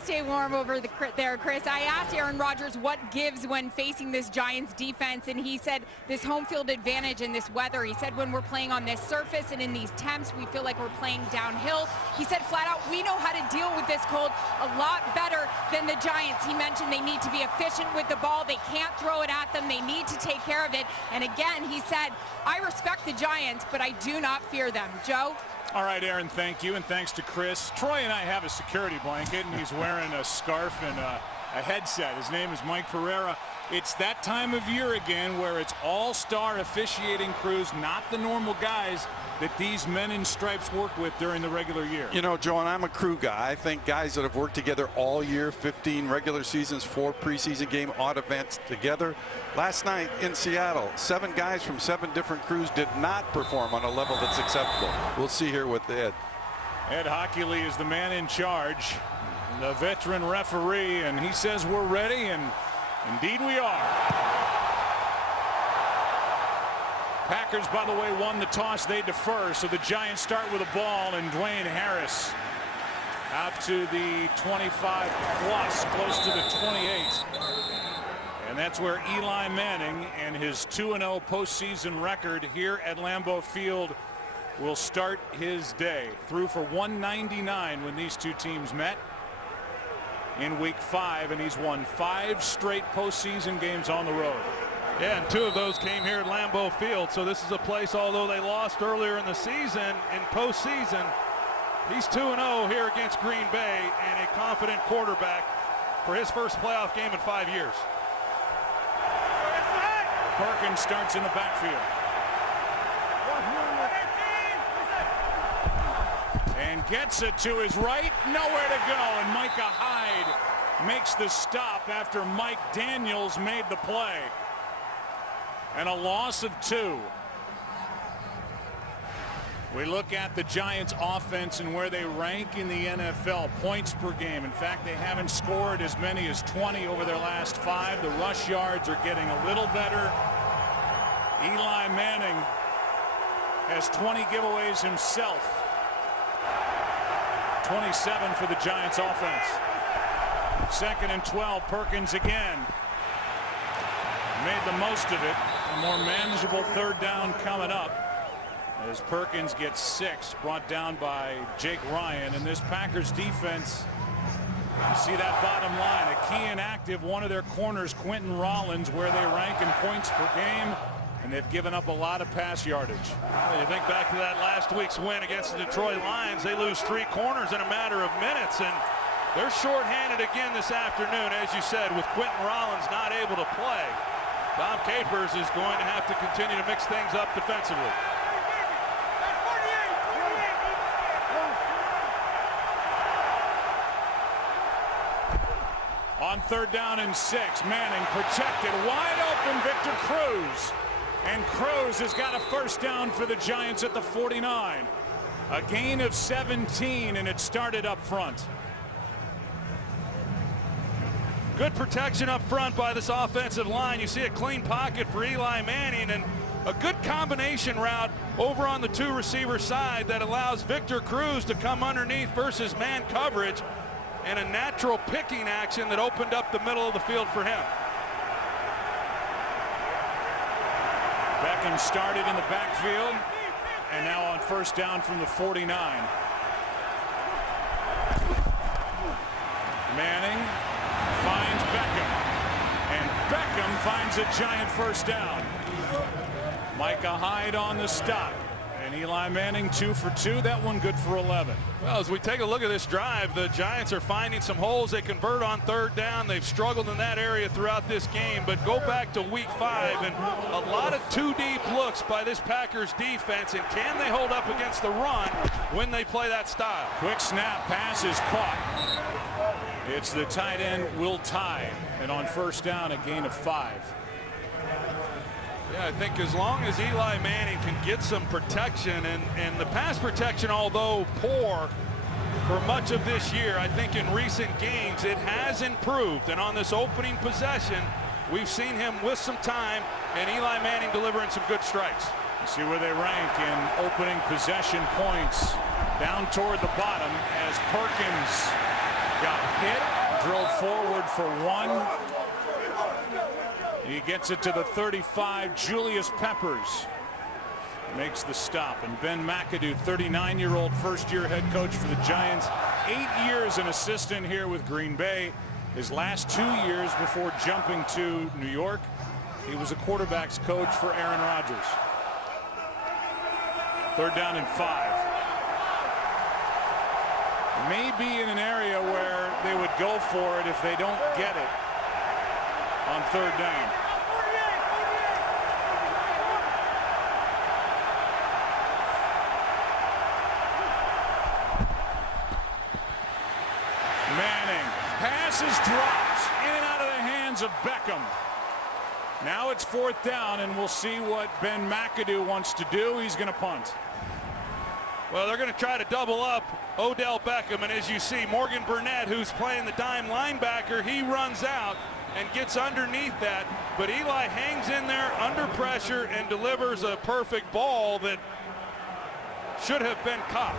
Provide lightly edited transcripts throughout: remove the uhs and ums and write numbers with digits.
stay warm over there, Chris. I asked Aaron Rodgers what gives when facing this Giants defense, and he said this home field advantage and this weather. He said when we're playing on this surface and in these temps, we feel like we're playing downhill. He said flat out, we know how to deal with this cold a lot better than the Giants. He mentioned they need to be efficient with the ball. They can't throw it at them. They need to take care of it. And again, he said, I respect the Giants, but I do not fear them. Joe? All right, Aaron, thank you, and thanks to Chris. Troy and I have a security blanket, and he's wearing a scarf and a headset. His name is Mike Pereira. It's that time of year again where it's all-star officiating crews, not the normal guys that these men in stripes work with during the regular year. You know, Joe, and I'm a crew guy. I think guys that have worked together all year, 15 regular seasons, 4 preseason game odd events together. Last night in Seattle, 7 guys from 7 different crews did not perform on a level that's acceptable. We'll see here with Ed. Ed Hockley is the man in charge, the veteran referee, and he says we're ready, and indeed we are. Packers, by the way, won the toss. They defer, so the Giants start with a ball, and Dwayne Harris out to the 25 plus, close to the 28. And that's where Eli Manning and his 2-0 postseason record here at Lambeau Field will start his day. Threw for 199 when these two teams met in week 5, and he's won 5 straight postseason games on the road. Yeah, and 2 of those came here at Lambeau Field. So this is a place, although they lost earlier in the season, in postseason, he's 2-0 here against Green Bay, and a confident quarterback for his first playoff game in 5 years. Perkins starts in the backfield. And gets it to his right, nowhere to go, and Micah Hyde makes the stop after Mike Daniels made the play. And a loss of 2. We look at the Giants offense and where they rank in the NFL points per game. In fact, they haven't scored as many as 20 over their last 5. The rush yards are getting a little better. Eli Manning has 20 giveaways himself. 27 for the Giants offense. 2nd and 12, Perkins again. Made the most of it. A more manageable 3rd down coming up as Perkins gets 6, brought down by Jake Ryan. And this Packers defense, you see that bottom line, a key inactive, one of their corners, Quentin Rollins, where they rank in points per game, and they've given up a lot of pass yardage. Well, you think back to that last week's win against the Detroit Lions, they lose 3 corners in a matter of minutes, and they're shorthanded again this afternoon, as you said, with Quentin Rollins not able to play. Tom Capers is going to have to continue to mix things up defensively. On 3rd down and 6, Manning protected, wide open, Victor Cruz. And Cruz has got a 1st down for the Giants at the 49. A gain of 17, and it started up front. Good protection up front by this offensive line. You see a clean pocket for Eli Manning, and a good combination route over on the 2 receiver side that allows Victor Cruz to come underneath versus man coverage, and a natural picking action that opened up the middle of the field for him. Beckham started in the backfield, and now on 1st down from the 49. Manning finds Beckham, and Beckham finds a Giant 1st down. Micah Hyde on the stop, and Eli Manning 2 for 2. That one good for 11. Well, as we take a look at this drive, the Giants are finding some holes. They convert on 3rd down. They've struggled in that area throughout this game, but go back to week 5 and a lot of 2-deep looks by this Packers defense, and can they hold up against the run when they play that style? Quick snap, pass is caught. It's the tight end, Will Tye, and on 1st down, a gain of 5. Yeah, I think as long as Eli Manning can get some protection, and the pass protection, although poor for much of this year, I think in recent games it has improved. And on this opening possession, we've seen him with some time, and Eli Manning delivering some good strikes. You see where they rank in opening possession points, down toward the bottom as Perkins got hit, drove forward for one. He gets it to the 35. Julius Peppers makes the stop. And Ben McAdoo, 39-year-old first-year head coach for the Giants. 8 years an assistant here with Green Bay. His last 2 years before jumping to New York, he was a quarterback's coach for Aaron Rodgers. 3rd down and 5. Maybe in an area where they would go for it if they don't get it on 3rd down. Manning, pass is dropped in and out of the hands of Beckham. Now it's 4th down, and we'll see what Ben McAdoo wants to do. He's going to punt. Well, they're going to try to double up Odell Beckham, and as you see, Morgan Burnett, who's playing the dime linebacker, he runs out and gets underneath that, but Eli hangs in there under pressure and delivers a perfect ball that should have been caught.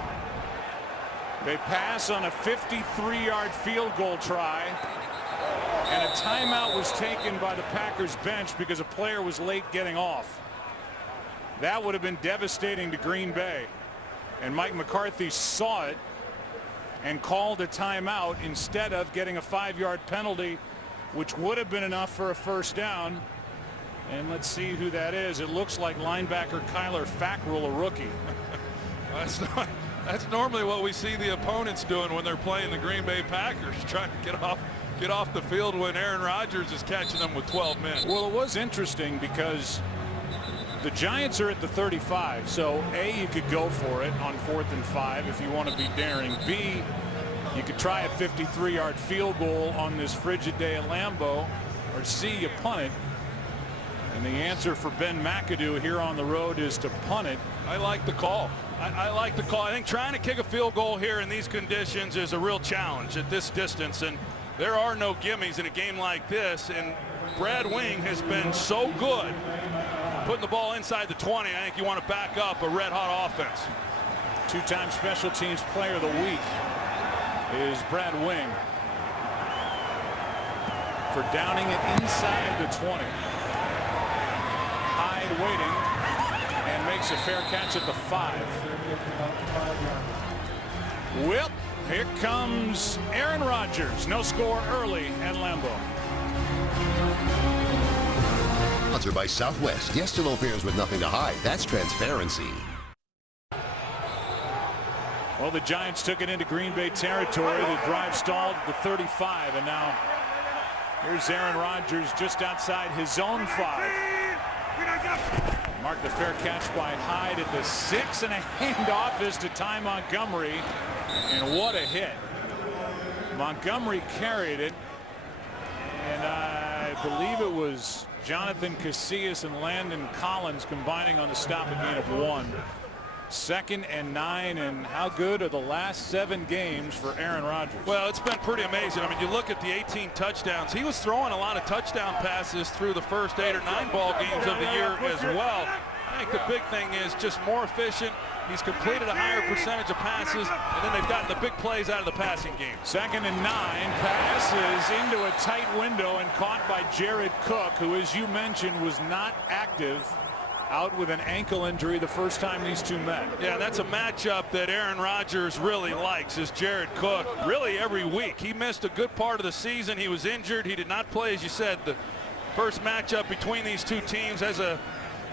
They pass on a 53-yard field goal try, and a timeout was taken by the Packers bench because a player was late getting off. That would have been devastating to Green Bay, and Mike McCarthy saw it and called a timeout instead of getting a 5-yard penalty, which would have been enough for a 1st down. And let's see who that is. It looks like linebacker Kyler Fackrell, a rookie. That's normally what we see the opponents doing when they're playing the Green Bay Packers, trying to get off the field when Aaron Rodgers is catching them with 12 men. Well, it was interesting because the Giants are at the 35, so A, you could go for it on 4th and 5 if you want to be daring. B, you could try a 53-yard field goal on this frigid day at Lambeau, or C, you punt it. And the answer for Ben McAdoo here on the road is to punt it. I like the call. I like the call. I think trying to kick a field goal here in these conditions is a real challenge at this distance, and there are no gimmies in a game like this, and Brad Wing has been so good putting the ball inside the 20. I think you want to back up a red-hot offense. 2-time special teams player of the week is Brad Wing for downing it inside the 20. Hyde waiting and makes a fair catch at the 5. Well, here comes Aaron Rodgers. No score early at Lambeau. Sponsored by Southwest. Yes to low fares with nothing to hide. That's transparency. Well, the Giants took it into Green Bay territory. The drive stalled at the 35, and now here's Aaron Rodgers just outside his own 5. Marked the fair catch by Hyde at the 6, and a handoff is to Ty Montgomery, and what a hit. Montgomery carried it, and I believe it was Jonathan Casillas and Landon Collins combining on the stop at gain of 1. 2nd and 9, and how good are the last 7 games for Aaron Rodgers? Well, it's been pretty amazing. I mean, you look at the 18 touchdowns. He was throwing a lot of touchdown passes through the first 8 or 9 ball games of the year as well. I think the big thing is just more efficient. He's completed a higher percentage of passes, and then they've gotten the big plays out of the passing game. 2nd and 9, passes into a tight window and caught by Jared Cook, who, as you mentioned, was not active, out with an ankle injury the first time these two met. Yeah, that's a matchup that Aaron Rodgers really likes, is Jared Cook, really every week. He missed a good part of the season. He was injured. He did not play, as you said, the first matchup between these two teams. Has a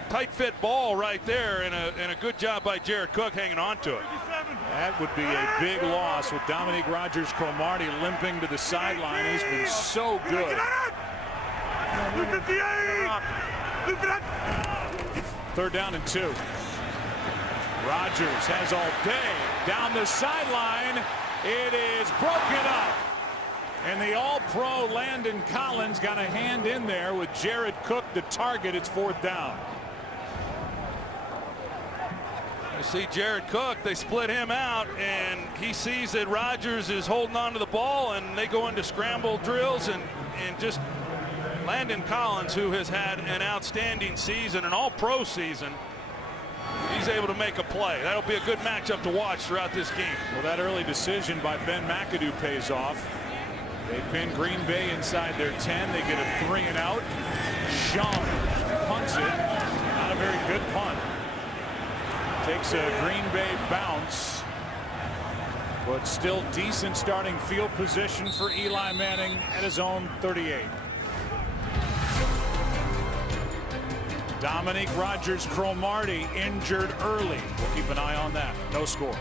tight fit ball right there, and a good job by Jared Cook hanging on to it. That would be a big loss with Dominique Rodgers-Cromartie limping to the sideline. He's been so good. 3rd down and 2. Rodgers has all day down the sideline. It is broken up, and the all-pro Landon Collins got a hand in there with Jared Cook the target. It's 4th down. You see Jared Cook, they split him out, and he sees that Rodgers is holding on to the ball, and they go into scramble drills, and just Landon Collins, who has had an outstanding season, an all-pro season, he's able to make a play. That'll be a good matchup to watch throughout this game. Well, that early decision by Ben McAdoo pays off. They pin Green Bay inside their 10. They get a 3 and out. Shum punts it. Not a very good punt. Takes a Green Bay bounce. But still decent starting field position for Eli Manning at his own 38. Dominique Rodgers-Cromartie injured early. We'll keep an eye on that. No score.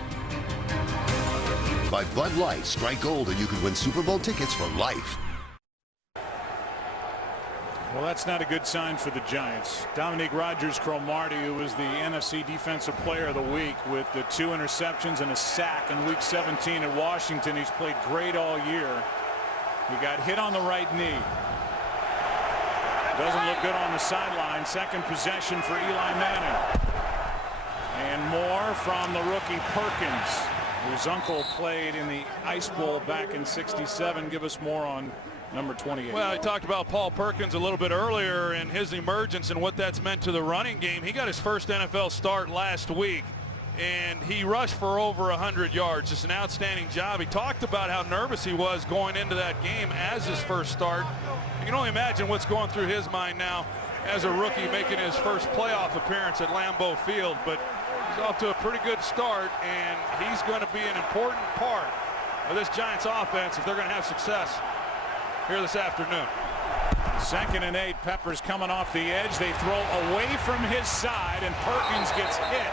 By Bud Light, strike gold and you can win Super Bowl tickets for life. Well, that's not a good sign for the Giants. Dominique Rodgers-Cromartie, who was the NFC Defensive Player of the Week with the 2 interceptions and a sack in Week 17 at Washington. He's played great all year. He got hit on the right knee. Doesn't look good on the sideline. Second possession for Eli Manning. And more from the rookie Perkins, whose uncle played in the Ice Bowl back in '67. Give us more on number 28. Well, I talked about Paul Perkins a little bit earlier and his emergence and what that's meant to the running game. He got his first NFL start last week, and he rushed for over 100 yards. Just an outstanding job. He talked about how nervous he was going into that game as his first start. You can only imagine what's going through his mind now as a rookie making his first playoff appearance at Lambeau Field. But he's off to a pretty good start, and he's going to be an important part of this Giants offense if they're going to have success here this afternoon. 2nd and 8. Peppers coming off the edge. They throw away from his side, and Perkins gets hit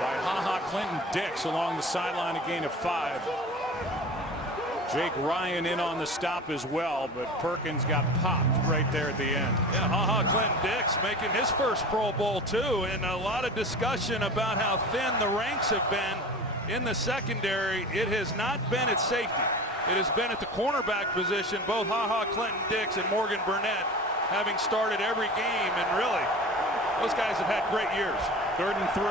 by Clinton Dix along the sideline, a gain of 5. Jake Ryan in on the stop as well, but Perkins got popped right there at the end. Yeah, Clinton Dix making his first Pro Bowl too, and a lot of discussion about how thin the ranks have been in the secondary. It has not been at safety. It has been at the cornerback position, both Clinton Dix and Morgan Burnett having started every game, and really, those guys have had great years. 3rd and 3.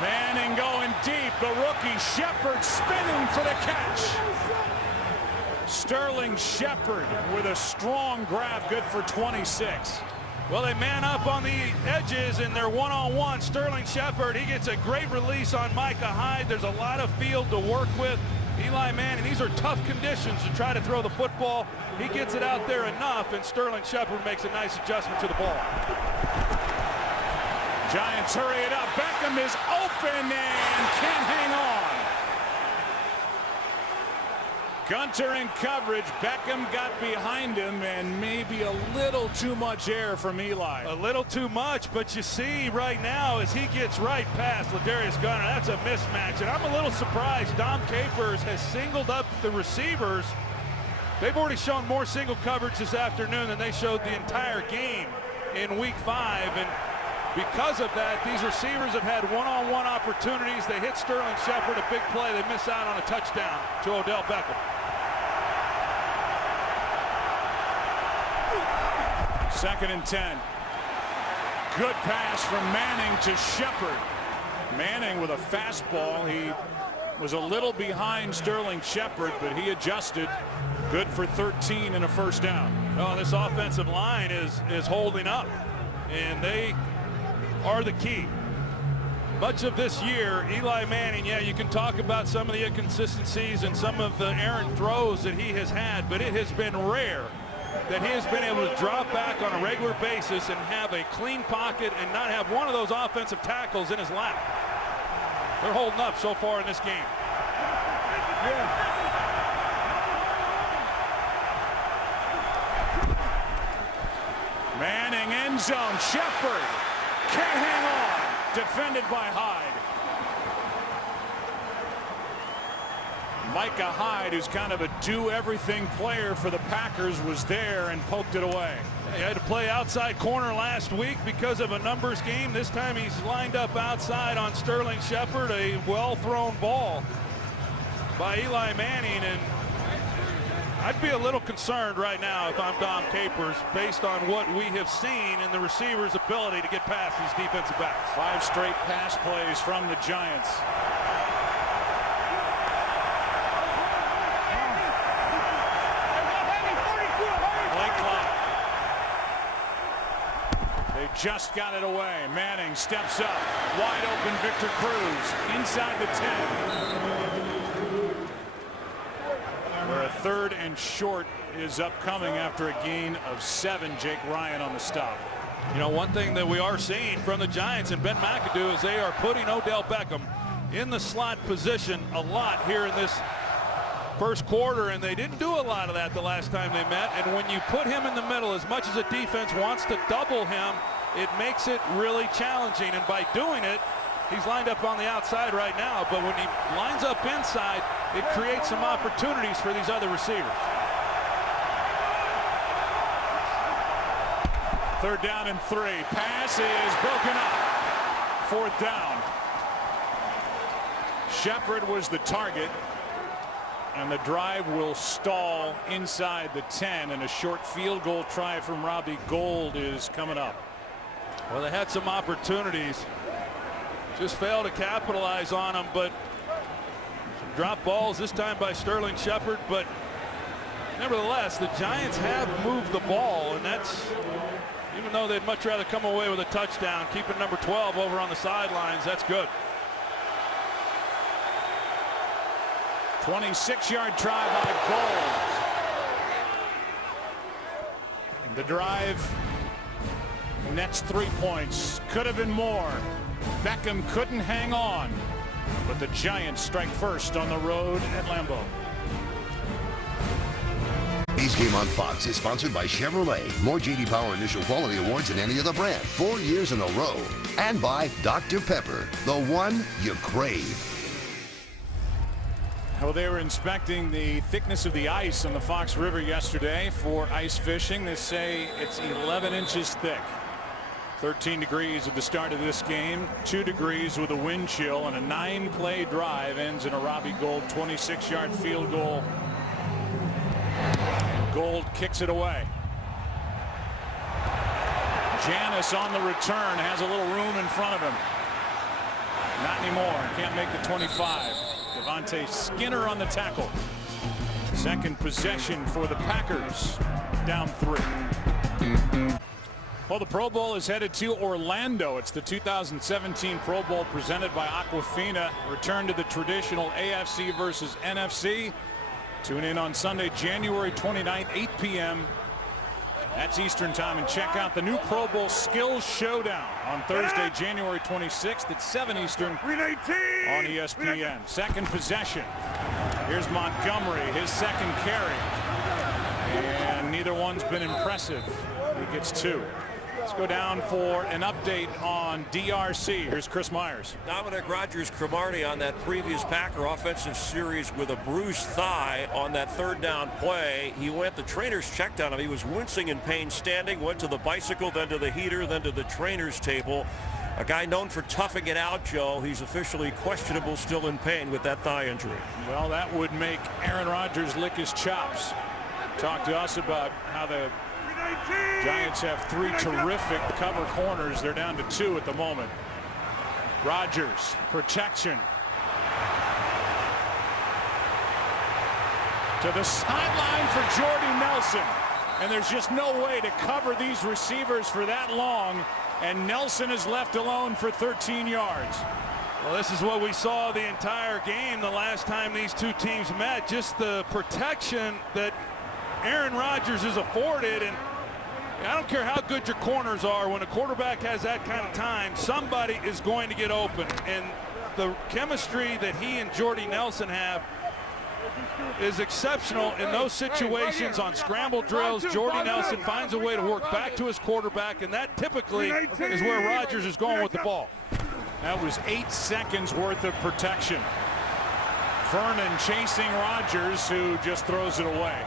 Manning going deep. The rookie Shepard spinning for the catch. Sterling Shepard with a strong grab, good for 26. Well, they man up on the edges in their one-on-one. Sterling Shepard, he gets a great release on Micah Hyde. There's a lot of field to work with. Eli Manning, these are tough conditions to try to throw the football. He gets it out there enough, and Sterling Shepard makes a nice adjustment to the ball. Giants hurry it up. Beckham is open and can't hang on. Gunter in coverage. Beckham got behind him, and maybe a little too much air from Eli. A little too much, but you see right now as he gets right past Ladarius Gunter, that's a mismatch. And I'm a little surprised Dom Capers has singled up the receivers. They've already shown more single coverage this afternoon than they showed the entire game in Week 5. And because of that, these receivers have had one-on-one opportunities. They hit Sterling Shepard, a big play. They miss out on a touchdown to Odell Beckham. 2nd and 10. Good pass from Manning to Shepard. Manning with a fastball. He was a little behind Sterling Shepard, but he adjusted. Good for 13 and a first down. Oh, this offensive line is holding up, and they are the key. Much of this year, Eli Manning, yeah, you can talk about some of the inconsistencies and some of the errant throws that he has had, but it has been rare that he has been able to drop back on a regular basis and have a clean pocket and not have one of those offensive tackles in his lap. They're holding up so far in this game. Manning end zone. Shepard can't hang on. Defended by Hyde. Micah Hyde, who's kind of a do-everything player for the Packers, was there and poked it away. He had to play outside corner last week because of a numbers game. This time he's lined up outside on Sterling Shepard. A well-thrown ball by Eli Manning, and I'd be a little concerned right now if I'm Dom Capers based on what we have seen in the receiver's ability to get past these defensive backs. 5 straight pass plays from the Giants. They just got it away. Manning steps up. Wide open Victor Cruz inside the 10. Where a 3rd and short is upcoming after a gain of 7. Jake Ryan on the stop. You know, one thing that we are seeing from the Giants and Ben McAdoo is they are putting Odell Beckham in the slot position a lot here in this first quarter, and they didn't do a lot of that the last time they met. And when you put him in the middle, as much as a defense wants to double him, it makes it really challenging. And by doing it, he's lined up on the outside right now, but when he lines up inside, it creates some opportunities for these other receivers. 3rd down and 3. Pass is broken up. 4th down. Shepard was the target, and the drive will stall inside the 10, and a short field goal try from Robbie Gould is coming up. Well, they had some opportunities, just failed to capitalize on them, but some drop balls this time by Sterling Shepard. But nevertheless, the Giants have moved the ball, and that's, even though they'd much rather come away with a touchdown, keeping number 12 over on the sidelines, that's good. 26-yard try by Gould. The drive nets 3 points. Could have been more. Beckham couldn't hang on, but the Giants strike first on the road at Lambeau. A's Game on Fox is sponsored by Chevrolet. More J.D. Power initial quality awards than any other brand. 4 years in a row. And by Dr. Pepper, the one you crave. Well, they were inspecting the thickness of the ice on the Fox River yesterday for ice fishing. They say it's 11 inches thick. 13 degrees at the start of this game. 2 degrees with a wind chill, and a 9-play drive ends in a Robbie Gould 26-yard field goal. Gould kicks it away. Janis on the return has a little room in front of him. Not anymore. Can't make the 25. Devontae Skinner on the tackle. Second possession for the Packers. Down 3. Well, the Pro Bowl is headed to Orlando. It's the 2017 Pro Bowl presented by Aquafina. Return to the traditional AFC versus NFC. Tune in on Sunday, January 29th, 8 p.m. That's Eastern time, and check out the new Pro Bowl Skills Showdown on Thursday, January 26th at 7 Eastern on ESPN. Second possession. Here's Montgomery, his second carry. And neither one's been impressive. He gets 2. Let's go down for an update on DRC. Here's Chris Myers. Dominic Rodgers-Cromartie on that previous Packer offensive series with a bruised thigh on that 3rd down play. He went, the trainers checked on him. He was wincing in pain standing, went to the bicycle, then to the heater, then to the trainer's table. A guy known for toughing it out, Joe. He's officially questionable, still in pain with that thigh injury. Well, that would make Aaron Rodgers lick his chops. Talk to us about how the Giants have 3 terrific cover corners. They're down to 2 at the moment. Rodgers, protection. To the sideline for Jordy Nelson. And there's just no way to cover these receivers for that long. And Nelson is left alone for 13 yards. Well, this is what we saw the entire game the last time these two teams met. Just the protection that Aaron Rodgers is afforded. And I don't care how good your corners are, when a quarterback has that kind of time, somebody is going to get open. And the chemistry that he and Jordy Nelson have is exceptional in those situations. On scramble drills, Jordy Nelson finds a way to work back to his quarterback, and that typically is where Rodgers is going with the ball. That was 8 seconds worth of protection. Vernon chasing Rodgers, who just throws it away.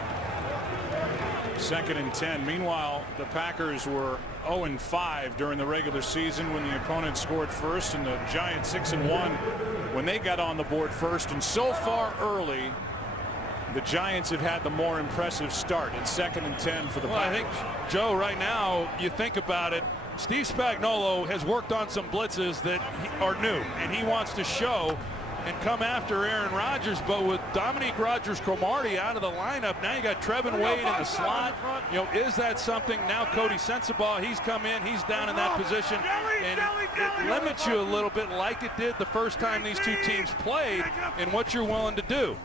2nd and 10. Meanwhile, the Packers were 0-5 during the regular season when the opponent scored first, and the Giants 6-1 when they got on the board first. And so far early, the Giants have had the more impressive start. It's 2nd and 10 for the Packers. I think, Joe, right now, you think about it, Steve Spagnuolo has worked on some blitzes that are new, and he wants to show and come after Aaron Rodgers. But with Dominique Rodgers-Cromartie out of the lineup, now you got Trevin Wade in the slot. You know, is that something? Now Cody Sensabaugh, he's come in, he's down in that position, and it limits you a little bit, like it did the first time these two teams played, in what you're willing to do.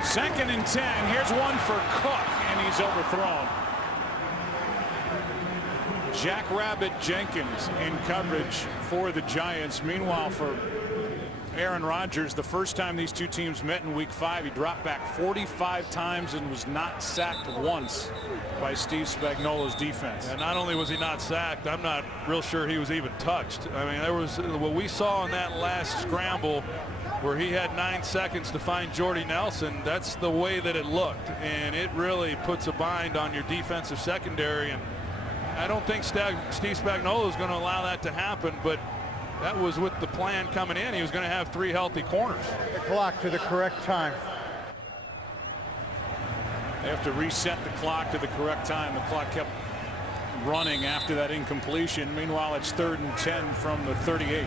2nd and 10. Here's one for Cook, and he's overthrown. Jackrabbit Jenkins in coverage for the Giants. Meanwhile, for Aaron Rodgers, the first time these two teams met in Week 5, he dropped back 45 times and was not sacked once by Steve Spagnuolo's defense. And not only was he not sacked, I'm not real sure he was even touched. I mean, there was what we saw in that last scramble where he had 9 seconds to find Jordy Nelson. That's the way that it looked, and it really puts a bind on your defensive secondary. And I don't think Steve Spagnuolo is going to allow that to happen, but that was with the plan coming in. He was going to have 3 healthy corners. The clock to the correct time. They have to reset the clock to the correct time. The clock kept running after that incompletion. Meanwhile, it's 3rd and 10 from the 38.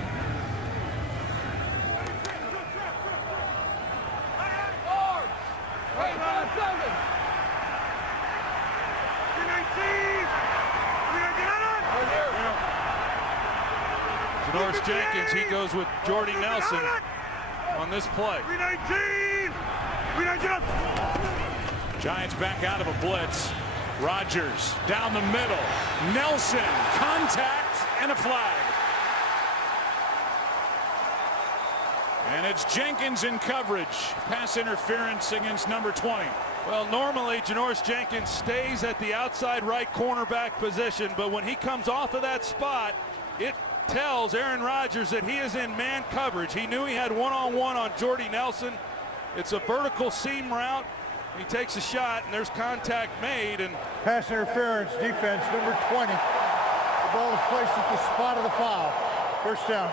Janoris Jenkins, he goes with Jordy Nelson on this play. Giants back out of a blitz. Rodgers down the middle. Nelson, contact, and a flag. And it's Jenkins in coverage. Pass interference against number 20. Well, normally Janoris Jenkins stays at the outside right cornerback position, but when he comes off of that spot, it tells Aaron Rodgers that he is in man coverage. He knew he had one-on-one on Jordy Nelson. It's a vertical seam route. He takes a shot, and there's contact made. And pass interference, defense, number 20. The ball is placed at the spot of the foul. First down.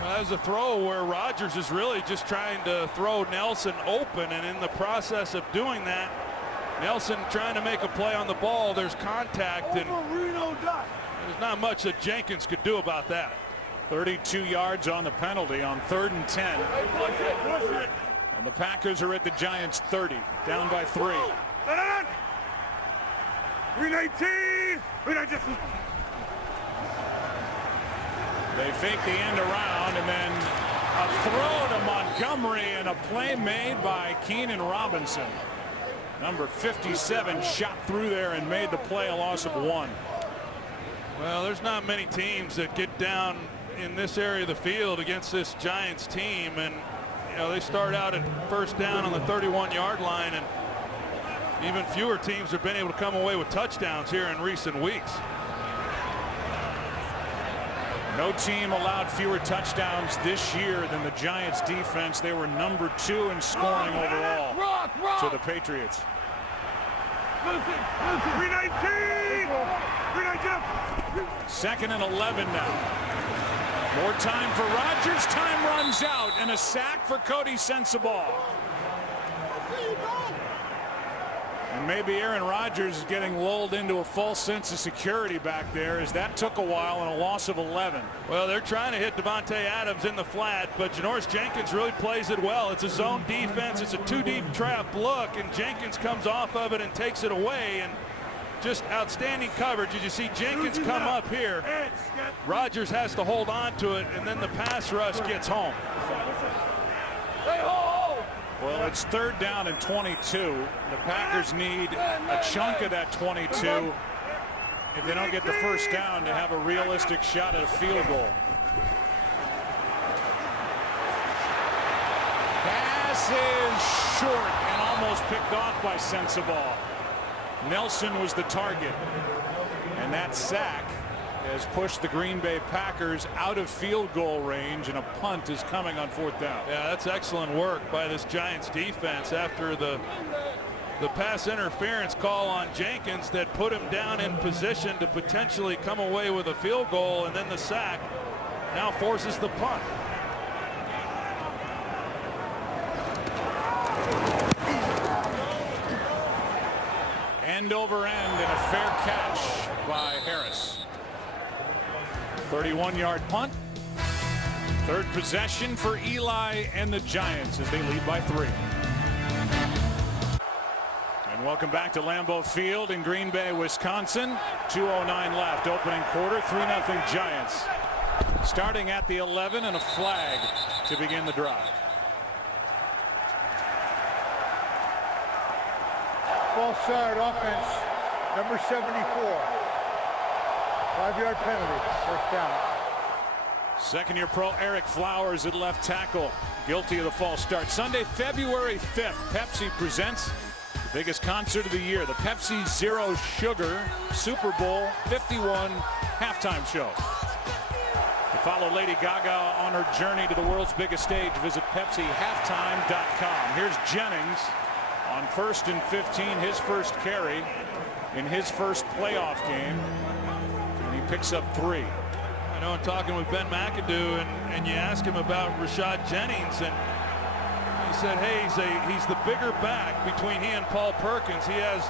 Well, that was a throw where Rodgers is really just trying to throw Nelson open, and in the process of doing that, Nelson trying to make a play on the ball, there's contact, and there's not much that Jenkins could do about that. 32 yards on the penalty on 3rd and 10. And the Packers are at the Giants 30, down by 3. They fake the end around, and then a throw to Montgomery, and a play made by Keenan Robinson. Number 57 shot through there and made the play, a loss of 1. Well, there's not many teams that get down in this area of the field against this Giants team, and you know, they start out at first down on the 31-yard line, and even fewer teams have been able to come away with touchdowns here in recent weeks. No team allowed fewer touchdowns this year than the Giants defense. They were number 2 in scoring overall to the Patriots. 2nd and 11 now. More time for Rodgers. Time runs out, and a sack for Cody Sensabaugh. And maybe Aaron Rodgers is getting lulled into a false sense of security back there, as that took a while, and a loss of 11. Well, they're trying to hit Devontae Adams in the flat, but Janoris Jenkins really plays it well. It's a zone defense. It's a 2-deep trap look, and Jenkins comes off of it and takes it away. And just outstanding coverage. As you see Jenkins come up here, Rodgers has to hold on to it, and then the pass rush gets home. Well, it's 3rd down and 22. The Packers need a chunk of that 22 if they don't get the first down to have a realistic shot at a field goal. Pass is short and almost picked off by Sensabaugh. Nelson was the target, and that sack has pushed the Green Bay Packers out of field goal range, and a punt is coming on 4th down. Yeah, that's excellent work by this Giants defense after the pass interference call on Jenkins that put him down in position to potentially come away with a field goal, and then the sack now forces the punt. End over end, and a fair catch by Harris. 31-yard punt. Third possession for Eli and the Giants as they lead by 3. And welcome back to Lambeau Field in Green Bay, Wisconsin. 2:09 left, opening quarter, 3-0 Giants. Starting at the 11 and a flag to begin the drive. False start offense, number 74. 5-yard penalty, first down. Second-year pro Eric Flowers at left tackle, guilty of the false start. Sunday, February 5th, Pepsi presents the biggest concert of the year, the Pepsi Zero Sugar Super Bowl 51 halftime show. To follow Lady Gaga on her journey to the world's biggest stage, visit PepsiHalftime.com. Here's Jennings on 1st and 15, his first carry in his first playoff game, and he picks up 3. I know, in talking with Ben McAdoo, and you ask him about Rashad Jennings, and he said, hey, he's the bigger back between he and Paul Perkins. He has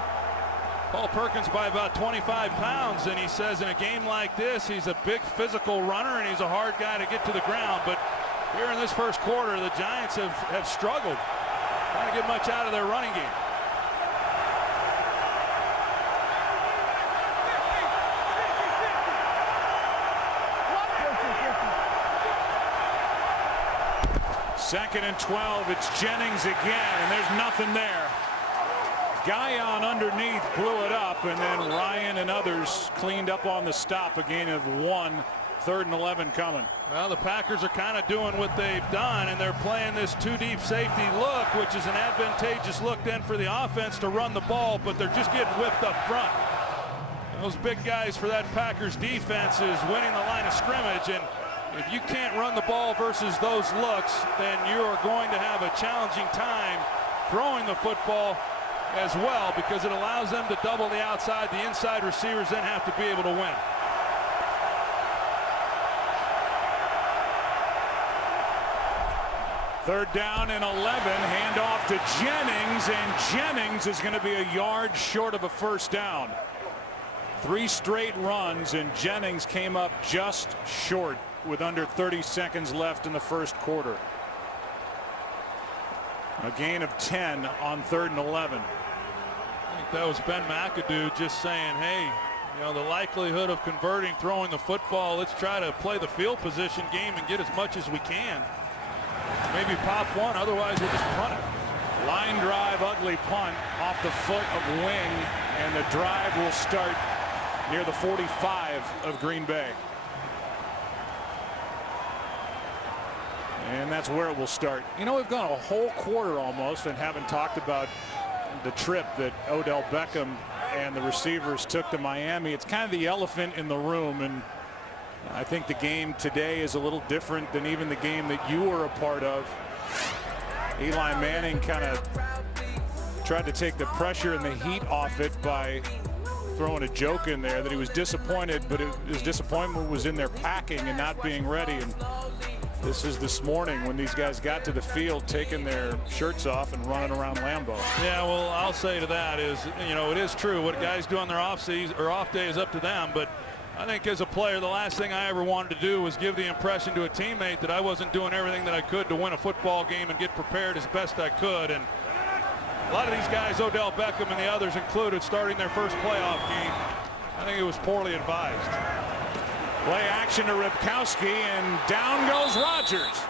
Paul Perkins by about 25 pounds, and he says in a game like this, he's a big physical runner and he's a hard guy to get to the ground. But here in this first quarter, the Giants have struggled trying to get much out of their running game. Second and 12, it's Jennings again, and there's nothing there. Guyon underneath blew it up, and then Ryan and others cleaned up on the stop. A gain of 1, 3rd and 11 coming. Well, the Packers are kind of doing what they've done, and they're playing this 2-deep safety look, which is an advantageous look then for the offense to run the ball, but they're just getting whipped up front. Those big guys for that Packers defense is winning the line of scrimmage, and if you can't run the ball versus those looks, then you are going to have a challenging time throwing the football as well, because it allows them to double the outside. The inside receivers then have to be able to win. Third down and 11, handoff to Jennings, and Jennings is going to be a yard short of a first down. 3 straight runs, and Jennings came up just short with under 30 seconds left in the first quarter. A gain of 10 on 3rd and 11. I think that was Ben McAdoo just saying, hey, you know, the likelihood of converting, throwing the football, let's try to play the field position game and get as much as we can. Maybe pop one, otherwise we'll just punt it. Line drive, ugly punt off the foot of Wing, and the drive will start near the 45 of Green Bay. And that's where it will start. You know, we've gone a whole quarter almost and haven't talked about the trip that Odell Beckham and the receivers took to Miami. It's kind of the elephant in the room, and I think the game today is a little different than even the game that you were a part of. Eli Manning kind of tried to take the pressure and the heat off it by throwing a joke in there that he was disappointed, but his disappointment was in their packing and not being ready. And this is this morning when these guys got to the field taking their shirts off and running around Lambeau. Yeah, well, I'll say to that is, you know, it is true. What guys do on their off season or off day is up to them. But I think as a player, the last thing I ever wanted to do was give the impression to a teammate that I wasn't doing everything that I could to win a football game and get prepared as best I could. And a lot of these guys, Odell Beckham and the others included, starting their first playoff game, I think it was poorly advised. Play action to Ripkowski, and down goes Rodgers.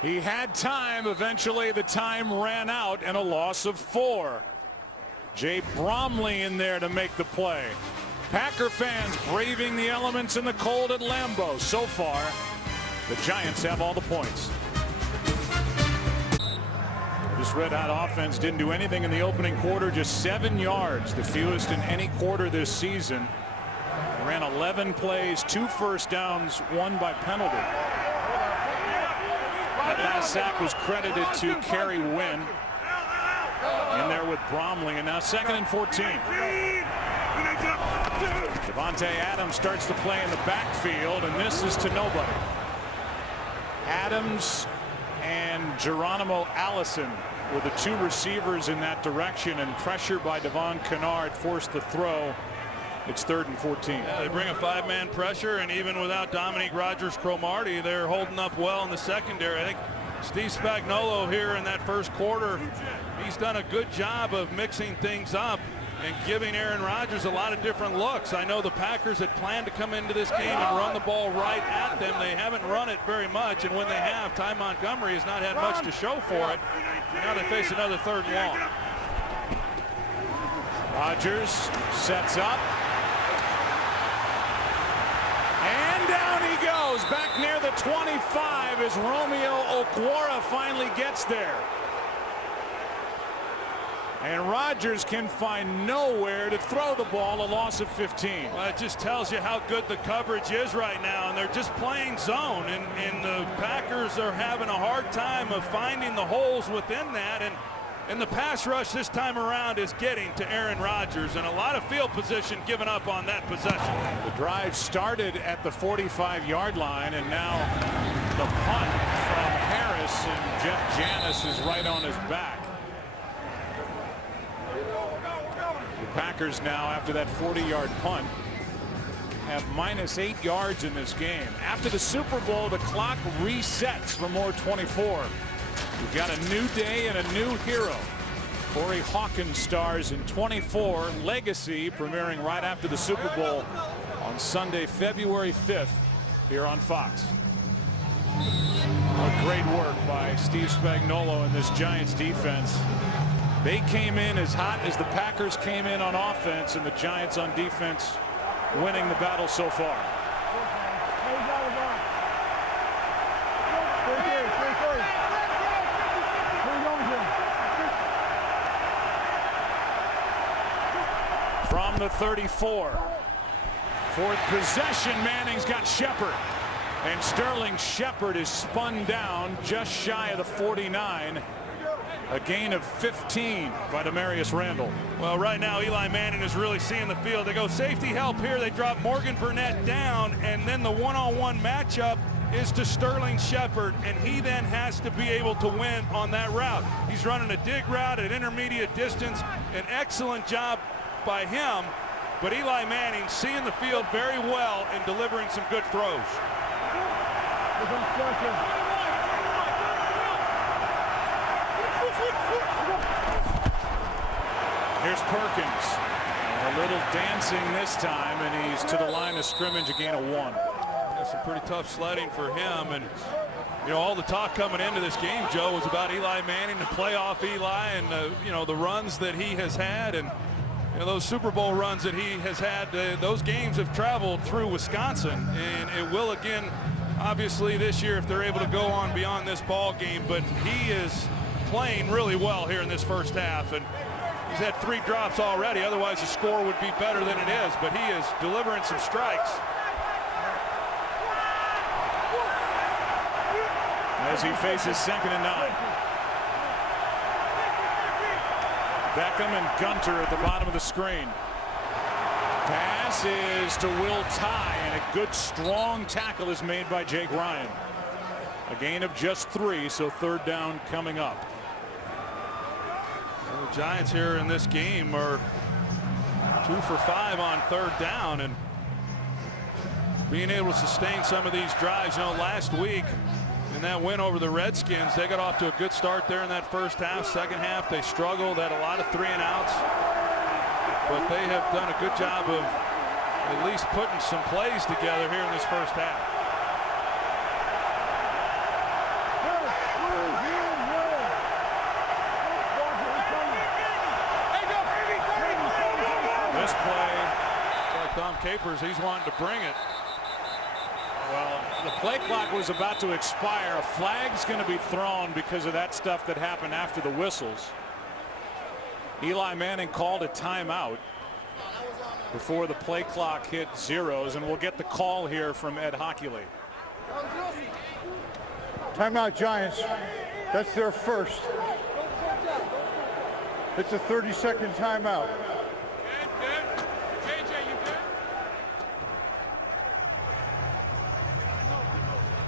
He had time. Eventually the time ran out, and a loss of 4. Jay Bromley in there to make the play. Packer fans braving the elements in the cold at Lambeau. So far, the Giants have all the points. This red-hot offense didn't do anything in the opening quarter, just 7 yards, the fewest in any quarter this season. Ran 11 plays, 2 first downs, 1 by penalty. That last sack was credited to Kerry Wynn in there with Bromley, and now 2nd and 14. Devontae Adams starts to play in the backfield, and this is to nobody. Adams and Geronimo Allison were the 2 receivers in that direction, and pressure by Devon Kennard forced the throw It's 3rd and 14. Yeah, they bring a 5-man pressure, and even without Dominique Rodgers-Cromartie, they're holding up well in the secondary. I think Steve Spagnuolo here in that first quarter, he's done a good job of mixing things up and giving Aaron Rodgers a lot of different looks. I know the Packers had planned to come into this game and run the ball right at them. They haven't run it very much, and when they have, Ty Montgomery has not had much to show for it. Now they face another 3rd and long. Rodgers sets up. And down he goes, back near the 25 as Romeo Okwara finally gets there. And Rodgers can find nowhere to throw the ball, a loss of 15. Well, it just tells you how good the coverage is right now, and they're just playing zone, and the Packers are having a hard time of finding the holes within that, and the pass rush this time around is getting to Aaron Rodgers, and a lot of field position given up on that possession. The drive started at the 45-yard line, and now the punt from Harris, and Jeff Janis is right on his back. The Packers now, after that 40-yard punt, have -8 yards in this game. After the Super Bowl, the clock resets for more 24. We've got a new day and a new hero. Corey Hawkins stars in 24, Legacy, premiering right after the Super Bowl on Sunday, February 5th, here on Fox. Great work by Steve Spagnuolo and this Giants defense. They came in as hot as the Packers came in on offense, and the Giants on defense winning the battle so far. From the 34. 4th possession, Manning's got Shepard. And Sterling Shepard is spun down just shy of the 49. A gain of 15 by Demarius Randall. Well, right now Eli Manning is really seeing the field. They go safety help here. They drop Morgan Burnett down, and then the one-on-one matchup is to Sterling Shepard, and he then has to be able to win on that route. He's running a dig route at intermediate distance. An excellent job by him, but Eli Manning seeing the field very well and delivering some good throws. Here's Perkins. A little dancing this time, and he's to the line of scrimmage, a gain of 1. That's some pretty tough sledding for him. And you know, all the talk coming into this game, Joe, was about Eli Manning, the playoff Eli, and you know, the runs that he has had, and you know, those Super Bowl runs that he has had. Those games have traveled through Wisconsin, and it will again, obviously, this year if they're able to go on beyond this ball game. But he is playing really well here in this first half, and he's had 3 drops already. Otherwise, the score would be better than it is, but he is delivering some strikes. As he faces 2nd and 9. Beckham and Gunter at the bottom of the screen. Pass is to Will Tye, and a good strong tackle is made by Jake Ryan. A gain of just 3, so 3rd down coming up. Well, the Giants here in this game are 2 for 5 on 3rd down, and being able to sustain some of these drives. You know, last week in that win over the Redskins, they got off to a good start there in that first half. Second half, they struggled, had a lot of 3-and-outs, but they have done a good job of at least putting some plays together here in this first half. This play, Like Tom Capers, he's wanting to bring it. well, the play clock was about to expire. A flag's going to be thrown because of that stuff that happened after the whistles. Eli Manning called a timeout before the play clock hit zeros, and we'll get the call here from Ed Hockley. Timeout, Giants. That's their first. It's a 30-second timeout.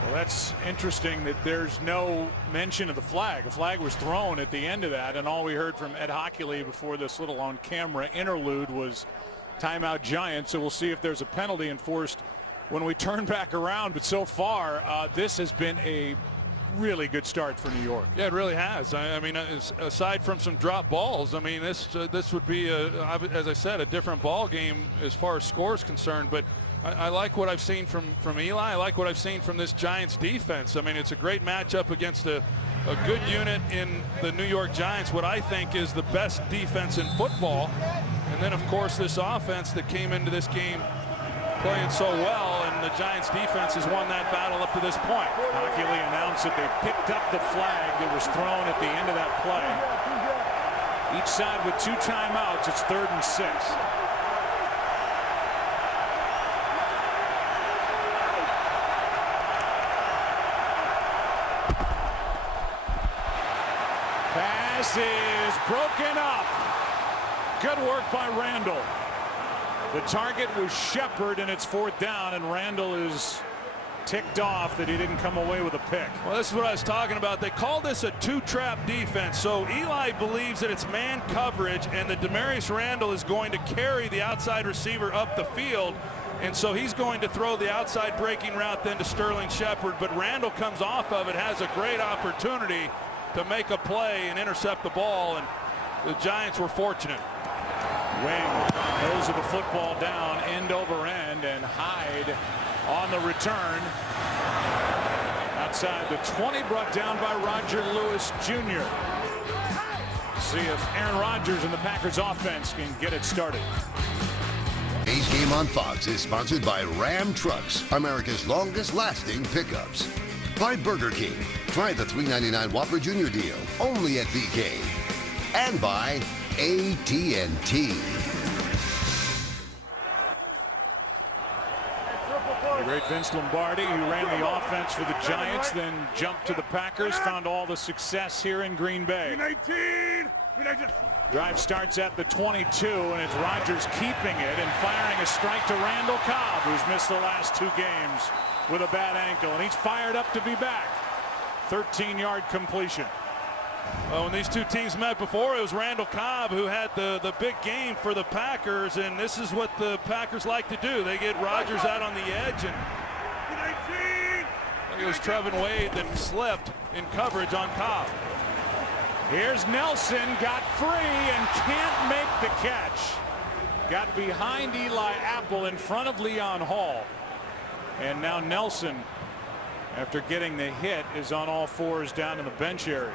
Well, that's interesting that there's no mention of the flag. The flag was thrown at the end of that, and all we heard from Ed Hockley before this little on-camera interlude was Timeout Giants, so we'll see if there's a penalty enforced when we turn back around. But so far, this has been a really good start for New York. Yeah, it really has. I mean, aside from some drop balls, I mean, this would be, as I said, a different ball game as far as score is concerned. But I like what I've seen from Eli. I like what I've seen from this Giants defense. I mean, it's a great matchup against a good unit in the New York Giants, what I think is the best defense in football. And then, of course, this offense that came into this game playing so well, and the Giants defense has won that battle up to this point. Hockey announced that they picked up the flag that was thrown at the end of that play. Each side with 2 timeouts. It's 3rd and 6. Pass is broken up. Good work by Randall. The target was Shepard, and it's 4th down, and Randall is ticked off that he didn't come away with a pick. Well, this is what I was talking about. They call this a 2-trap defense. So Eli believes that it's man coverage, and that Demarius Randall is going to carry the outside receiver up the field. And so he's going to throw the outside breaking route then to Sterling Shepard. But Randall comes off of it, has a great opportunity to make a play and intercept the ball, and the Giants were fortunate. Wing goes of the football down end over end, and Hyde on the return outside the 20, brought down by Roger Lewis Jr. See if Aaron Rodgers and the Packers offense can get it started. Today's game on Fox is sponsored by Ram Trucks, America's longest lasting pickups. By Burger King. Try the $3.99 Whopper Jr. deal only at BK. And by AT&T. The great Vince Lombardi, who ran the offense for the Giants, then jumped to the Packers, found all the success here in Green Bay. Drive starts at the 22, and it's Rodgers keeping it and firing a strike to Randall Cobb, who's missed the last 2 games with a bad ankle, and he's fired up to be back. 13-yard completion. Well, when these two teams met before, it was Randall Cobb who had the big game for the Packers, and this is what the Packers like to do. They get Rodgers out on the edge, and it was Trevin Wade that slipped in coverage on Cobb. Here's Nelson, got free and can't make the catch. Got behind Eli Apple in front of Leon Hall. And now Nelson, after getting the hit, is on all 4s down in the bench area.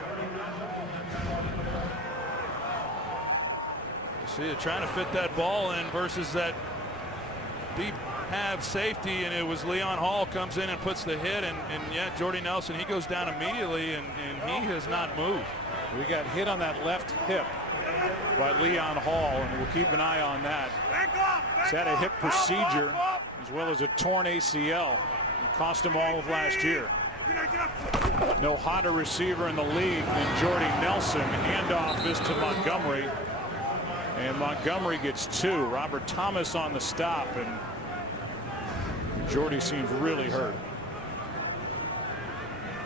See, they're trying to fit that ball in versus that deep half safety, and it was Leon Hall comes in and puts the hit, and yet Jordy Nelson, he goes down immediately, and he has not moved. We got hit on that left hip by Leon Hall, and we'll keep an eye on that. He's had a hip procedure as well as a torn ACL. It cost him all of last year. No hotter receiver in the league than Jordy Nelson. Handoff is to Montgomery, and Montgomery gets 2. Robert Thomas on the stop, and Jordy seems really hurt.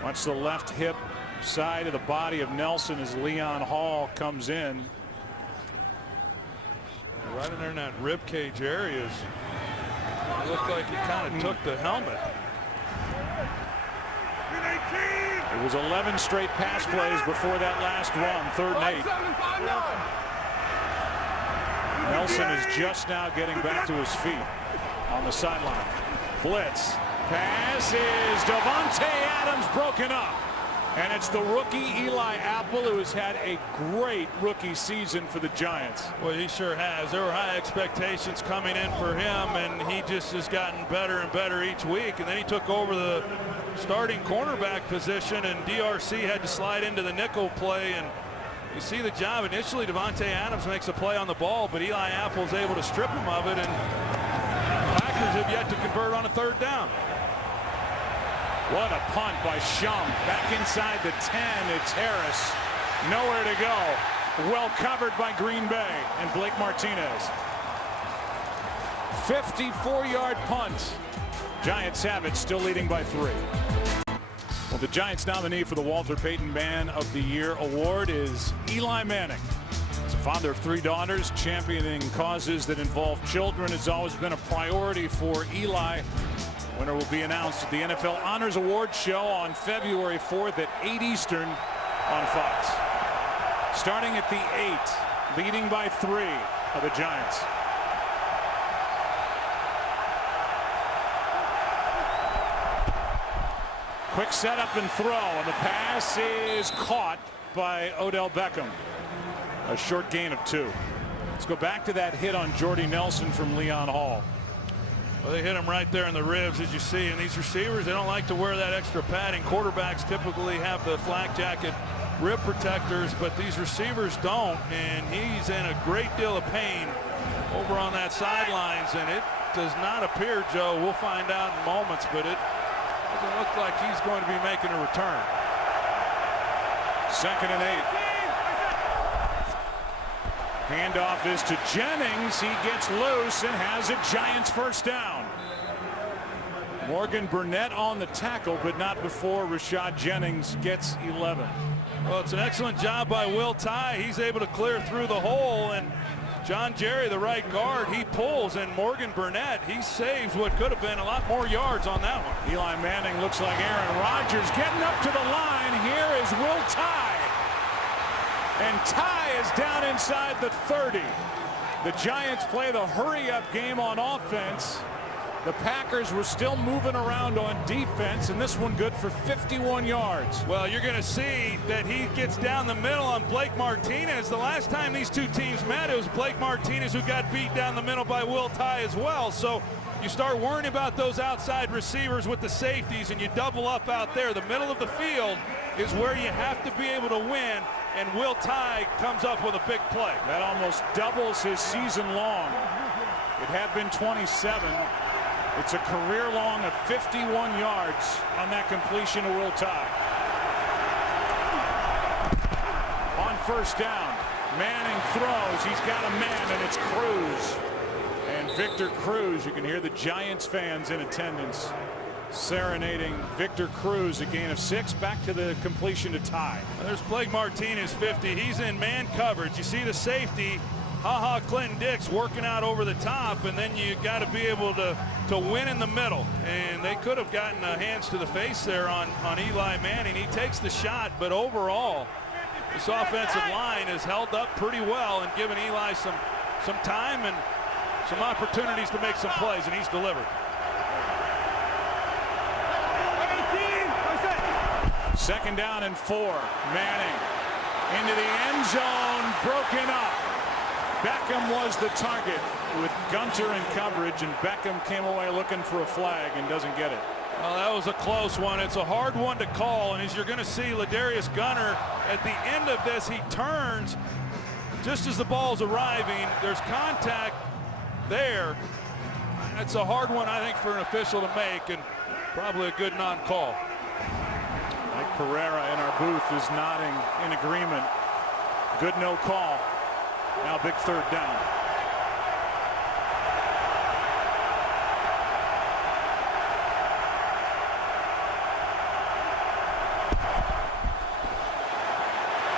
Watch the left hip side of the body of Nelson as Leon Hall comes in. Right in there in that rib cage areas. It looked like he kind of took the helmet. It was 11 straight pass plays before that last run, 3rd and 8. Nelson is just now getting back to his feet on the sideline. Blitz. Pass is Davante Adams broken up. And it's the rookie Eli Apple, who has had a great rookie season for the Giants. Well, he sure has. There were high expectations coming in for him, and he just has gotten better and better each week. And then he took over the starting cornerback position, and DRC had to slide into the nickel play. And you see the job. Initially, Davante Adams makes a play on the ball, but Eli Apple is able to strip him of it, and the Packers have yet to convert on a 3rd down. What a punt by Shum. Back inside the 10, it's Harris. Nowhere to go. Well covered by Green Bay and Blake Martinez. 54-yard punt. Giants have it, still leading by 3. Well, the Giants nominee for the Walter Payton Man of the Year award is Eli Manning. His Father of 3 daughters, championing causes that involve children has always been a priority for Eli. Winner will be announced at the NFL Honors Awards show on February 4th at 8 Eastern on Fox. Starting at the 8, leading by 3 of the Giants. Quick setup and throw, and the pass is caught by Odell Beckham. A short gain of 2. Let's go back to that hit on Jordy Nelson from Leon Hall. Well, they hit him right there in the ribs, as you see. And these receivers, they don't like to wear that extra padding. Quarterbacks typically have the flak jacket rib protectors, but these receivers don't. And he's in a great deal of pain over on that sidelines. And it does not appear, Joe, we'll find out in moments, but it doesn't look like he's going to be making a return. 2nd and 8. Handoff is to Jennings. He gets loose and has a Giants first down. Morgan Burnett on the tackle, but not before Rashad Jennings gets 11. Well, it's an excellent job by Will Tye. He's able to clear through the hole, and John Jerry, the right guard, he pulls, and Morgan Burnett, he saves what could have been a lot more yards on that one. Eli Manning looks like Aaron Rodgers getting up to the line. Here is Will Tye. And Tye is down inside the 30. The Giants play the hurry-up game on offense. The Packers were still moving around on defense, and this one good for 51 yards. Well, you're going to see that he gets down the middle on Blake Martinez. The last time these two teams met, it was Blake Martinez who got beat down the middle by Will Tye as well. So you start worrying about those outside receivers with the safeties, and you double up out there. The middle of the field is where you have to be able to win, and Will Tye comes up with a big play. That almost doubles his season long. It had been 27. It's a career long of 51 yards on that completion to Will Tye. On first down, Manning throws. He's got a man, and it's Cruz. And Victor Cruz, you can hear the Giants fans in attendance serenading Victor Cruz, a gain of 6, back to the completion to Tye. There's Blake Martinez, 50. He's in man coverage. You see the safety, Clinton Dix, working out over the top, and then you got to be able to win in the middle. And they could have gotten hands to the face there on Eli Manning. He takes the shot, but overall, this offensive line has held up pretty well and given Eli some time and some opportunities to make some plays, and he's delivered. 2nd down and 4. Manning into the end zone, broken up. Beckham was the target with Gunter in coverage, and Beckham came away looking for a flag and doesn't get it. Well, that was a close one. It's a hard one to call, and as you're going to see, Ladarius Gunter at the end of this, he turns just as the ball's arriving. There's contact there. It's a hard one, I think, for an official to make, and probably a good non-call. Mike Pereira in our booth is nodding in agreement. Good no call. Now big 3rd down.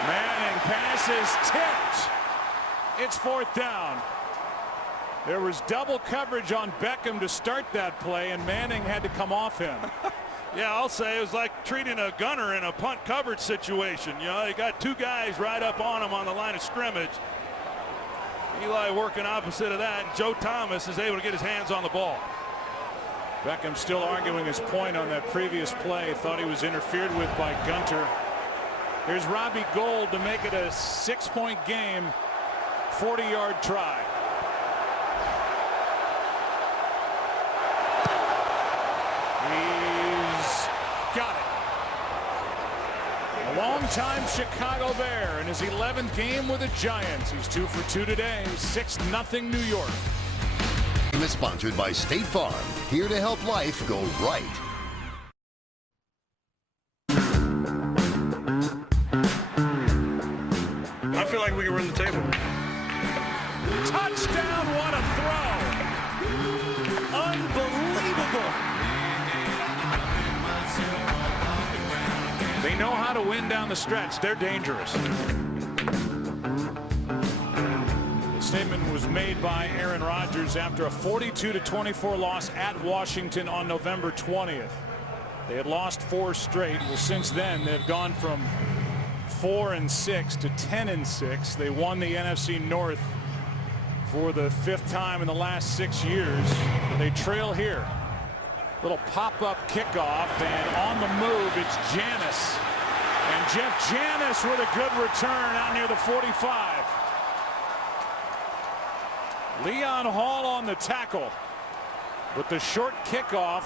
Manning passes tipped. It's 4th down. There was double coverage on Beckham to start that play, and Manning had to come off him. Yeah, I'll say it was like treating a gunner in a punt coverage situation. You know, you got 2 guys right up on him on the line of scrimmage. Eli working opposite of that, and Joe Thomas is able to get his hands on the ball. Beckham still arguing his point on that previous play. Thought he was interfered with by Gunter. Here's Robbie Gould to make it a 6-point game. 40-yard try. He's got it. A long-time Chicago Bear in his 11th game with the Giants. He's 2 for 2 today. 6-0 New York. Game is sponsored by State Farm, here to help life go right. I feel like we can run the table. Touchdown, what a throw. Unbelievable. They know how to win down the stretch. They're dangerous. statement was made by Aaron Rodgers after a 42-24 loss at Washington on November 20th. They had lost 4 straight. Well, since then, they've gone from 4-6 to 10-6. They won the NFC North for the 5th time in the last 6 years. They trail here. Little pop-up kickoff, and on the move, it's Janis. And Jeff Janis with a good return out near the 45. Leon Hall on the tackle. But the short kickoff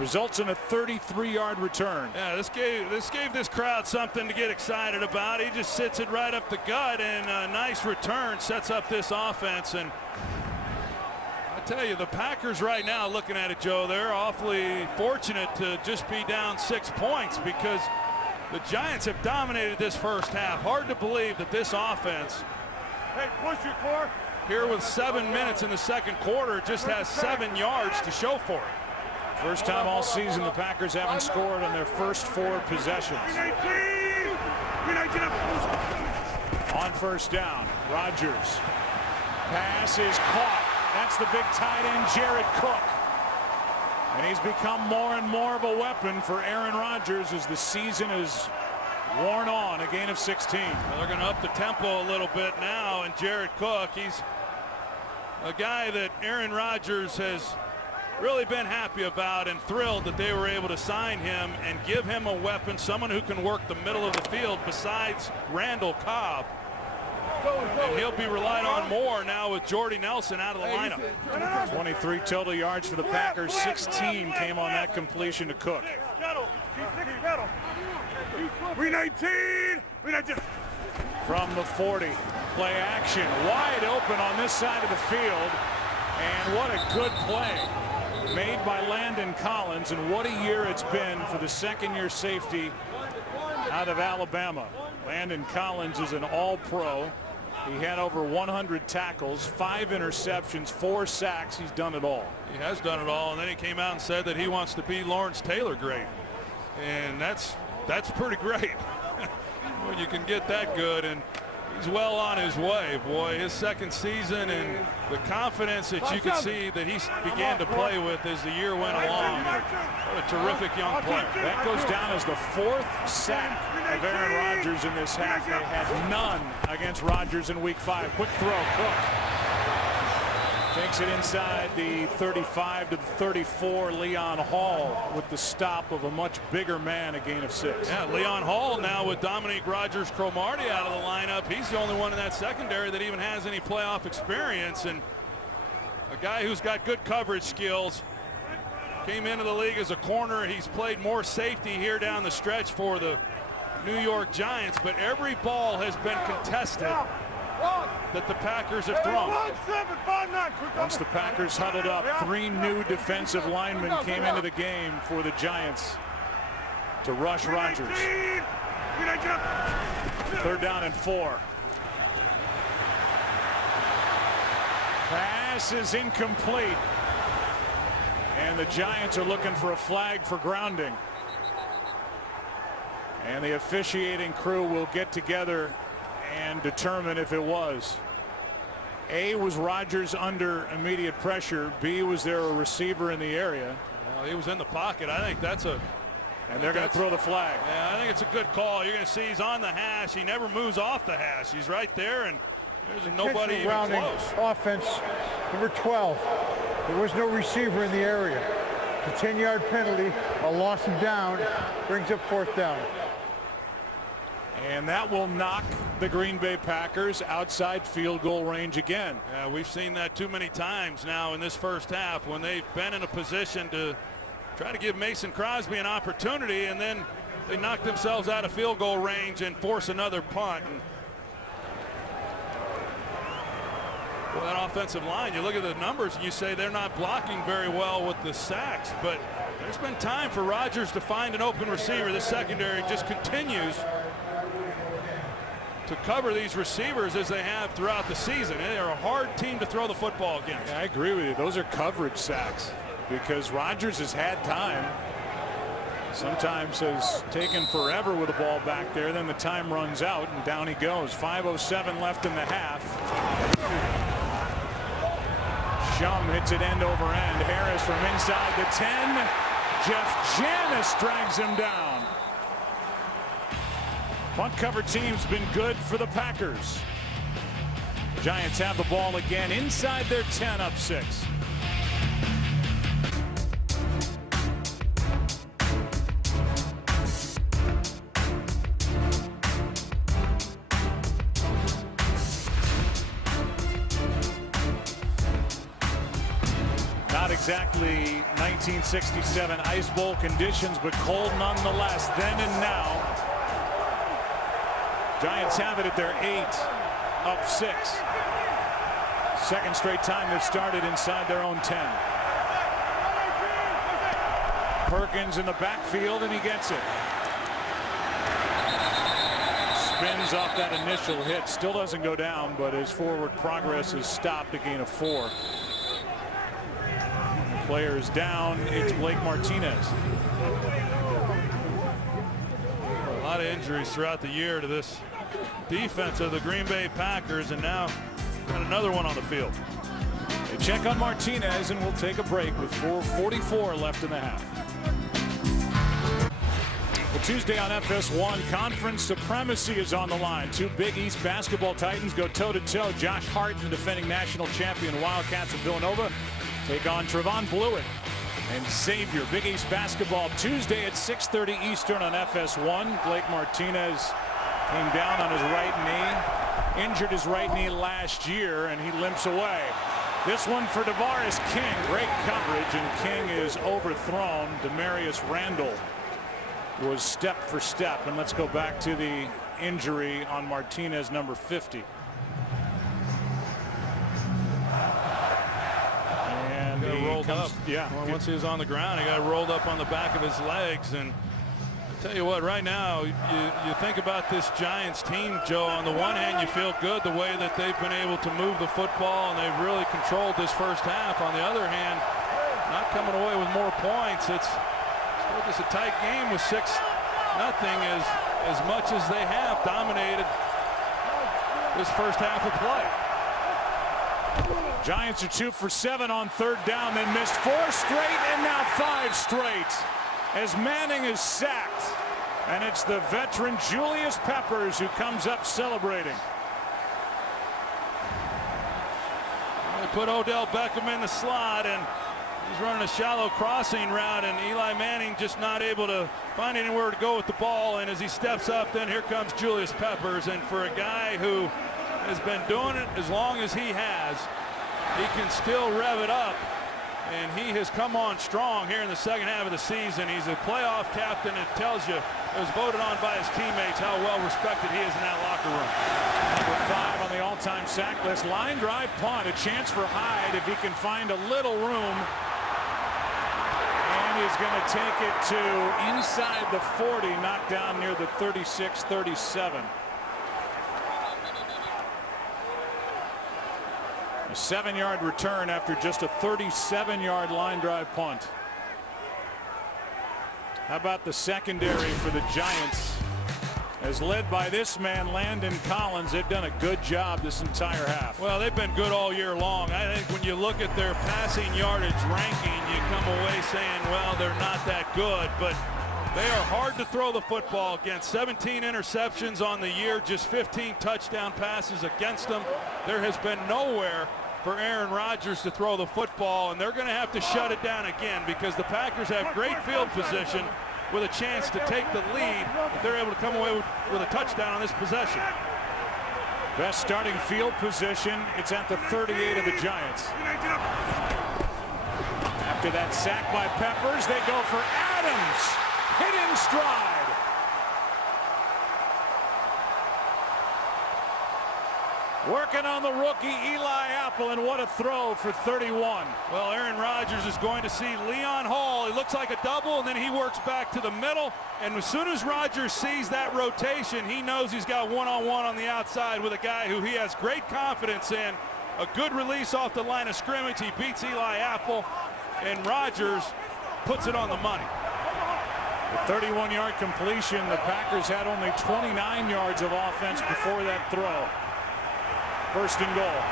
results in a 33-yard return. Yeah, this gave this crowd something to get excited about. He just sits it right up the gut, and a nice return sets up this offense. And I tell you, the Packers right now, looking at it, Joe, they're awfully fortunate to just be down 6 points, because the Giants have dominated this first half. Hard to believe that this offense, Hey, push your core. here with 7 minutes in the second quarter, just has 7 yards to show for it. First time all season the Packers haven't scored on their first 4 possessions. On first down, Rodgers. Pass is caught. That's the big tight end, Jared Cook. And he's become more and more of a weapon for Aaron Rodgers as the season is worn on, a gain of 16. Well, they're going to up the tempo a little bit now, and Jared Cook, he's a guy that Aaron Rodgers has really been happy about and thrilled that they were able to sign him and give him a weapon, someone who can work the middle of the field besides Randall Cobb. And he'll be relied on more now with Jordy Nelson out of the lineup. 23 total yards for the Packers. 16 came on that completion to Cook. From the 40, play action, wide open on this side of the field. And what a good play made by Landon Collins, and what a year it's been for the second-year safety out of Alabama. Landon Collins is an all-pro. He had over 100 tackles, 5 interceptions, 4 sacks. He's done it all. He has done it all, and then he came out and said that he wants to be Lawrence Taylor great, and that's pretty great when you can get that good. And he's well on his way. Boy, his second season and the confidence that you could see that he began to play with as the year went along. What a terrific young player. That goes down as the 4th sack of Aaron Rodgers in this half. They had none against Rodgers in week 5. Quick throw, Cook takes it inside the 35 to the 34. Leon Hall with the stop of a much bigger man, a gain of 6. Yeah, Leon Hall now with Dominique Rodgers-Cromartie out of the lineup. He's the only one in that secondary that even has any playoff experience, and a guy who's got good coverage skills. Came into the league as a corner. He's played more safety here down the stretch for the New York Giants, but every ball has been contested that the Packers have thrown. Once the Packers huddled up, 3 new defensive linemen came into the game for the Giants to rush Rodgers. 3rd down and 4. Pass is incomplete. And the Giants are looking for a flag for grounding. And the officiating crew will get together and determine if it was. A, was Rodgers under immediate pressure? B, was there a receiver in the area? Well, he was in the pocket. I think that's a... And they're going to throw the flag. Yeah, I think it's a good call. You're going to see he's on the hash. He never moves off the hash. He's right there, and there's nobody even close. Offense, number 12. There was no receiver in the area. It's a 10-yard penalty, a loss of down, brings up 4th down. And that will knock the Green Bay Packers outside field goal range again. Yeah, we've seen that too many times now in this first half when they've been in a position to try to give Mason Crosby an opportunity, and then they knock themselves out of field goal range and force another punt. And well, that offensive line, you look at the numbers and you say they're not blocking very well with the sacks, but there's been time for Rodgers to find an open receiver. The secondary just continues to cover these receivers as they have throughout the season. They are a hard team to throw the football against. Yeah, I agree with you. Those are coverage sacks because Rodgers has had time. Sometimes has taken forever with the ball back there. Then the time runs out and down he goes. 5:07 left in the half. Shum hits it end over end. Harris from inside the 10. Jeff Janis drags him down. Punt cover team's been good for the Packers. Giants have the ball again inside their 10, up 6. Not exactly 1967 Ice Bowl conditions, but cold nonetheless, then and now. Giants have it at their 8, up 6. Second straight time they've started inside their own 10. Perkins in the backfield, and he gets it. Spins off that initial hit. Still doesn't go down, but his forward progress is stopped, a gain of 4. Players down. It's Blake Martinez. A lot of injuries throughout the year to this defense of the Green Bay Packers, and now got another one on the field. They check on Martinez, and we'll take a break with 4:44 left in the half. Well, Tuesday on FS1, conference supremacy is on the line. Two Big East basketball titans go toe-to-toe. Josh Hart, the defending national champion Wildcats of Villanova, take on Trevon Blewett and Xavier. Big East basketball Tuesday at 6:30 Eastern on FS1. Blake Martinez came down on his right knee, injured his right knee last year, and he limps away. This one for Tavares King. Great coverage, and King is overthrown. Demarius Randall was step for step. And let's go back to the injury on Martinez, number 50. And he rolled up. Yeah. Well, once he was on the ground, he got rolled up on the back of his legs. And I tell you what, right now, you think about this Giants team, Joe. On the one hand, you feel good the way that they've been able to move the football, and they've really controlled this first half. On the other hand, not coming away with more points. It's just a tight game with 6-0, as much as they have dominated this first half of play. Giants are 2 for 7 on third down. They missed 4 straight and now 5 straight as Manning is sacked. And it's the veteran Julius Peppers who comes up celebrating. They put Odell Beckham in the slot, and he's running a shallow crossing route, and Eli Manning just not able to find anywhere to go with the ball. And as he steps up, then here comes Julius Peppers. And for a guy who has been doing it as long as he has, he can still rev it up. And he has come on strong here in the second half of the season. He's a playoff captain. It tells you it was voted on by his teammates how well respected he is in that locker room. Number 5 on the all-time sack list. Line drive punt. A chance for Hyde if he can find a little room. And he's going to take it to inside the 40, knocked down near the 36-37. A 7-yard return after just a 37-yard line drive punt. How about the secondary for the Giants? As led by this man, Landon Collins, they've done a good job this entire half. Well, they've been good all year long. I think when you look at their passing yardage ranking, you come away saying, well, they're not that good, but they are hard to throw the football against. 17 interceptions on the year, just 15 touchdown passes against them. There has been nowhere for Aaron Rodgers to throw the football, and they're going to have to shut it down again because the Packers have great field position with a chance to take the lead if they're able to come away with a touchdown on this possession. Best starting field position, it's at the 38 of the Giants. After that sack by Peppers, they go for Adams, hit in stride. Working on the rookie Eli Apple, and what a throw for 31. Well, Aaron Rodgers is going to see Leon Hall. It looks like a double, and then he works back to the middle. And as soon as Rodgers sees that rotation, he knows he's got one-on-one on the outside with a guy who he has great confidence in. A good release off the line of scrimmage. He beats Eli Apple, and Rodgers puts it on the money. The 31-yard completion. The Packers had only 29 yards of offense before that throw. First and goal.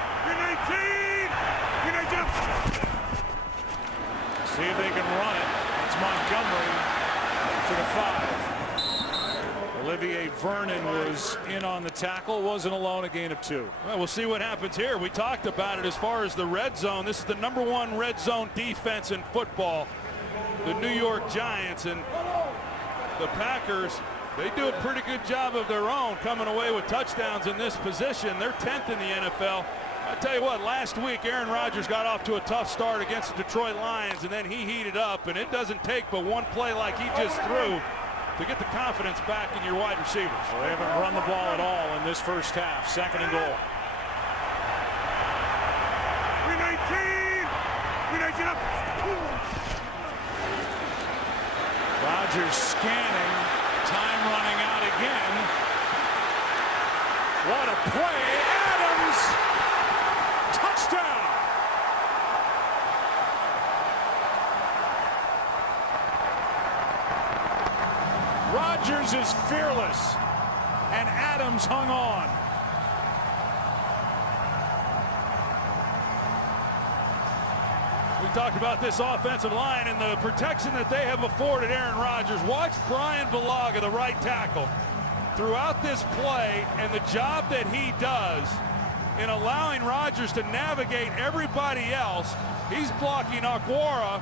See if they can run it. It's Montgomery to the 5. Olivier Vernon was in on the tackle, wasn't alone, a gain of 2. Well, we'll see what happens here. We talked about it as far as the red zone. This is the #1 red zone defense in football. The New York Giants, and the Packers, they do a pretty good job of their own coming away with touchdowns in this position. They're 10th in the NFL. I tell you what, last week Aaron Rodgers got off to a tough start against the Detroit Lions, and then he heated up, and it doesn't take but one play like he just threw to get the confidence back in your wide receivers. Well, they haven't run the ball at all in this first half. 2nd and goal. 319 up. Rodgers scanning, time running out again. What a play. Adams, touchdown. Rodgers is fearless, and Adams hung on. We talked about this offensive line and the protection that they have afforded Aaron Rodgers. Watch Brian Bulaga, the right tackle, throughout this play, and the job that he does in allowing Rodgers to navigate everybody else. He's blocking Aguara,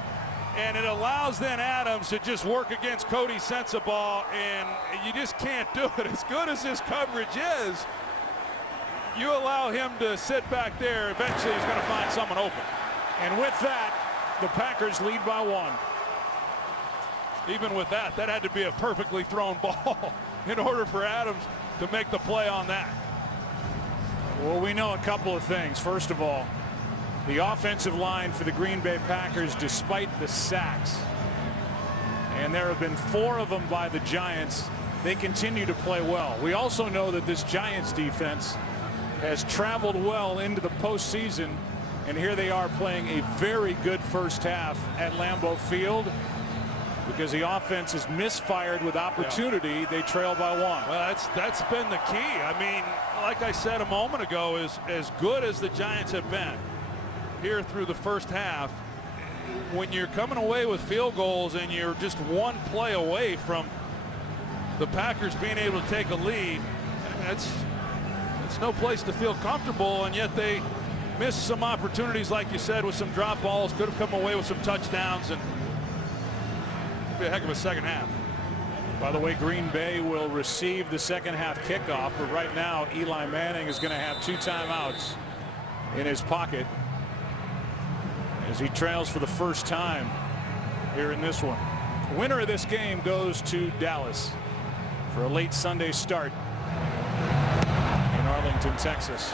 and it allows then Adams to just work against Cody Sensabaugh, and you just can't do it. As good as his coverage is, you allow him to sit back there, eventually he's going to find someone open. And with that, the Packers lead by 1. Even with that, that had to be a perfectly thrown ball in order for Adams to make the play on that. Well, we know a couple of things. First of all, the offensive line for the Green Bay Packers, despite the sacks, and there have been 4 of them by the Giants, they continue to play well. We also know that this Giants defense has traveled well into the postseason, and here they are playing a very good first half at Lambeau Field. Because the offense is misfired with opportunity, yeah. They trail by 1. Well, that's been the key. I mean, like I said a moment ago, is as good as the Giants have been here through the first half, when you're coming away with field goals and you're just one play away from the Packers being able to take a lead, it's no place to feel comfortable, and yet they missed some opportunities, like you said, with some drop balls, could have come away with some touchdowns, and be a heck of a second half. By the way, Green Bay will receive the second half kickoff, but right now Eli Manning is going to have 2 timeouts in his pocket as he trails for the first time here in this one. The winner of this game goes to Dallas for a late Sunday start in Arlington, Texas.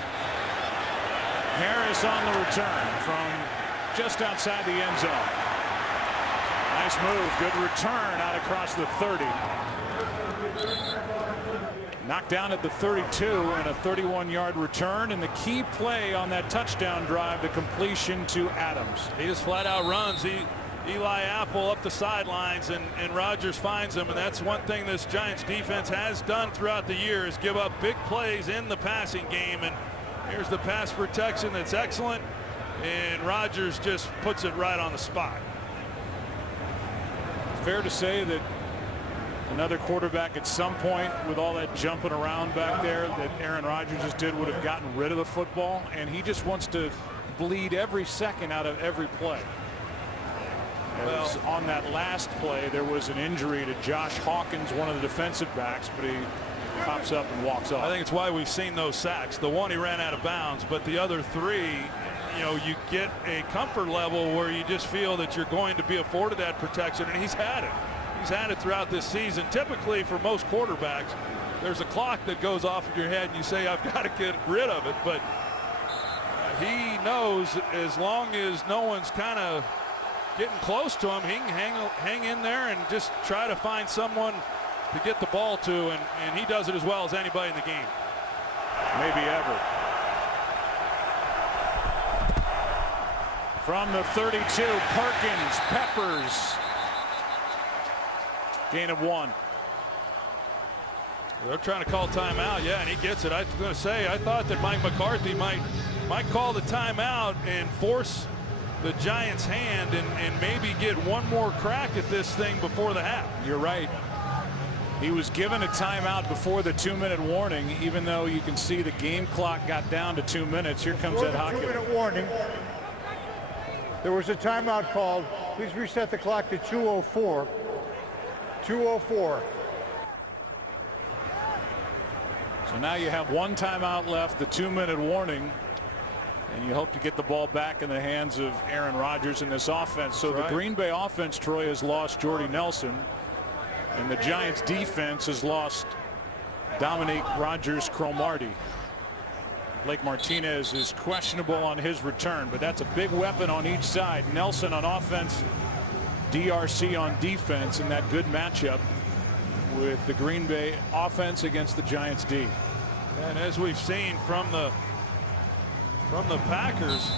Harris on the return from just outside the end zone. Nice move, good return out across the 30. Knocked down at the 32 and a 31-yard return, and the key play on that touchdown drive, the completion to Adams. He just flat out runs. Eli Apple up the sidelines, and Rodgers finds him, and that's one thing this Giants defense has done throughout the year, is give up big plays in the passing game, and here's the pass protection that's excellent, and Rodgers just puts it right on the spot. Fair to say that another quarterback at some point, with all that jumping around back there that Aaron Rodgers just did, would have gotten rid of the football, and he just wants to bleed every second out of every play. As on that last play, there was an injury to Josh Hawkins, one of the defensive backs, but he pops up and walks off. I think it's why we've seen those sacks. The one, he ran out of bounds, but the other 3, you know, you get a comfort level where you just feel that you're going to be afforded that protection, and he's had it. He's had it throughout this season. Typically, for most quarterbacks, there's a clock that goes off in your head, and you say, I've got to get rid of it. But he knows as long as no one's kind of getting close to him, he can hang in there and just try to find someone to get the ball to, and he does it as well as anybody in the game. Maybe ever. From the 32, Perkins, Peppers. Gain of 1. They're trying to call timeout, yeah, and he gets it. I was going to say, I thought that Mike McCarthy might call the timeout and force the Giants' hand and maybe get one more crack at this thing before the half. You're right. He was given a timeout before the 2-minute warning, even though you can see the game clock got down to 2 minutes. Here comes Ed Hockey. 2-minute warning. There was a timeout called. Please reset the clock to 2:04. 2:04. So now you have one timeout left, the 2-minute warning, and you hope to get the ball back in the hands of Aaron Rodgers in this offense. So the Green Bay offense, Troy, has lost Jordy Nelson, and the Giants defense has lost Dominique Rodgers-Cromartie. Blake Martinez is questionable on his return, but that's a big weapon on each side. Nelson on offense, DRC on defense, in that good matchup with the Green Bay offense against the Giants D. And as we've seen from the Packers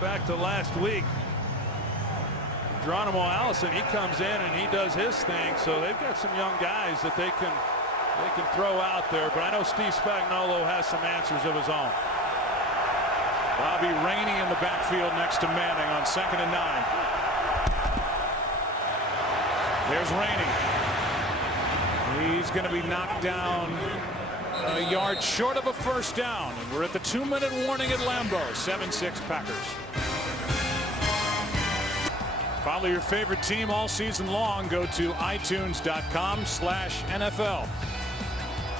back to last week, Geronimo Allison, he comes in and he does his thing. So they've got some young guys that they can throw out there. But I know Steve Spagnuolo has some answers of his own. Bobby Rainey in the backfield next to Manning on 2nd and 9. There's Rainey. He's going to be knocked down a yard short of a first down. And we're at the 2-minute warning at Lambeau. 7-6 Packers. Follow your favorite team all season long. Go to itunes.com/NFL.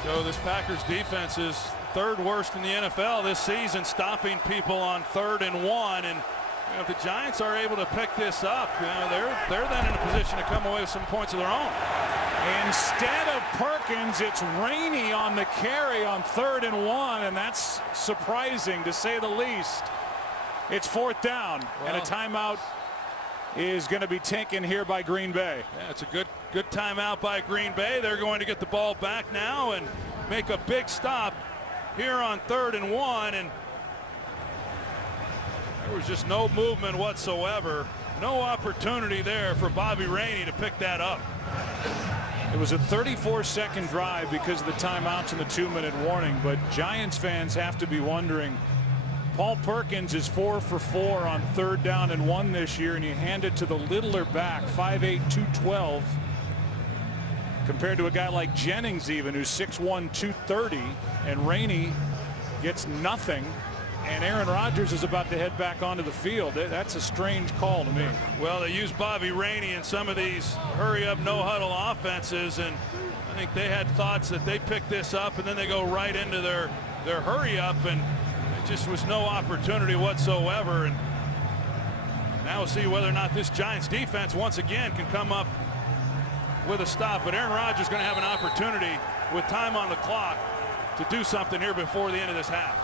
So this Packers defense is 3rd worst in the NFL this season, stopping people on 3rd and 1. And if the Giants are able to pick this up, they're then in a position to come away with some points of their own. Instead of Perkins, it's Rainey on the carry on 3rd and 1, and that's surprising to say the least. It's 4th down, and a timeout is going to be taken here by Green Bay. Yeah, it's a good timeout by Green Bay. They're going to get the ball back now and make a big stop here on 3rd and 1, and there was just no movement whatsoever. No opportunity there for Bobby Rainey to pick that up. It was a 34-second drive because of the timeouts and the 2-minute warning, but Giants fans have to be wondering, Paul Perkins is 4 for 4 on 3rd down and 1 this year, and you hand it to the littler back, 5'8", 212, compared to a guy like Jennings even, who's 6'1", 230, and Rainey gets nothing, and Aaron Rodgers is about to head back onto the field. That's a strange call to me. Well, they use Bobby Rainey in some of these hurry-up, no-huddle offenses, and I think they had thoughts that they pick this up and then they go right into their hurry-up, and just was no opportunity whatsoever. And now we'll see whether or not this Giants defense once again can come up with a stop. But Aaron Rodgers is going to have an opportunity with time on the clock to do something here before the end of this half.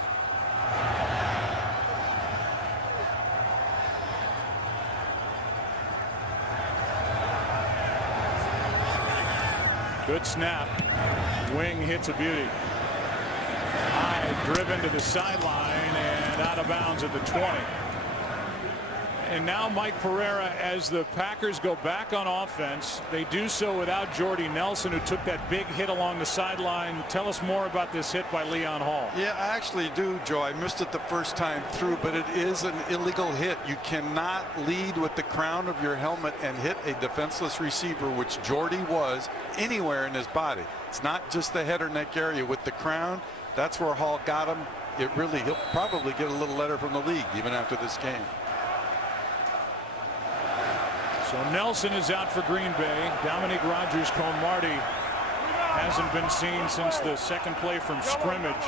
Good snap. Wing hits a beauty. High driven to the sideline and out of bounds at the 20. And now Mike Pereira, as the Packers go back on offense, they do so without Jordy Nelson, who took that big hit along the sideline. Tell us more about this hit by Leon Hall. Yeah, I actually do, Joe. I missed it the first time through, but it is an illegal hit. You cannot lead with the crown of your helmet and hit a defenseless receiver, which Jordy was, anywhere in his body. It's not just the head or neck area. With the crown, that's where Hall got him. He'll probably get a little letter from the league even after this game. So Nelson is out for Green Bay. Dominique Rodgers-Cromartie hasn't been seen since the second play from scrimmage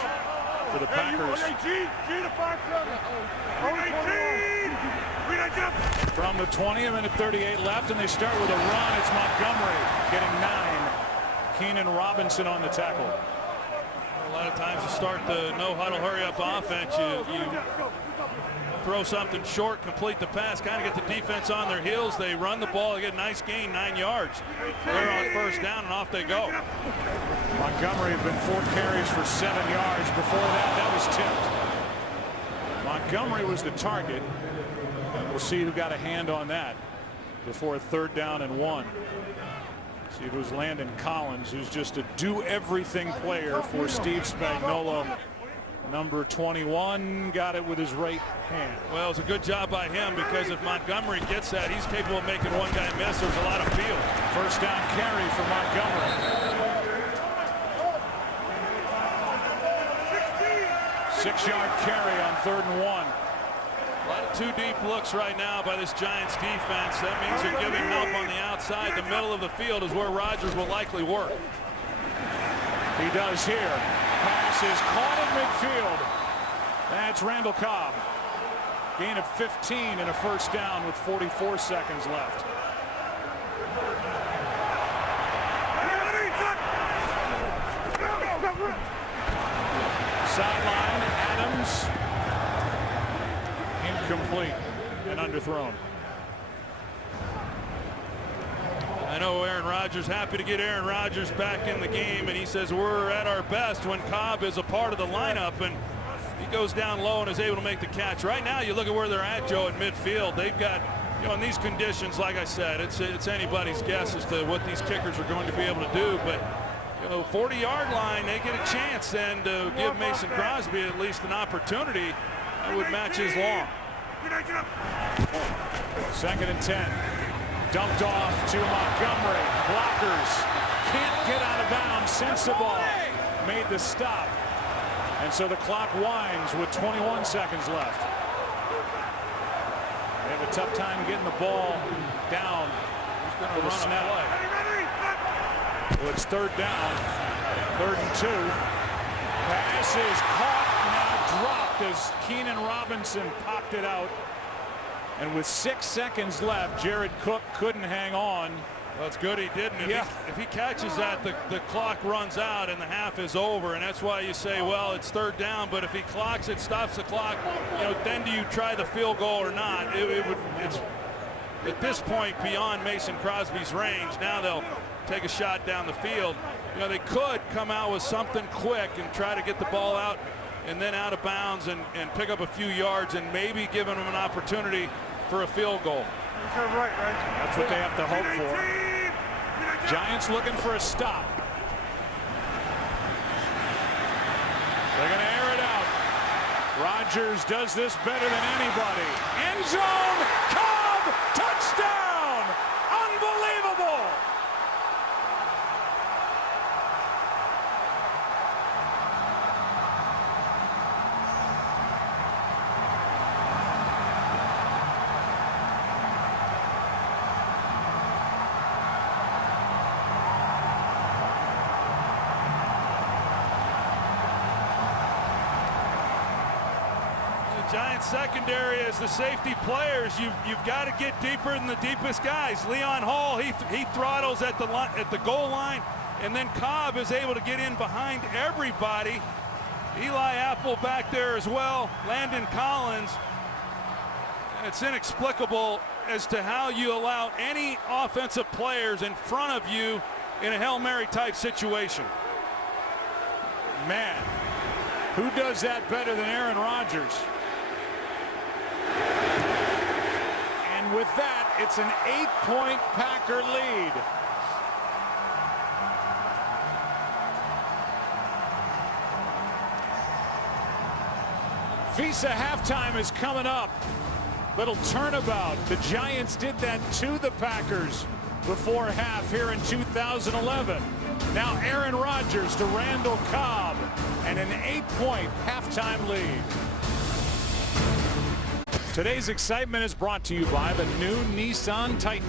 for the Packers. From the 20, a minute 38 left, and they start with a run. It's Montgomery getting 9. Keenan Robinson on the tackle. A lot of times to start the no-huddle hurry-up offense, you throw something short, complete the pass, kind of get the defense on their heels. They run the ball, they get a nice gain, 9 yards. They're on 1st down, and off they go. Montgomery had been 4 carries for 7 yards. Before that was tipped. Montgomery was the target. We'll see who got a hand on that before 3rd down and 1. See, it was Landon Collins, who's just a do-everything player for Steve Spagnuolo. Number 21 got it with his right hand. Well, it's a good job by him, because if Montgomery gets that, he's capable of making one guy miss. There's a lot of field. First down carry for Montgomery. 6-yard carry on 3rd and 1. A lot of 2 deep looks right now by this Giants defense. That means they're giving help on the outside. The middle of the field is where Rodgers will likely work. He does here. Pass is caught in midfield. That's Randall Cobb. Gain of 15 and a first down with 44 seconds left. Sideline, Adams. Incomplete and underthrown. I know Aaron Rodgers, happy to get Aaron Rodgers back in the game, and he says we're at our best when Cobb is a part of the lineup, and he goes down low and is able to make the catch. Right now, you look at where they're at, Joe, in midfield. They've got, you know, in these conditions, like I said, it's anybody's guess as to what these kickers are going to be able to do, but 40-yard line, they get a chance, and to give Mason Crosby at least an opportunity, that would match his long. 2nd and 10. Dumped off to Montgomery. Blockers can't get out of bounds. Sensible made the stop. And so the clock winds with 21 seconds left. They have a tough time getting the ball down for the snap. Well, it's 3rd down. 3rd and 2. Pass is caught, now dropped as Keenan Robinson popped it out. And with 6 seconds left, Jared Cook couldn't hang on. Well, it's good he didn't. If he catches that, the clock runs out and the half is over, and that's why you say, well, it's 3rd down, but if he clocks it, stops the clock, then do you try the field goal or not? It's at this point beyond Mason Crosby's range. Now they'll take a shot down the field. They could come out with something quick and try to get the ball out and then out of bounds and pick up a few yards and maybe giving them an opportunity for a field goal. That's what they have to hope for. Giants looking for a stop. They're going to air it out. Rodgers does this better than anybody. End zone, Cobb, touchdown! Unbelievable! Giants secondary as the safety players, you've got to get deeper than the deepest guys. Leon Hall, he throttles at the goal line, and then Cobb is able to get in behind everybody. Eli Apple back there as well. Landon Collins. It's inexplicable as to how you allow any offensive players in front of you in a Hail Mary type situation. Man, who does that better than Aaron Rodgers? And with that, it's an 8-point Packer lead. Visa halftime is coming up. Little turnabout. The Giants did that to the Packers before half here in 2011. Now Aaron Rodgers to Randall Cobb and an 8-point halftime lead. Today's excitement is brought to you by the new Nissan Titan.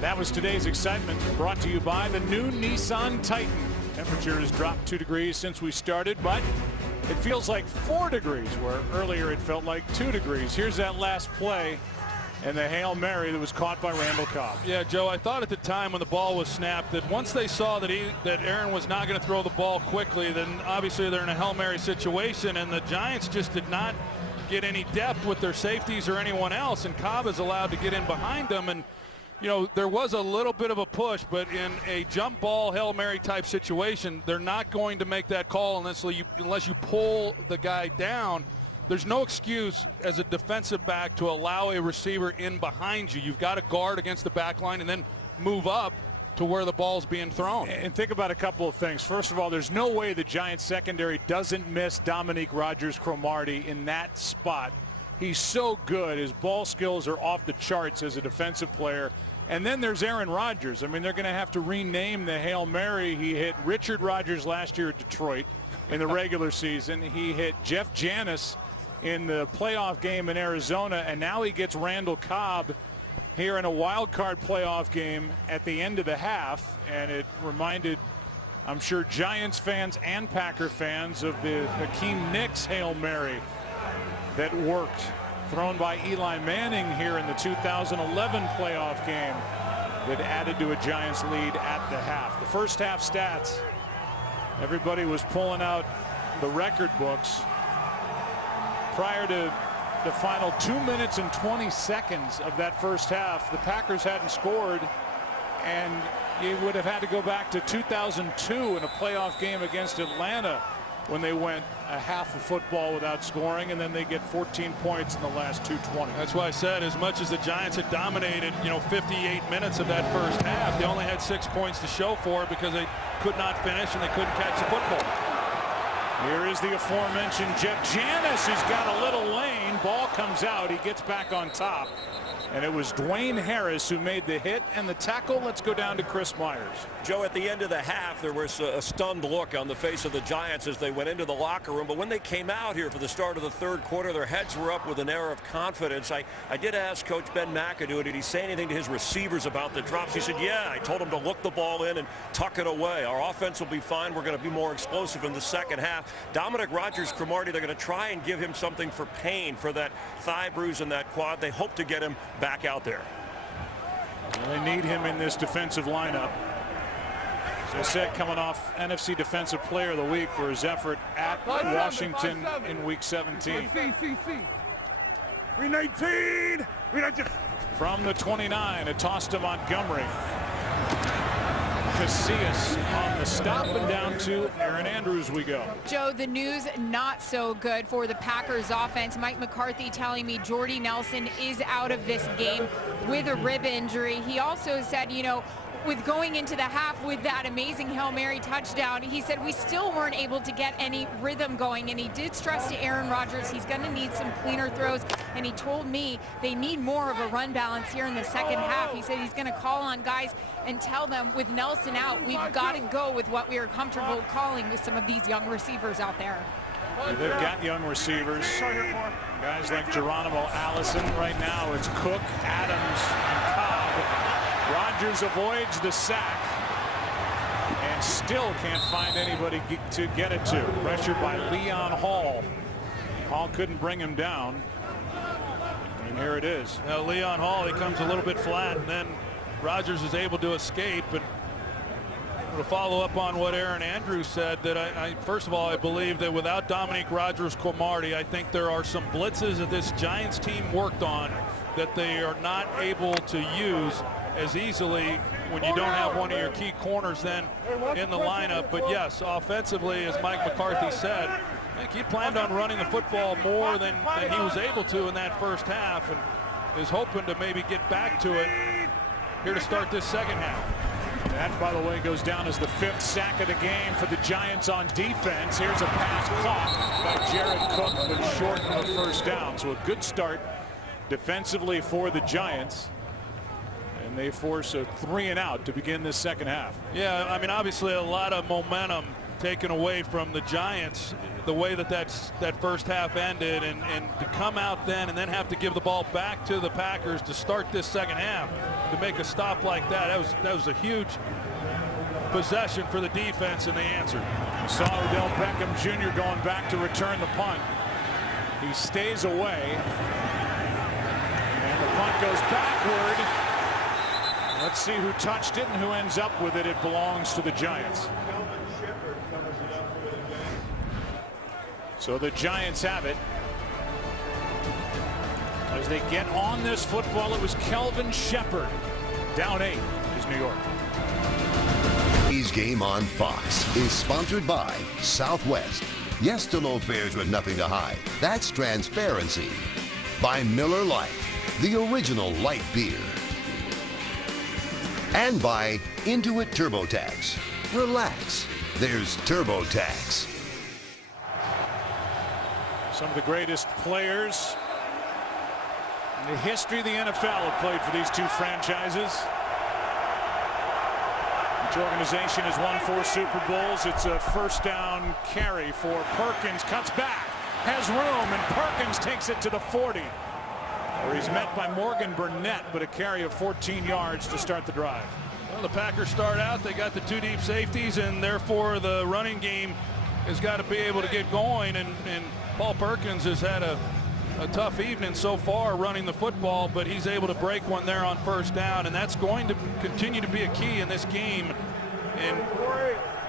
That was today's excitement, brought to you by the new Nissan Titan. Temperature has dropped 2 degrees since we started, but it feels like 4 degrees, where earlier it felt like 2 degrees. Here's that last play and the Hail Mary that was caught by Randall Cobb. Yeah, Joe, I thought at the time when the ball was snapped that once they saw that Aaron was not going to throw the ball quickly, then obviously they're in a Hail Mary situation, and the Giants just did not get any depth with their safeties or anyone else, and Cobb is allowed to get in behind them. And you know, there was a little bit of a push, but in a jump ball, Hail Mary type situation, they're not going to make that call unless you pull the guy down. There's no excuse as a defensive back to allow a receiver in behind you. You've got to guard against the back line and then move up to where the ball's being thrown. And think about a couple of things. First of all, there's no way the Giants secondary doesn't miss Dominique Rodgers-Cromartie in that spot. He's so good. His ball skills are off the charts as a defensive player. And then there's Aaron Rodgers. I mean, they're going to have to rename the Hail Mary. He hit Richard Rodgers last year at Detroit in the regular season. He hit Jeff Janis in the playoff game in Arizona, and now he gets Randall Cobb here in a wild card playoff game at the end of the half. And it reminded, I'm sure, Giants fans and Packer fans of the Hakeem Nicks Hail Mary that worked, thrown by Eli Manning here in the 2011 playoff game that added to a Giants lead at the half. The first half stats, everybody was pulling out the record books. Prior to the final 2 minutes and 20 seconds of that first half, the Packers hadn't scored, and you would have had to go back to 2002 in a playoff game against Atlanta when they went a half of football without scoring, and then they get 14 points in the last 2:20. That's why I said, as much as the Giants had dominated, 58 minutes of that first half, they only had 6 points to show for it because they could not finish and they couldn't catch the football. Here is the aforementioned Jeff Janis, who's got a little lane. Ball comes out. He gets back on top. And it was Dwayne Harris who made the hit and the tackle. Let's go down to Chris Myers. Joe, at the end of the half, there was a stunned look on the face of the Giants as they went into the locker room. But when they came out here for the start of the third quarter, their heads were up with an air of confidence. I did ask Coach Ben McAdoo, did he say anything to his receivers about the drops? He said, yeah, I told him to look the ball in and tuck it away. Our offense will be fine. We're going to be more explosive in the second half. Dominique Rodgers-Cromartie, they're going to try and give him something for pain for that thigh bruise and that quad. They hope to get him back out there. Well, they need him in this defensive lineup. As I said, coming off NFC Defensive Player of the Week for his effort at Washington in Week 17. From the 29, a toss to Montgomery. Casillas on the stop, and down to Aaron Andrews we go. Joe, the news not so good for the Packers offense. Mike McCarthy telling me Jordy Nelson is out of this game with a rib injury. He also said, with going into the half with that amazing Hail Mary touchdown, he said we still weren't able to get any rhythm going, and he did stress to Aaron Rodgers he's going to need some cleaner throws, and he told me they need more of a run balance here in the second half. He said he's going to call on guys and tell them with Nelson out, we've got to go with what we are comfortable calling with some of these young receivers out there. They've got young receivers, guys like Geronimo Allison. Right now it's Cook, Adams, and Cobb. Rodgers avoids the sack and still can't find anybody to get it to. Pressured by Leon Hall. Hall couldn't bring him down. And here it is. Now Leon Hall, he comes a little bit flat, and then Rodgers is able to escape. But to follow up on what Aaron Andrews said, that first of all, I believe that without Dominique Rodgers-Cromartie, I think there are some blitzes that this Giants team worked on that they are not able to use as easily when you don't have one of your key corners then in the lineup. But yes, offensively, as Mike McCarthy said, I think he planned on running the football more than he was able to in that first half, and is hoping to maybe get back to it here to start this second half. That, by the way, goes down as the 5th sack of the game for the Giants on defense. Here's a pass caught by Jared Cook, but short of the first down. So a good start defensively for the Giants. And they force a 3-and-out to begin this second half. Yeah, I mean, obviously a lot of momentum taken away from the Giants, the way that first half ended, and to come out then and then have to give the ball back to the Packers to start this second half to make a stop like that was a huge possession for the defense, and they answered. You saw Odell Beckham Jr. going back to return the punt. He stays away, and the punt goes backward. Let's see who touched it and who ends up with it. It belongs to the Giants. So the Giants have it. As they get on this football, it was Kelvin Shepherd Down 8 is New York. Today's game on Fox is sponsored by Southwest. Yes to low fares with nothing to hide. That's transparency. By Miller Lite, the original light beer. And by Intuit TurboTax. Relax, there's TurboTax. Some of the greatest players in the history of the NFL have played for these two franchises. Each organization has won 4 Super Bowls. It's a first down carry for Perkins. Cuts back, has room, and Perkins takes it to the 40. Where he's met by Morgan Burnett, but a carry of 14 yards to start the drive. Well, the Packers start out. They got the 2 deep safeties, and therefore the running game has got to be able to get going. And Paul Perkins has had a tough evening so far running the football, but he's able to break one there on first down, and that's going to continue to be a key in this game and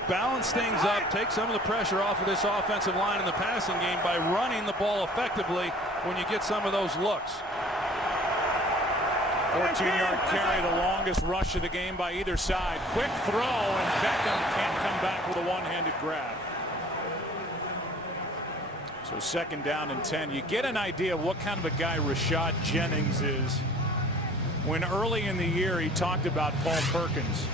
balance things up, take some of the pressure off of this offensive line in the passing game by running the ball effectively when you get some of those looks. 14-yard carry, the longest rush of the game by either side. Quick throw, and Beckham can't come back with a one-handed grab. So second down and 10. You get an idea of what kind of a guy Rashad Jennings is when early in the year he talked about Paul Perkins.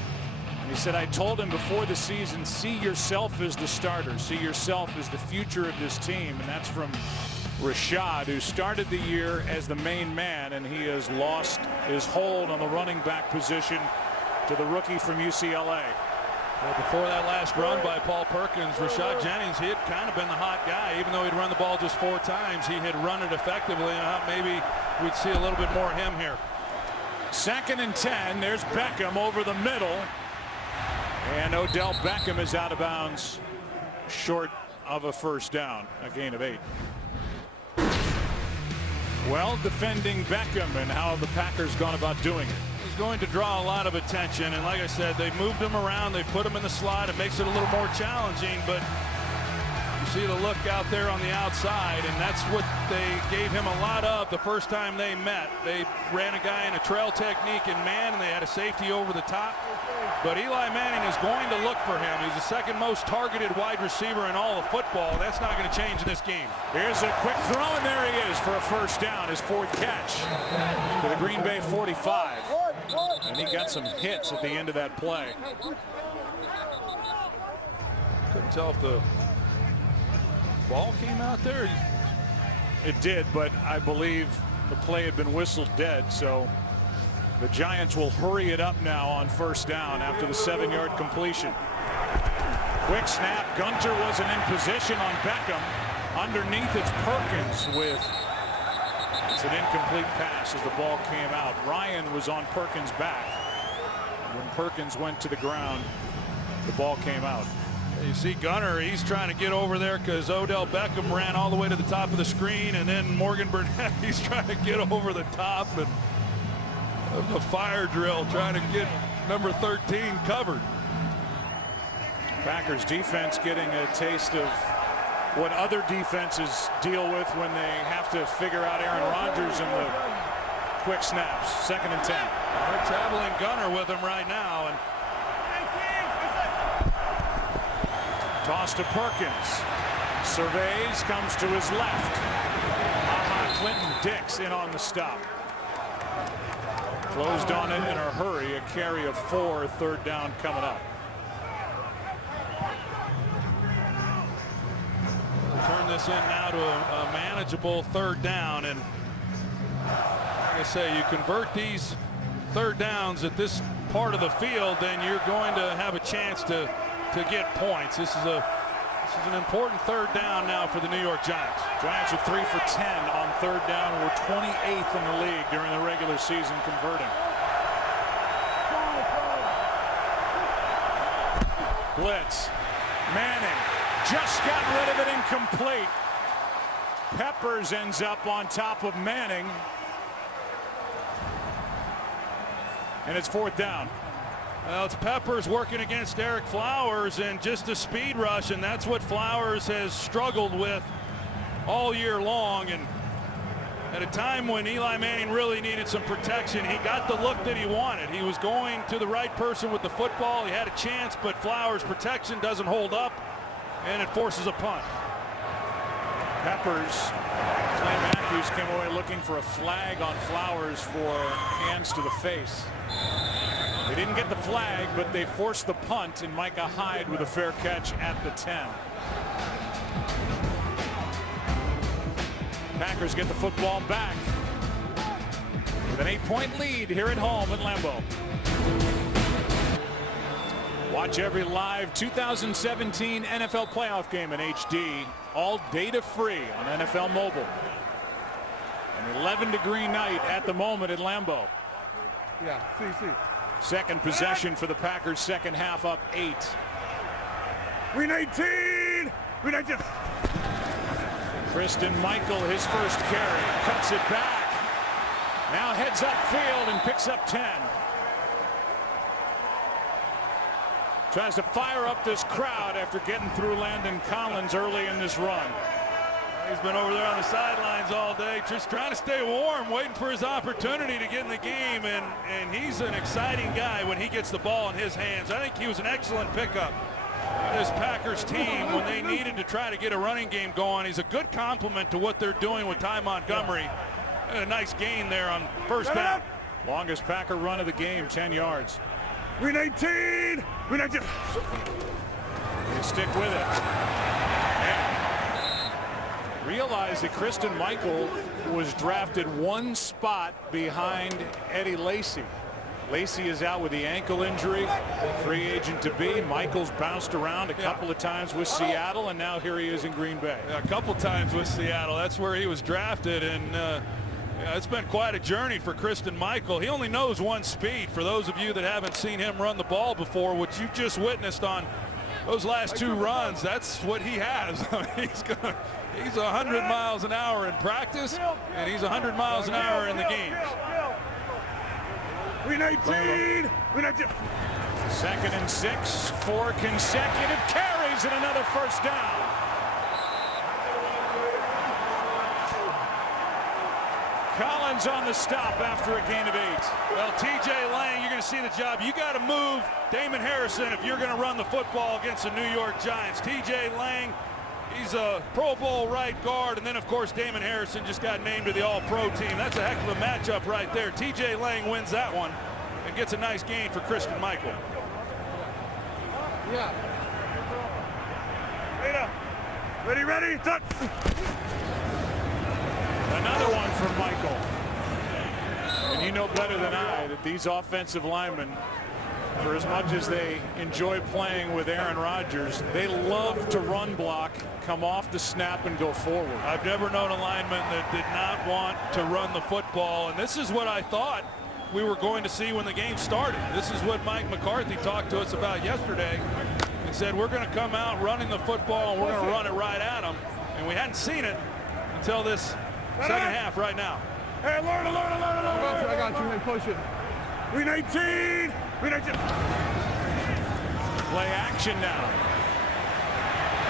And he said, I told him before the season, see yourself as the starter, see yourself as the future of this team. And that's from Rashad, who started the year as the main man, and he has lost his hold on the running back position to the rookie from UCLA. Well, before that last run by Paul Perkins, Rashad Jennings, he had kind of been the hot guy. Even though he'd run the ball just 4 times, he had run it effectively, and maybe we'd see a little bit more of him here. Second and 10. There's Beckham over the middle, and Odell Beckham is out of bounds, short of a first down, a gain of 8. Well, defending Beckham, and how have the Packers gone about doing it? He's going to draw a lot of attention, and like I said, they moved him around, they put him in the slot. It makes it a little more challenging, but you see the look out there on the outside, and that's what they gave him a lot of the first time they met. They ran a guy in a trail technique in man, and they had a safety over the top. But Eli Manning is going to look for him. He's the second most targeted wide receiver in all of football. That's not going to change in this game. Here's a quick throw, and there he is for a first down, his 4th catch to the Green Bay 45. And he got some hits at the end of that play. Couldn't tell if the ball came out there. It did, but I believe the play had been whistled dead, so the Giants will hurry it up now on first down after the 7-yard completion. Quick snap. Gunter wasn't in position on Beckham. Underneath, it's Perkins with, it's an incomplete pass as the ball came out. Ryan was on Perkins' back. When Perkins went to the ground, the ball came out. You see Gunter, he's trying to get over there because Odell Beckham ran all the way to the top of the screen, and then Morgan Burnett, he's trying to get over the top and the fire drill, trying to get number 13 covered. Packers defense getting a taste of what other defenses deal with when they have to figure out Aaron Rodgers and the quick snaps. Second and 10. They're traveling Gunner with him right now. And toss to Perkins. Surveys, comes to his left. Clinton Dix in on the stop. Closed on it in a hurry. A carry of 4, third down coming up. Turn this in now to a manageable third down, and like I say, you convert these third downs at this part of the field, then you're going to have a chance to get points. This is an important third down now for the New York Giants. Giants are 3 for 10 on third down. We're 28th in the league during the regular season converting. Blitz. Manning just got rid of it, incomplete. Peppers ends up on top of Manning. And it's 4th down. Well, it's Peppers working against Eric Flowers, and just a speed rush, and that's what Flowers has struggled with all year long. And At a time when Eli Manning really needed some protection, he got the look that he wanted. He was going to the right person with the football. He had a chance, but Flowers' protection doesn't hold up, and it forces a punt. Peppers, Clay Matthews came away looking for a flag on Flowers for hands to the face. They didn't get the flag, but they forced the punt, and Micah Hyde with a fair catch at the 10. Packers get the football back with an 8-point lead here at home at Lambeau. Watch every live 2017 NFL playoff game in HD, all data free on NFL Mobile. An 11-degree night at the moment at Lambeau. Yeah, see. Second possession for the Packers, second half up 8. We 19. Kristen Michael, his first carry, cuts it back. Now heads upfield and picks up 10. Tries to fire up this crowd after getting through Landon Collins early in this run. He's been over there on the sidelines all day, just trying to stay warm, waiting for his opportunity to get in the game, and he's an exciting guy when he gets the ball in his hands. I think he was an excellent pickup. This Packers team, when they needed to try to get a running game going, he's a good complement to what they're doing with Ty Montgomery. And a nice gain there on first down. Longest Packer run of the game, 10 yards. We 19. We 19. They stick with it. And realize that Kristen Michael was drafted one spot behind Eddie Lacy. Lacy is out with the ankle injury, free agent to be. Michael's bounced around a couple of times with Seattle, and now here he is in Green Bay. A couple times with Seattle. That's where he was drafted, and it's been quite a journey for Kristen Michael. He only knows one speed. For those of you that haven't seen him run the ball before, what you've just witnessed on those last two runs, that's what he has. He's 100 miles an hour in practice, and he's 100 miles an hour in the games. We 19. We 19. Second and 6, 4 consecutive carries and another first down. Collins on the stop after a gain of 8. Well, TJ Lang, you're going to see the job. You got to move Damon Harrison if you're going to run the football against the New York Giants. TJ Lang, he's a Pro Bowl right guard, and then of course Damon Harrison just got named to the All-Pro team. That's a heck of a matchup right there. TJ Lang wins that one and gets a nice gain for Kristen Michael. Yeah. Ready, touch. Another one for Michael. And you know better than I that these offensive linemen, for as much as they enjoy playing with Aaron Rodgers, they love to run block, come off the snap, and go forward. I've never known a lineman that did not want to run the football, and this is what I thought we were going to see when the game started. This is what Mike McCarthy talked to us about yesterday and said we're going to come out running the football and we're going to run it right at them, and we hadn't seen it until this second half right now. Hey, alert. I got you. Hey, push it. We 19. We 19. Play action now.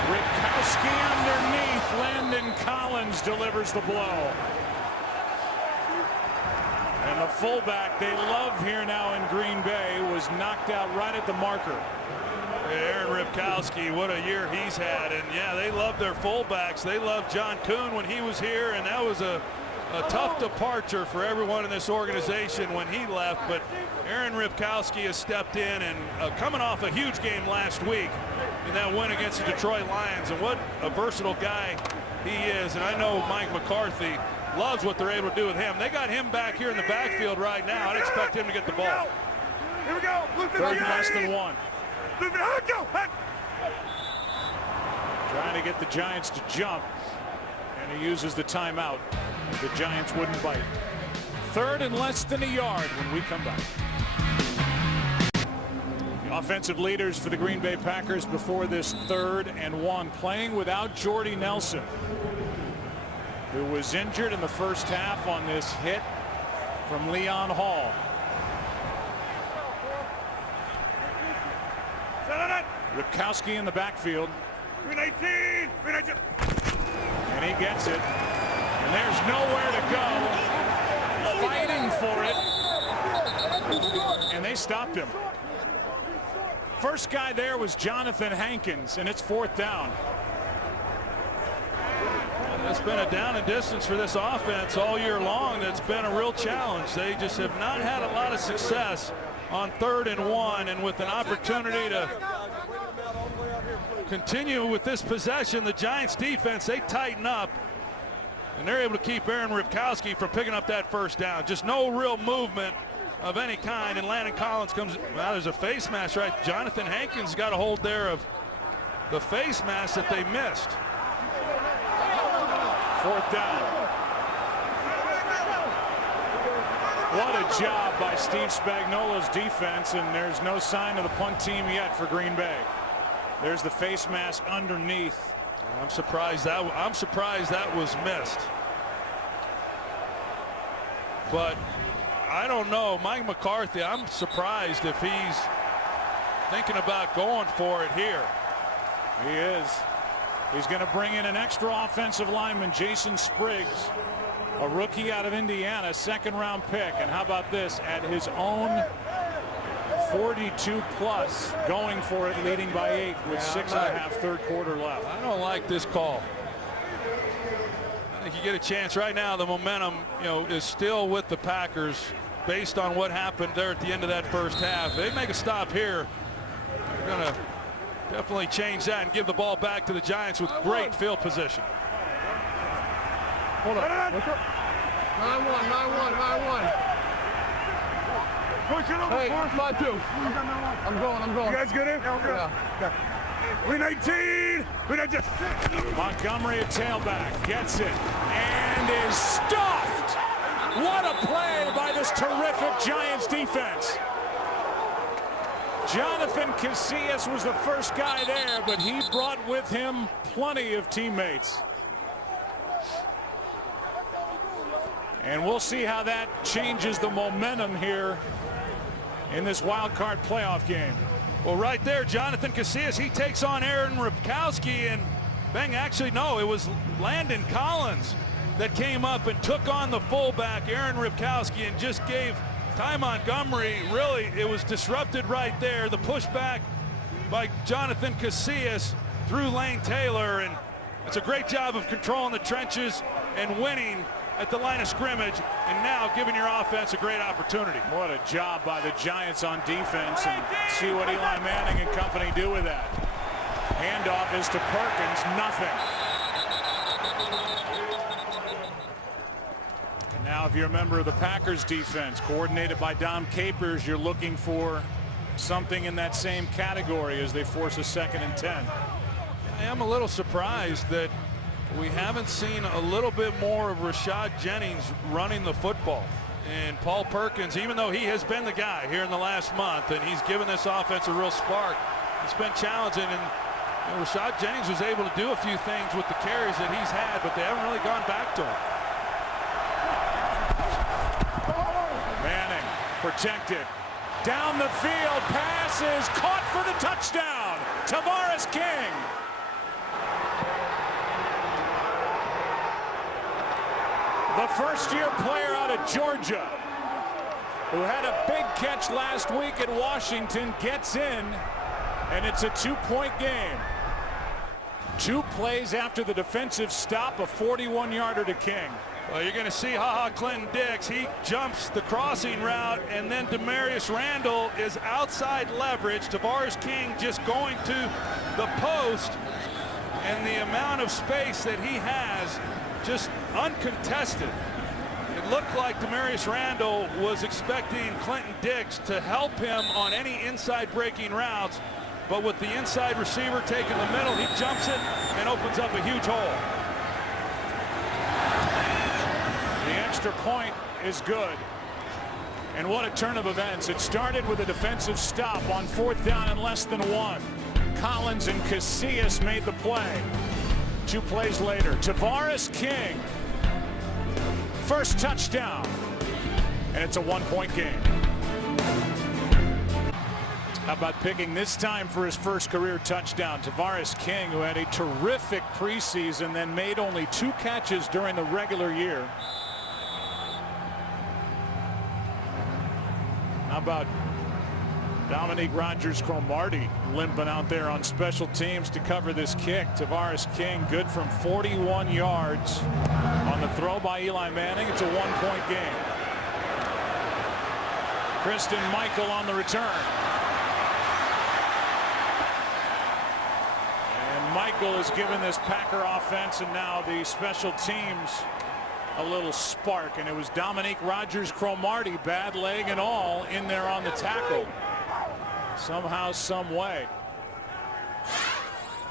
Ripkowski underneath. Landon Collins delivers the blow. And the fullback they love here now in Green Bay was knocked out right at the marker. Aaron Ripkowski, what a year he's had. And yeah, they love their fullbacks. They loved John Kuhn when he was here, and that was a tough departure for everyone in this organization when he left. But Aaron Ripkowski has stepped in, and coming off a huge game last week in that win against the Detroit Lions, and what a versatile guy he is. And I know Mike McCarthy loves what they're able to do with him. They got him back here in the backfield right now. I'd expect him to get the ball. Here we go. Third and less than 1. Trying to get the Giants to jump, and he uses the timeout. The Giants wouldn't bite. Third and less than a yard when we come back. The offensive leaders for the Green Bay Packers before this 3rd and 1, playing without Jordy Nelson, who was injured in the first half on this hit from Leon Hall. Ripkowski in the backfield. We 19. And he gets it. And there's nowhere to go. Fighting for it. And they stopped him. First guy there was Jonathan Hankins, and it's 4th down. It's been a down and distance for this offense all year long. That's been a real challenge. They just have not had a lot of success on 3rd and 1, and with an opportunity to continue with this possession, the Giants defense, they tighten up, and they're able to keep Aaron Ripkowski from picking up that first down. Just no real movement of any kind, and Landon Collins comes. Well, there's a face mask, right? Jonathan Hankins got a hold there of the face mask that they missed. 4th down. What a job by Steve Spagnuolo's defense, and there's no sign of the punt team yet for Green Bay. There's the face mask underneath. I'm surprised that was missed. But I don't know, Mike McCarthy, I'm surprised if he's thinking about going for it here. He is. He's going to bring in an extra offensive lineman, Jason Spriggs, a rookie out of Indiana, 2nd-round pick. And how about this, at his own 42 plus, going for it, leading by 8 with 6.5 third quarter left. I don't like this call. I think you get a chance right now. The momentum, is still with the Packers based on what happened there at the end of that first half. They make a stop here. They're going to definitely change that and give the ball back to the Giants with great field position. Hold on. What's up? 9-1, 9-1, 9-1. Push it over. Hey, 5-2. I'm going. You guys good in? Yeah, we're good. Yeah. We 19. We 19. Montgomery, a tailback, gets it and is stuffed. What a play by this terrific Giants defense. Jonathan Casillas was the first guy there, but he brought with him plenty of teammates. And we'll see how that changes the momentum here in this wild card playoff game. Well, right there, Jonathan Casillas, he takes on Aaron Ripkowski, and actually, no, it was Landon Collins that came up and took on the fullback, Aaron Ripkowski, and just gave Ty Montgomery, really, it was disrupted right there. The pushback by Jonathan Casillas through Lane Taylor, and it's a great job of controlling the trenches and winning at the line of scrimmage, and now giving your offense a great opportunity. What a job by the Giants on defense, and see what Eli Manning and company do with that. Handoff is to Perkins, nothing. And now if you're a member of the Packers defense, coordinated by Dom Capers, you're looking for something in that same category as they force a 2nd and 10. I am a little surprised that we haven't seen a little bit more of Rashad Jennings running the football. And Paul Perkins, even though he has been the guy here in the last month, and he's given this offense a real spark, it's been challenging. And Rashad Jennings was able to do a few things with the carries that he's had, but they haven't really gone back to him. Manning protected. Down the field, pass is caught for the touchdown. Tavares King. The first-year player out of Georgia who had a big catch last week at Washington gets in, and it's a 2-point game. 2 plays after the defensive stop, a 41-yarder to King. Well, you're going to see Clinton-Dix. He jumps the crossing route, and then Demarius Randall is outside leverage. Tavares King just going to the post, and the amount of space that he has, just uncontested. It looked like Demarius Randall was expecting Clinton-Dix to help him on any inside breaking routes, but with the inside receiver taking the middle, he jumps it and opens up a huge hole. The extra point is good. And what a turn of events. It started with a defensive stop on 4th down and less than 1. Collins and Casillas made the play. 2 plays later, Tavares King, first touchdown, and it's a 1-point game. How about picking this time for his first career touchdown? Tavares King, who had a terrific preseason, then made only 2 catches during the regular year. How about Dominique Rodgers-Cromartie limping out there on special teams to cover this kick? Tavares King good from 41 yards on the throw by Eli Manning. It's a 1-point game. Christine Michael on the return. And Michael has given this Packer offense and now the special teams a little spark, and it was Dominique Rodgers-Cromartie, bad leg and all, in there on the tackle. Somehow, some way.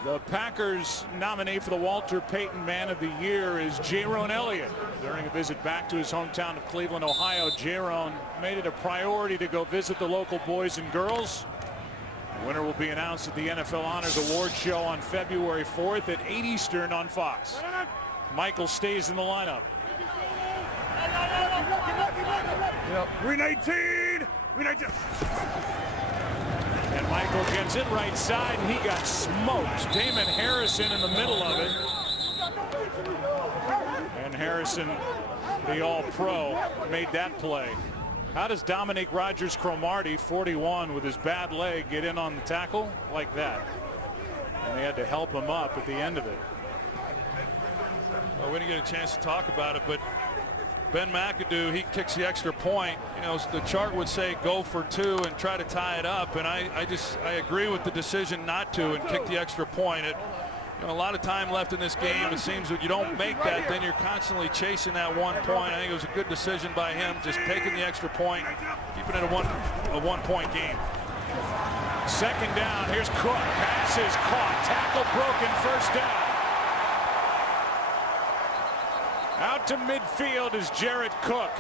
The Packers nominee for the Walter Payton Man of the Year is Jaron Elliott. During a visit back to his hometown of Cleveland, Ohio, Jaron made it a priority to go visit the local boys and girls. The winner will be announced at the NFL Honors Award Show on February 4th at 8 Eastern on Fox. Michael stays in the lineup. We 19. We 19. And Michael gets it right side, and he got smoked. Damon Harrison in the middle of it. And Harrison, the All-Pro, made that play. How does Dominique Rodgers-Cromartie, 41, with his bad leg, get in on the tackle like that? And they had to help him up at the end of it. Well, we didn't get a chance to talk about it, but Ben McAdoo, he kicks the extra point. You know, the chart would say go for 2 and try to tie it up, and I agree with the decision not to and kick the extra point. You know, a lot of time left in this game. It seems that you don't make that, then you're constantly chasing that 1 point. I think it was a good decision by him, just taking the extra point, keeping it a one-point game. Second down. Here's Cook. Pass is caught. Tackle broken. First down. Out to midfield is Jared Cook,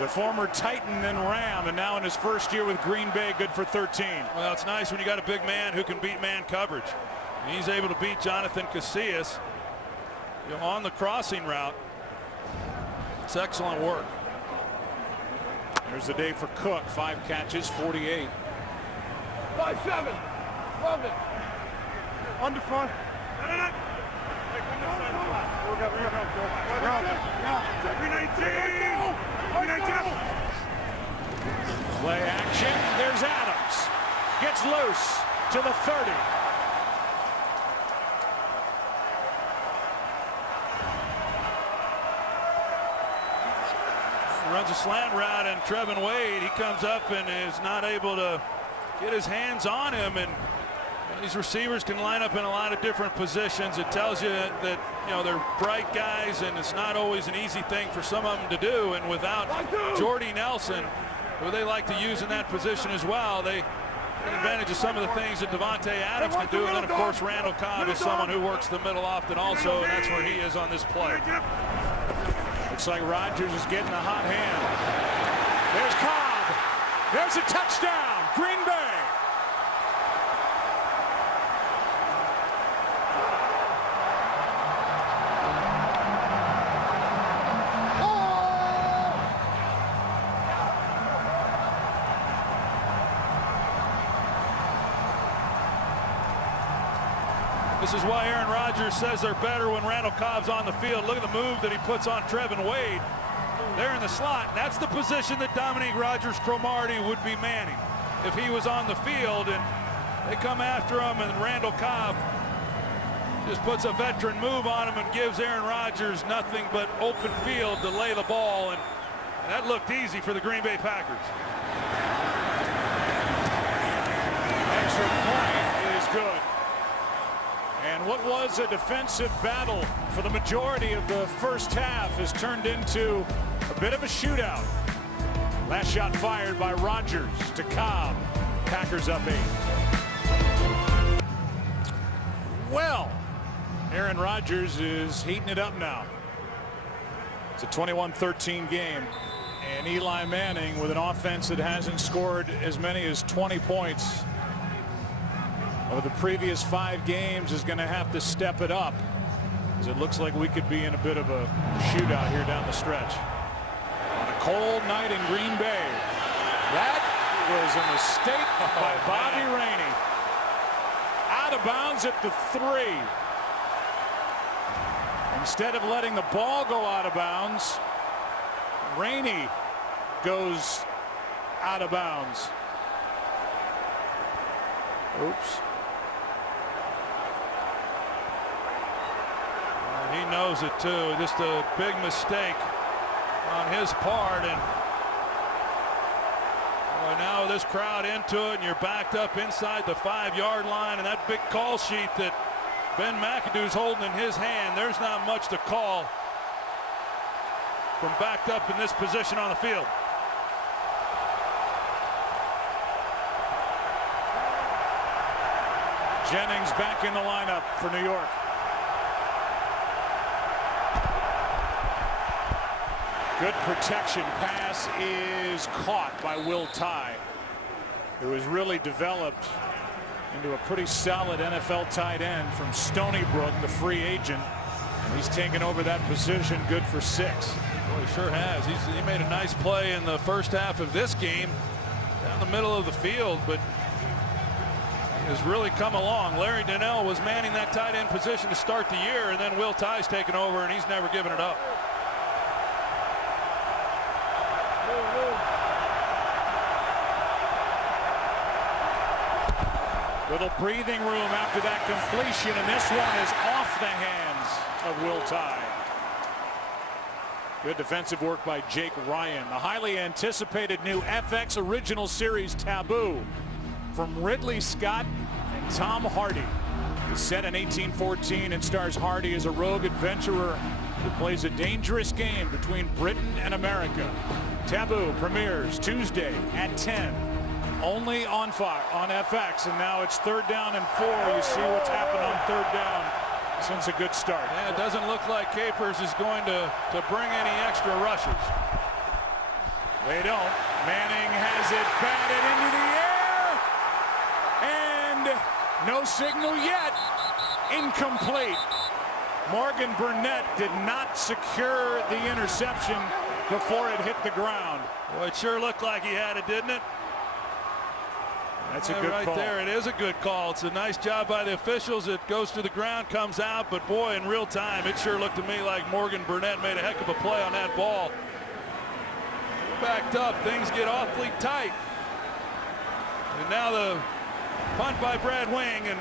the former Titan and Ram, and now in his first year with Green Bay, good for 13. Well, it's nice when you got a big man who can beat man coverage. And he's able to beat Jonathan Casillas, you know, on the crossing route. It's excellent work. There's the day for Cook. 5 catches, 48. 5-7. Love it. On the front. Play action. There's Adams. Gets loose to the 30. Runs a slant route, and Trevin Wade, he comes up and is not able to get his hands on him. And these receivers can line up in a lot of different positions. It tells you that, you know, they're bright guys, and it's not always an easy thing for some of them to do. And without Jordy Nelson, who they like to use in that position as well, they take advantage of some of the things that Devontae Adams can do. And then, of course, Randall Cobb is someone who works the middle often also, and that's where he is on this play. Looks like Rodgers is getting a hot hand. There's Cobb. There's a touchdown. Green Bay. This is why Aaron Rodgers says they're better when Randall Cobb's on the field. Look at the move that he puts on Trevin Wade there in the slot. That's the position that Dominique Rodgers-Cromartie would be manning if he was on the field, and they come after him, and Randall Cobb just puts a veteran move on him and gives Aaron Rodgers nothing but open field to lay the ball, and that looked easy for the Green Bay Packers. Extra point is good. And what was a defensive battle for the majority of the first half has turned into a bit of a shootout. Last shot fired by Rodgers to Cobb. Packers up 8. Well, Aaron Rodgers is heating it up now. It's a 21-13 game. And Eli Manning, with an offense that hasn't scored as many as 20 points over the previous 5 games, is going to have to step it up, as it looks like we could be in a bit of a shootout here down the stretch. On a cold night in Green Bay. That was was a mistake by Bobby Rainey. Out of bounds at the 3. Instead of letting the ball go out of bounds, Rainey goes out of bounds. Oops. He knows it too. Just a big mistake on his part, and boy, now this crowd into it, and you're backed up inside the 5-yard line, and that big call sheet that Ben McAdoo's holding in his hand, there's not much to call from backed up in this position on the field. Jennings back in the lineup for New York. Good protection. Pass is caught by Will Tye, who has really developed into a pretty solid NFL tight end from Stony Brook, the free agent. He's taken over that position. Good for 6. Well, he sure has. He made a nice play in the first half of this game down the middle of the field, but he has really come along. Larry Donnell was manning that tight end position to start the year, and then Will Tye's taken over, and he's never given it up. Little breathing room after that completion, and this one is off the hands of Will Tye. Good defensive work by Jake Ryan. The highly anticipated new FX Original Series Taboo from Ridley Scott and Tom Hardy. It's set in 1814 and stars Hardy as a rogue adventurer who plays a dangerous game between Britain and America. Taboo premieres Tuesday at 10. Only on FX, and now it's 3rd down and 4. You see what's happened on 3rd down since a good start. Yeah, it doesn't look like Capers is going to bring any extra rushes. They don't. Manning has it batted into the air, and no signal yet. Incomplete. Morgan Burnett did not secure the interception before it hit the ground. Well, it sure looked like he had it, didn't it? That's a good right call. There, it is a good call. It's a nice job by the officials. It goes to the ground, comes out, but boy, in real time, it sure looked to me like Morgan Burnett made a heck of a play on that ball. Backed up, things get awfully tight. And now the punt by Brad Wing, and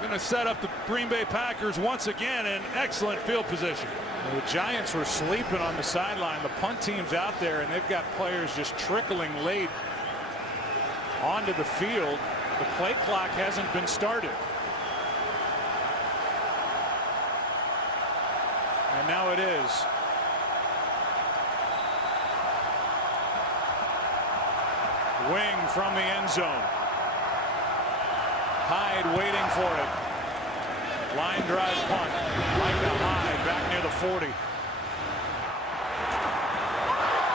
going to set up the Green Bay Packers once again in excellent field position. The Giants were sleeping on the sideline. The punt team's out there, and they've got players just trickling late onto the field. The play clock hasn't been started. And now it is. Wing from the end zone. Hyde waiting for it. Line drive punt. Micah Hyde back near the 40.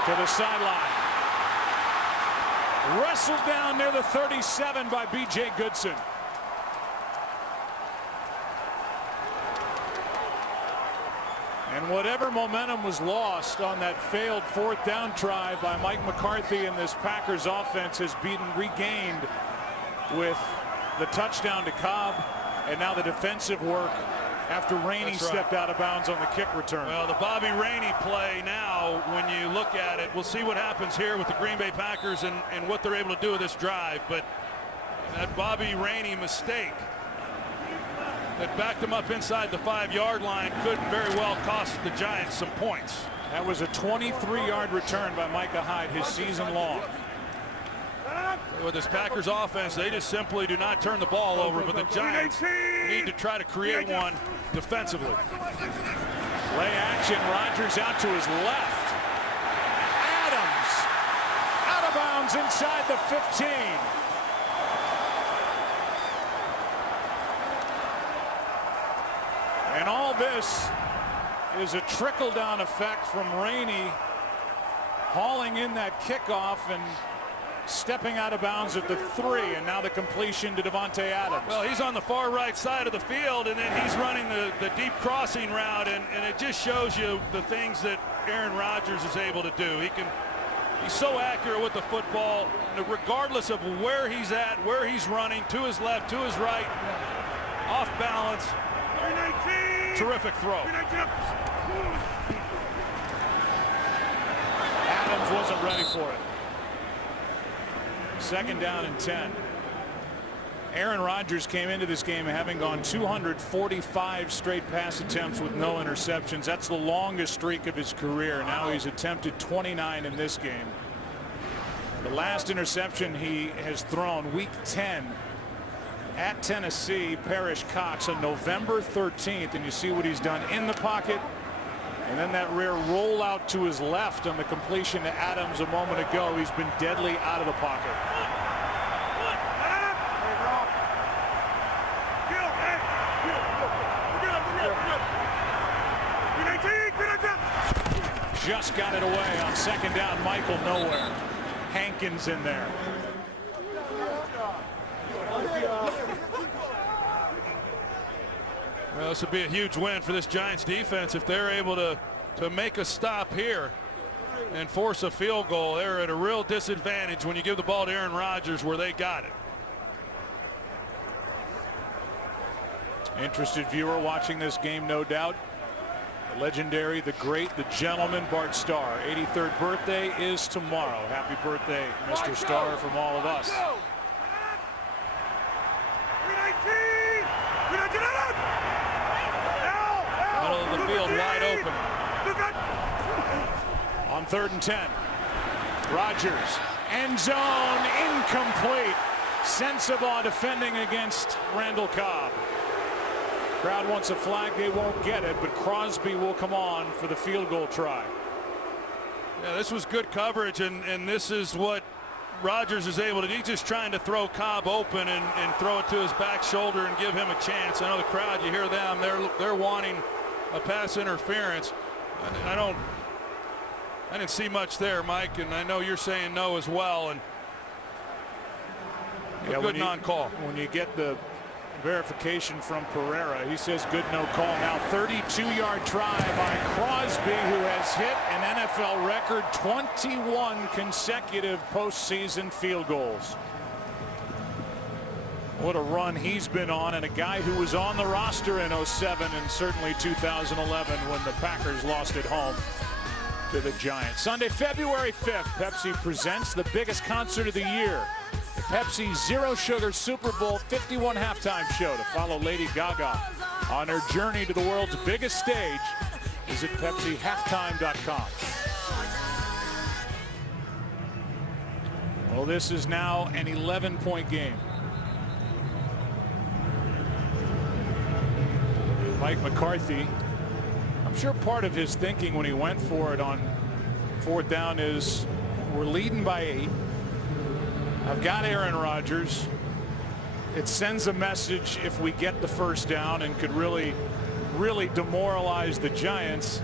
To the sideline. Wrestled down near the 37 by B.J. Goodson. And whatever momentum was lost on that failed 4th down try by Mike McCarthy in this Packers offense has been regained with the touchdown to Cobb, and now the defensive work after Rainey stepped out of bounds on the kick return. Well, the Bobby Rainey play now, when you look at it, we'll see what happens here with the Green Bay Packers and what they're able to do with this drive. But that Bobby Rainey mistake that backed them up inside the 5-yard line could very well cost the Giants some points. That was a 23-yard return by Micah Hyde, his season long. With this Packers offense, they just simply do not turn the ball over, but the Giants need to try to create one defensively. Play action, Rodgers out to his left. Adams out of bounds inside the 15. And all this is a trickle-down effect from Rainey hauling in that kickoff and stepping out of bounds at the 3, and now the completion to Davante Adams. Well, he's on the far right side of the field, and then he's running the deep crossing route, and it just shows you the things that Aaron Rodgers is able to do. He can He's so accurate with the football, regardless of where he's at, where he's running, to his left, to his right, off balance. Terrific throw. Adams wasn't ready for it. 2nd down and 10. Aaron Rodgers came into this game having gone 245 straight pass attempts with no interceptions. That's the longest streak of his career. Now he's attempted 29 in this game. The last interception he has thrown, week 10 at Tennessee, Parrish Cox, on November 13th, and you see what he's done in the pocket. And then that rare rollout to his left on the completion to Adams a moment ago. He's been deadly out of the pocket. Just got it away on 2nd down. Michael nowhere. Hankins in there. Well, this would be a huge win for this Giants defense if they're able to make a stop here and force a field goal. They're at a real disadvantage when you give the ball to Aaron Rodgers where they got it. Interested viewer watching this game, no doubt. The legendary, the great, the gentleman, Bart Starr. 83rd birthday is tomorrow. Happy birthday, Mr. Starr, from all of us. Middle of the field wide open. On 3rd and 10. Rodgers, end zone, incomplete. Sensabaugh defending against Randall Cobb. Crowd wants a flag. They won't get it, but Crosby will come on for the field goal try. Yeah, this was good coverage, and this is what Rodgers is able to do. He's just trying to throw Cobb open and throw it to his back shoulder and give him a chance. I know the crowd, you hear them, they're wanting a pass interference. I didn't see much there, Mike, and I know you're saying no as well. And a good non-call. When you get the verification from Pereira, he says good no call. Now 32-yard try by Crosby, who has hit an NFL record 21 consecutive postseason field goals. What a run he's been on, and a guy who was on the roster in 07 and certainly 2011 when the Packers lost at home to the Giants. Sunday, February 5th, Pepsi presents the biggest concert of the year. The Pepsi Zero Sugar Super Bowl 51 halftime show. To follow Lady Gaga on her journey to the world's biggest stage, visit PepsiHalftime.com. Well, this is now an 11-point game. Mike McCarthy, I'm sure part of his thinking when he went for it on 4th down is we're leading by 8. I've got Aaron Rodgers. It sends a message if we get the 1st down and could really demoralize the Giants.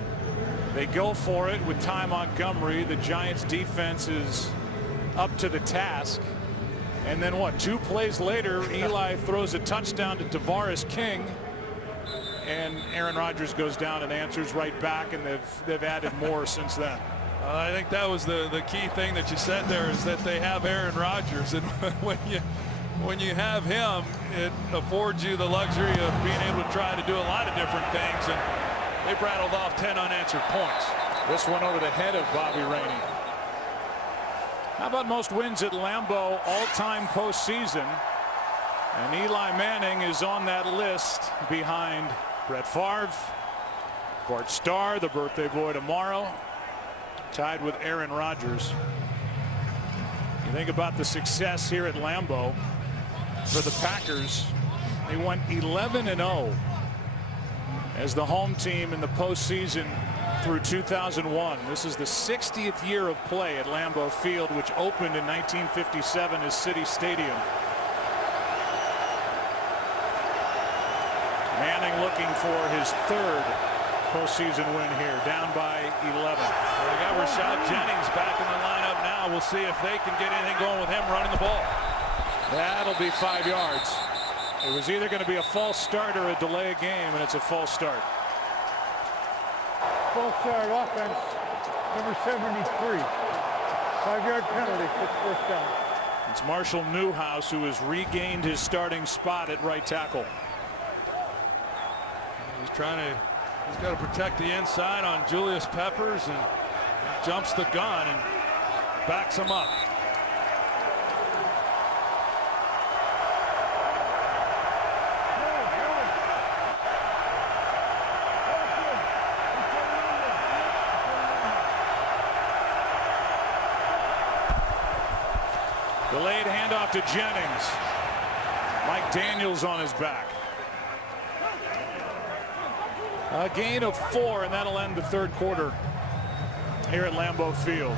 They go for it with Ty Montgomery. The Giants defense is up to the task. And then what, 2 plays later, Eli throws a touchdown to Tavares King. And Aaron Rodgers goes down and answers right back, and they've added more since then. I think that was the key thing that you said there, is that they have Aaron Rodgers, and when you have him, it affords you the luxury of being able to try to do a lot of different things, and they've rattled off 10 unanswered points. This one over the head of Bobby Rainey. How about most wins at Lambeau all-time postseason? And Eli Manning is on that list behind Brett Favre, Bart Starr, the birthday boy tomorrow, tied with Aaron Rodgers. You think about the success here at Lambeau for the Packers. They went 11-0 as the home team in the postseason through 2001. This is the 60th year of play at Lambeau Field, which opened in 1957 as City Stadium. Manning looking for his 3rd postseason win here, down by 11. Well, they got Rashad Jennings back in the lineup now. We'll see if they can get anything going with him running the ball. That'll be 5 yards. It was either going to be a false start or a delay of game, and it's a false start. False start offense, number 73. 5-yard penalty. It's first down. It's Marshall Newhouse who has regained his starting spot at right tackle. He's got to protect the inside on Julius Peppers, and jumps the gun and backs him up. Delayed handoff to Jennings. Mike Daniels on his back. A gain of 4, and that'll end the third quarter here at Lambeau Field.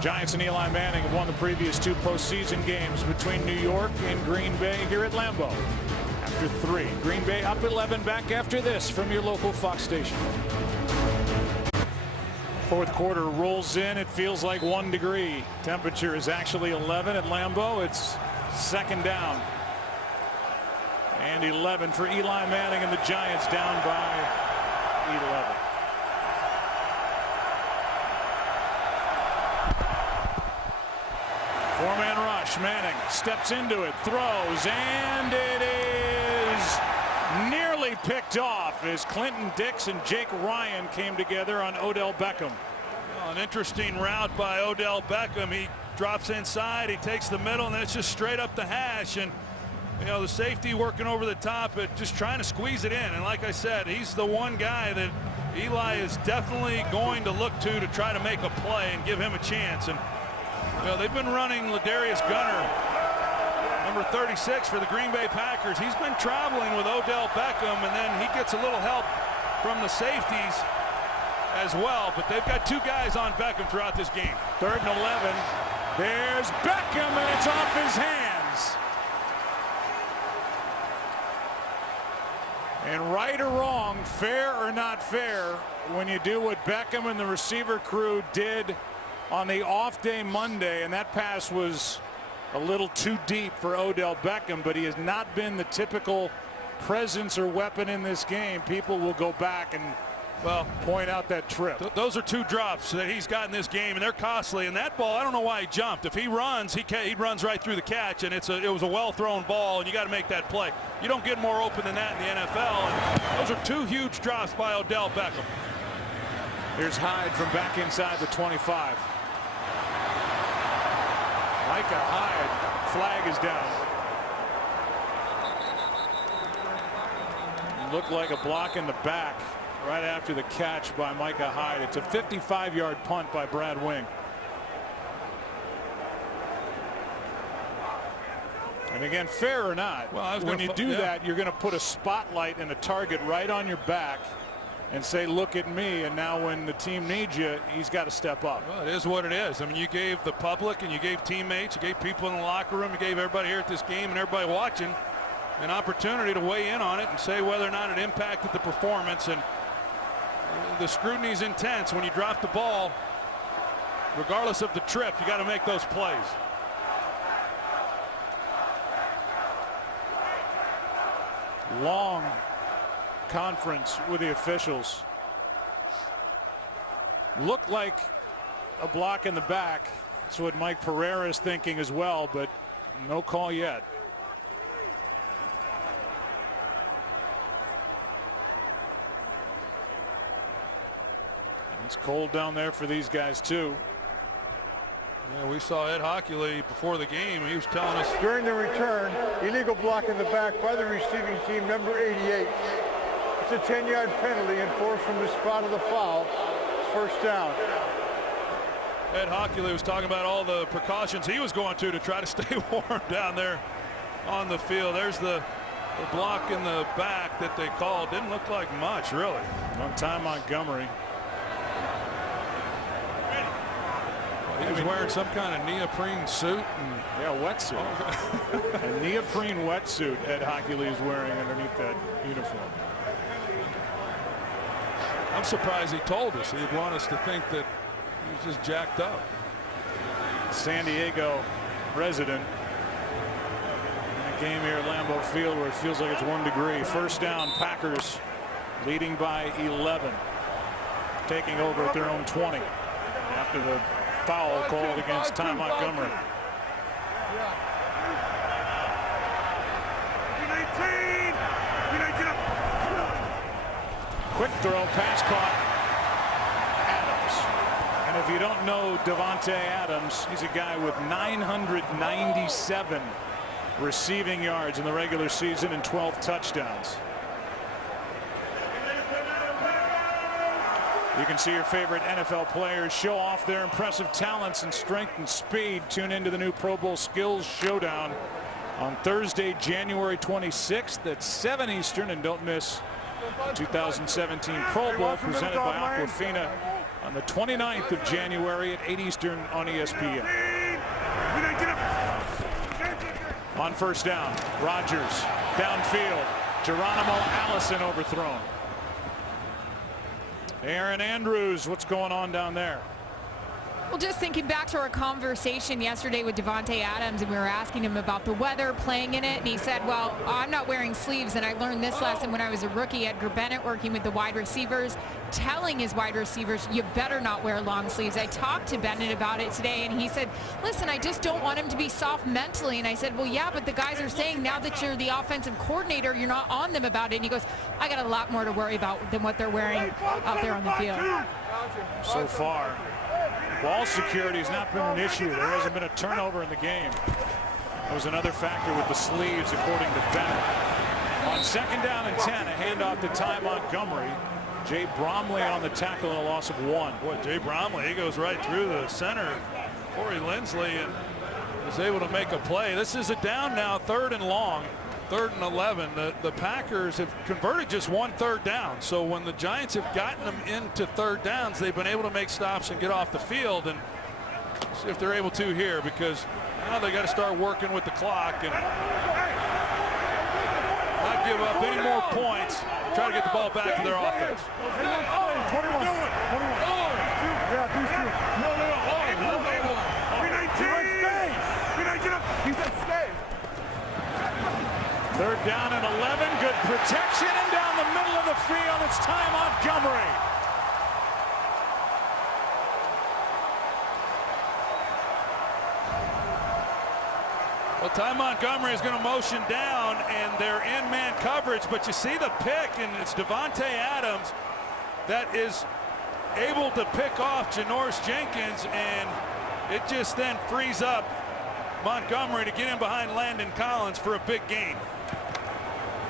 Giants and Eli Manning have won the previous 2 postseason games between New York and Green Bay here at Lambeau. After 3, Green Bay up 11. Back after this from your local Fox station. Fourth quarter rolls in. It feels like 1 degree. Temperature is actually 11 at Lambeau. It's second down and 11 for Eli Manning, and the Giants down by 11. Four-man rush. Manning steps into it, throws, and it is nearly picked off as Clinton Dix and Jake Ryan came together on Odell Beckham. Well, an interesting route by Odell Beckham. He drops inside, he takes the middle, and then it's just straight up the hash. And you know, the safety working over the top, but just trying to squeeze it in. And like I said, he's the one guy that Eli is definitely going to look to try to make a play and give him a chance. And you know, they've been running Ladarius Gunner, number 36 for the Green Bay Packers. He's been traveling with Odell Beckham, and then he gets a little help from the safeties as well. But they've got 2 guys on Beckham throughout this game. 3rd and 11. There's Beckham, and it's off his hands. And right or wrong, fair or not fair, when you do what Beckham and the receiver crew did on the off day Monday, and that pass was a little too deep for Odell Beckham, but he has not been the typical presence or weapon in this game. People will go back and, well, point out that trip. Those are 2 drops that he's got in this game, and they're costly. And that ball, I don't know why he jumped. If he runs, he runs right through the catch, and it was a well-thrown ball, and you got to make that play. You don't get more open than that in the NFL, and those are 2 huge drops by Odell Beckham. Here's Hyde from back inside the 25. Micah Hyde, flag is down. Looked like a block in the back right after the catch by Micah Hyde. It's a 55-yard punt by Brad Wing. And again, fair or not, when you do that, you're going to put a spotlight and a target right on your back and say, look at me. And now when the team needs you, he's got to step up. Well, it is what it is. I mean, you gave the public and you gave teammates, you gave people in the locker room, you gave everybody here at this game and everybody watching an opportunity to weigh in on it and say whether or not it impacted the performance. And the scrutiny is intense when you drop the ball. Regardless of the trip, you got to make those plays. Long conference with the officials. Looked like a block in the back. That's what Mike Pereira is thinking as well, but no call yet. It's cold down there for these guys too. Yeah, we saw Ed Hockley before the game. He was telling us during the return, illegal block in the back by the receiving team, number 88. It's a 10-yard penalty enforced from the spot of the foul. It's first down. Ed Hockley was talking about all the precautions he was going to try to stay warm down there on the field. There's the block in the back that they called. Didn't look like much, really. On time Montgomery. He was wearing some kind of neoprene suit. And yeah, wetsuit. A neoprene wetsuit Ed Hockley is wearing underneath that uniform. I'm surprised he told us. He'd want us to think that he was just jacked up. San Diego resident. In a game here at Lambeau Field where it feels like it's 1 degree. First down, Packers leading by 11. Taking over at their own 20 after the foul called against Ty Montgomery. Quick throw, pass caught. Adams. And if you don't know Davante Adams, he's a guy with 997 receiving yards in the regular season and 12 touchdowns. You can see your favorite NFL players show off their impressive talents and strength and speed. Tune into the new Pro Bowl Skills Showdown on Thursday, January 26th at 7 Eastern. And don't miss 2017 Pro Bowl presented by Aquafina on the 29th of January at 8 Eastern on ESPN. On first down, Rodgers downfield. Geronimo Allison overthrown. Aaron Andrews, what's going on down there? Well, just thinking back to our conversation yesterday with Davante Adams, and we were asking him about the weather, playing in it, and he said, well, I'm not wearing sleeves, and I learned this lesson when I was a rookie. Edgar Bennett working with the wide receivers, telling his wide receivers, you better not wear long sleeves. I talked to Bennett about it today, and he said, listen, I just don't want him to be soft mentally. And I said, well, yeah, but the guys are saying now that you're the offensive coordinator, you're not on them about it. And he goes, I got a lot more to worry about than what they're wearing out there on the field. So far, ball security has not been an issue. There hasn't been a turnover in the game. That was another factor with the sleeves, according to Bennett. On second down and 10, a handoff to Ty Montgomery. Jay Bromley on the tackle and a loss of 1. Boy, Jay Bromley, he goes right through the center. Corey Lindsley and is able to make a play. This is a down now, 3rd and long. 3rd and 11. The Packers have converted just 1 third down. So when the Giants have gotten them into 3rd downs, they've been able to make stops and get off the field. And see if they're able to here, because now they got to start working with the clock and not give up any more points. Try to get the ball back to their offense. Third down and 11. Good protection, and down the middle of the field, it's Ty Montgomery. Well, Ty Montgomery is going to motion down, and they're in man coverage, but you see the pick, and it's Davante Adams that is able to pick off Janoris Jenkins, and it just then frees up Montgomery to get in behind Landon Collins for a big gain.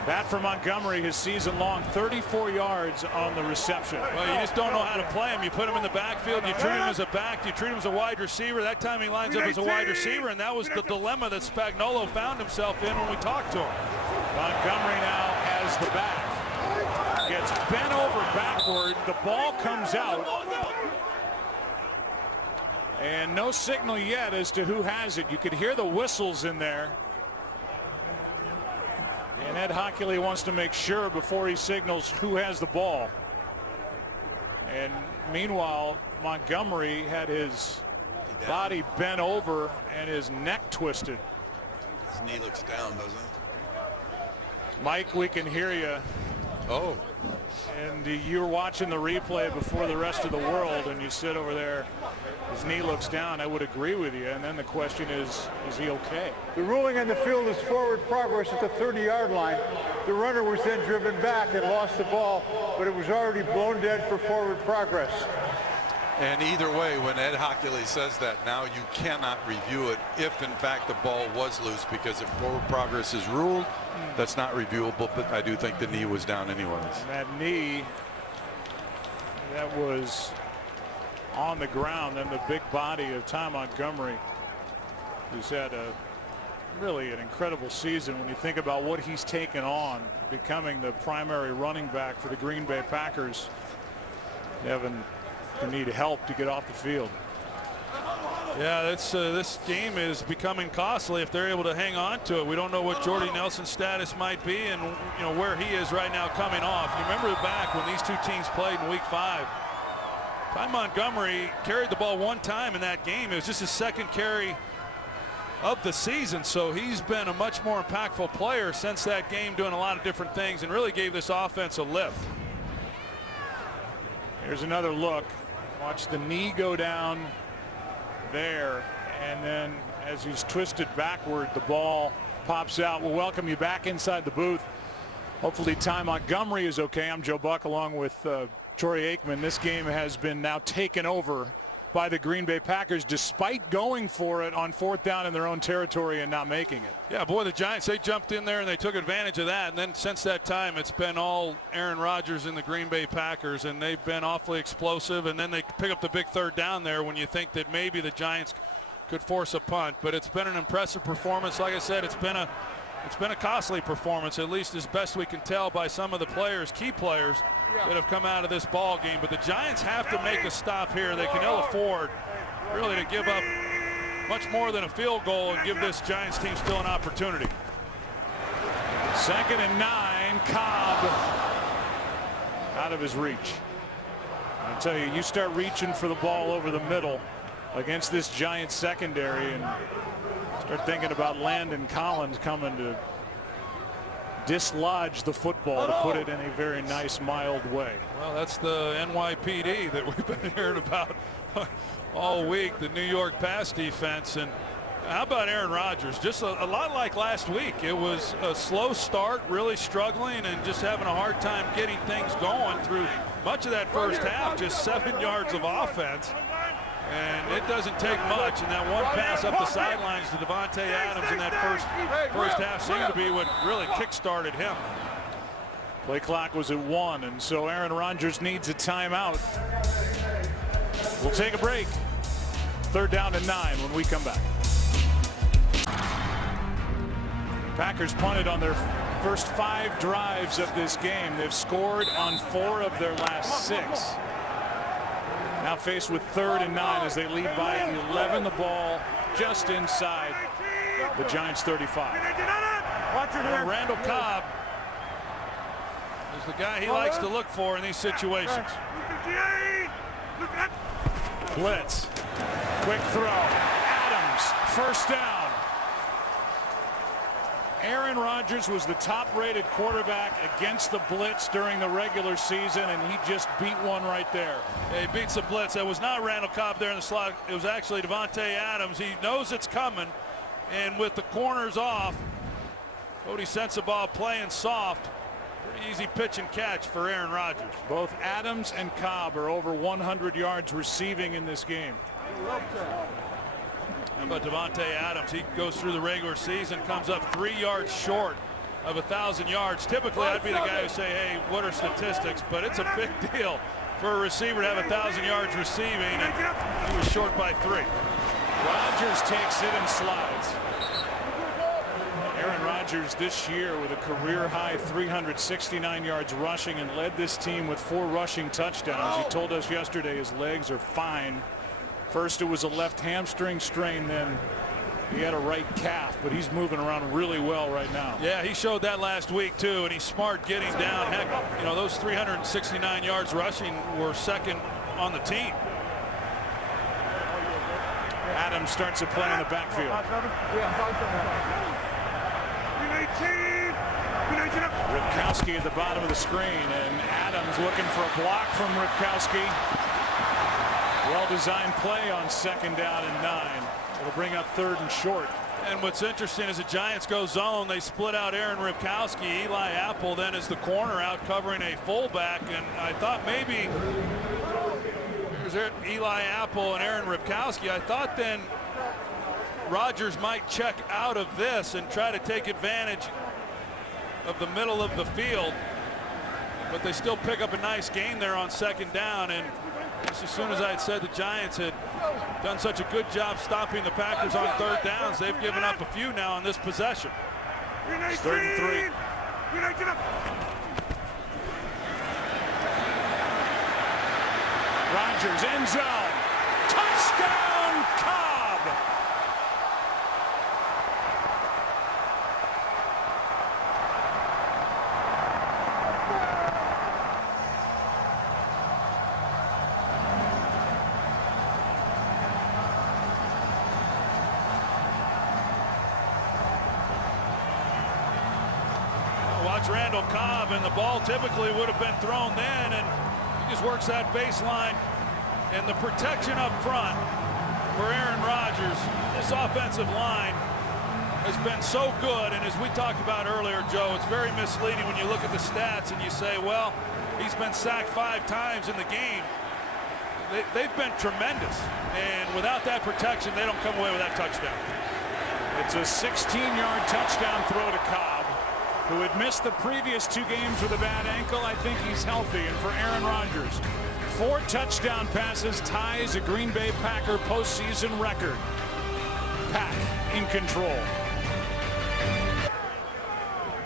That for Montgomery, his season-long 34 yards on the reception. Well, you just don't know how to play him. You put him in the backfield, you treat him as a back, you treat him as a wide receiver. That time he lines up as a wide receiver, and that was the dilemma that Spagnuolo found himself in when we talked to him. Montgomery now as the back. Gets bent over backward. The ball comes out. And no signal yet as to who has it. You could hear the whistles in there. And Ed Hockley wants to make sure before he signals who has the ball. And meanwhile, Montgomery had his body bent over and his neck twisted. His knee looks down, doesn't it? Mike, we can hear you. Oh. And you were watching the replay before the rest of the world, and you sit over there. His knee looks down. I would agree with you. And then the question is he okay? The ruling on the field is forward progress at the 30-yard line. The runner was then driven back and lost the ball, but it was already blown dead for forward progress. And either way, when Ed Hockley says that, now you cannot review it if, in fact, the ball was loose, because if forward progress is ruled, that's not reviewable. But I do think the knee was down anyways. And that knee that was on the ground, and the big body of Ty Montgomery, who's had really an incredible season when you think about what he's taken on, becoming the primary running back for the Green Bay Packers. Devin to need help to get off the field. Yeah, this game is becoming costly if they're able to hang on to it. We don't know what Jordy Nelson's status might be, and where he is right now coming off. You remember back when these two teams played in week 5. Ty Montgomery carried the ball 1 time in that game. It was just his 2nd carry of the season, so he's been a much more impactful player since that game, doing a lot of different things, and really gave this offense a lift. Here's another look. Watch the knee go down there. And then as he's twisted backward, the ball pops out. We'll welcome you back inside the booth. Hopefully Ty Montgomery is okay. I'm Joe Buck along with Troy Aikman. This game has been now taken over by the Green Bay Packers despite going for it on 4th down in their own territory and not making it. Yeah, boy, the Giants, they jumped in there and they took advantage of that. And then since that time, it's been all Aaron Rodgers and the Green Bay Packers, and they've been awfully explosive. And then they pick up the big 3rd down there when you think that maybe the Giants could force a punt. But it's been an impressive performance. Like I said, it's been a costly performance, at least as best we can tell by some of the players, key players that have come out of this ball game. But the Giants have to make a stop here. They can ill afford really to give up much more than a field goal and give this Giants team still an opportunity. 2nd and 9, Cobb out of his reach. I tell you, you start reaching for the ball over the middle against this Giants secondary and start thinking about Landon Collins coming to dislodge the football, to put it in a very nice, mild way. Well, that's the NYPD that we've been hearing about all week, the New York pass defense. And how about Aaron Rodgers? Just a lot like last week. It was a slow start, really struggling and just having a hard time getting things going through much of that first half, just 7 yards of offense. And it doesn't take much, and that one pass up the sidelines to Davante Adams in that first half seemed to be what really kick-started him. Play clock was at 1, and so Aaron Rodgers needs a timeout. We'll take a break. 3rd down and 9 when we come back. Packers punted on their first 5 drives of this game. They've scored on 4 of their last 6. Now faced with 3rd and 9 as they lead by 11. The ball just inside the Giants 35. Well, Randall Cobb is the guy he likes to look for in these situations. Blitz. Quick throw. Adams. 1st down. Aaron Rodgers was the top-rated quarterback against the blitz during the regular season, and he just beat one right there. Yeah, he beats the blitz. It was not Randall Cobb there in the slot. It was actually Davante Adams. He knows it's coming, and with the corners off, Cody Sensabaugh playing soft. Pretty easy pitch and catch for Aaron Rodgers. Both Adams and Cobb are over 100 yards receiving in this game. How about Davante Adams? He goes through the regular season, comes up 3 yards short of 1,000 yards. Typically, I'd be the guy who say, hey, what are statistics? But it's a big deal for a receiver to have 1,000 yards receiving, and he was short by 3. Rodgers takes it and slides. Aaron Rodgers this year with a career-high 369 yards rushing and led this team with 4 rushing touchdowns. He told us yesterday his legs are fine. First it was a left hamstring strain, then he had a right calf, but he's moving around really well right now. Yeah, he showed that last week too, and he's smart getting down. Heck, you know, those 369 yards rushing were 2nd on the team. Adams starts to play in the backfield. Ripkowski at the bottom of the screen, and Adams looking for a block from Ripkowski. Well-designed play on 2nd down and 9. It'll bring up 3rd and short. And what's interesting is the Giants go zone. They split out Aaron Ripkowski. Eli Apple then is the corner out covering a fullback. And I thought maybe there's Eli Apple and Aaron Ripkowski. I thought then Rodgers might check out of this and try to take advantage of the middle of the field. But they still pick up a nice gain there on 2nd down. And just as soon as I had said the Giants had done such a good job stopping the Packers on 3rd downs, they've given up a few now on this possession. It's 3rd and 3. Rodgers end zone. Touchdown, Cobb. Watch Randall Cobb, and the ball typically would have been thrown then, and he just works that baseline, and the protection up front for Aaron Rodgers. This offensive line has been so good, and as we talked about earlier, Joe, it's very misleading when you look at the stats and you say, well, he's been sacked 5 times in the game. They've been tremendous, and without that protection, they don't come away with that touchdown. It's a 16-yard touchdown throw to Cobb, who had missed the previous 2 games with a bad ankle. I think he's healthy. And for Aaron Rodgers, 4 touchdown passes, ties a Green Bay Packer postseason record. Pack in control.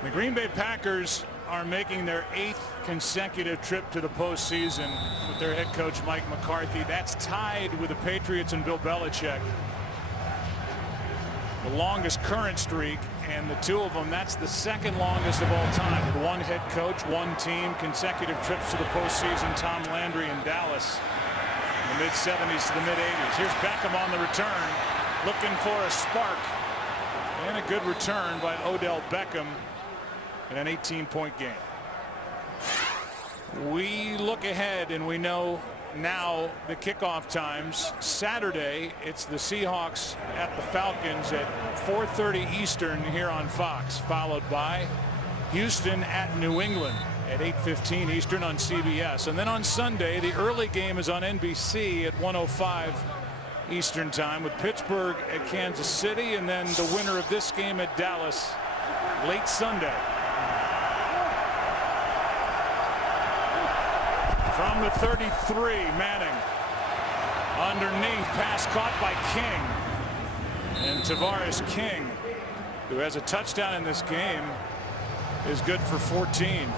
The Green Bay Packers are making their 8th consecutive trip to the postseason with their head coach Mike McCarthy. That's tied with the Patriots and Bill Belichick, the longest current streak, and the 2 of them, that's the 2nd longest of all time. With 1 head coach, 1 team, consecutive trips to the postseason. Tom Landry in Dallas in the mid-70s to the mid-80s. Here's Beckham on the return, looking for a spark, and a good return by Odell Beckham in an 18-point game. We look ahead and we know now the kickoff times. Saturday, it's the Seahawks at the Falcons at 4:30 Eastern here on Fox, followed by Houston at New England at 8:15 Eastern on CBS. And then on Sunday, the early game is on NBC at 1:05 Eastern time with Pittsburgh at Kansas City, and then the winner of this game at Dallas late Sunday. From the 33, Manning underneath, pass caught by King, and Tavares King, who has a touchdown in this game, is good for 14.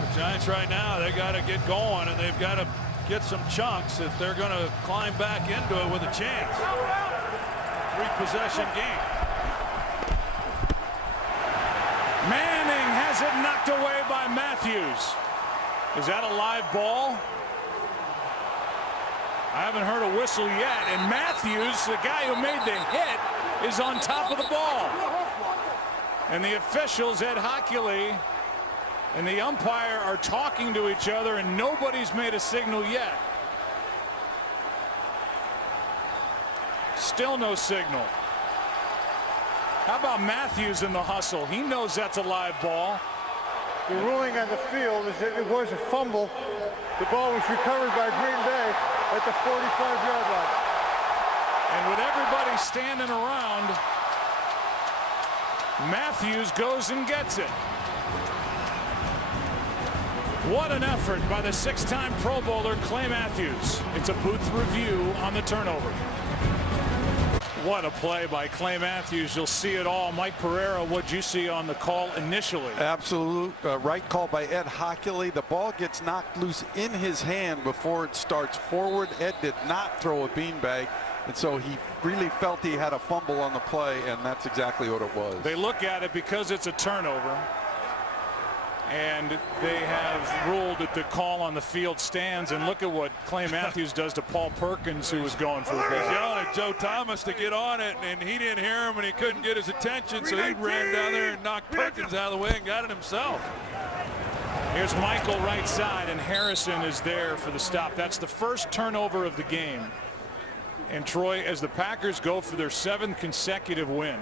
The Giants right now, they got to get going, and they've got to get some chunks if they're going to climb back into it with a chance. 3-possession game. Manning has it knocked away by Matthews. Is that a live ball? I haven't heard a whistle yet, and Matthews, the guy who made the hit, is on top of the ball. And the officials, Ed Hockley and the umpire, are talking to each other, and nobody's made a signal yet. Still no signal. How about Matthews in the hustle? He knows that's a live ball. The ruling on the field is that it was a fumble. The ball was recovered by Green Bay at the 45-yard line. And with everybody standing around, Matthews goes and gets it. What an effort by the 6-time Pro Bowler Clay Matthews. It's a booth review on the turnover. What a play by Clay Matthews. You'll see it all. Mike Pereira, what'd you see on the call initially? Absolute right call by Ed Hockley. The ball gets knocked loose in his hand before it starts forward. Ed did not throw a beanbag, and so he really felt he had a fumble on the play, and that's exactly what it was. They look at it because it's a turnover, and they have ruled that the call on the field stands. And look at what Clay Matthews does to Paul Perkins, who was going for the ball. He's yelling at Joe Thomas to get on it, and he didn't hear him, and he couldn't get his attention, so he ran down there and knocked Perkins out of the way and got it himself. Here's Michael right side, and Harrison is there for the stop. That's the first turnover of the game. And Troy, as the Packers go for their 7th consecutive win,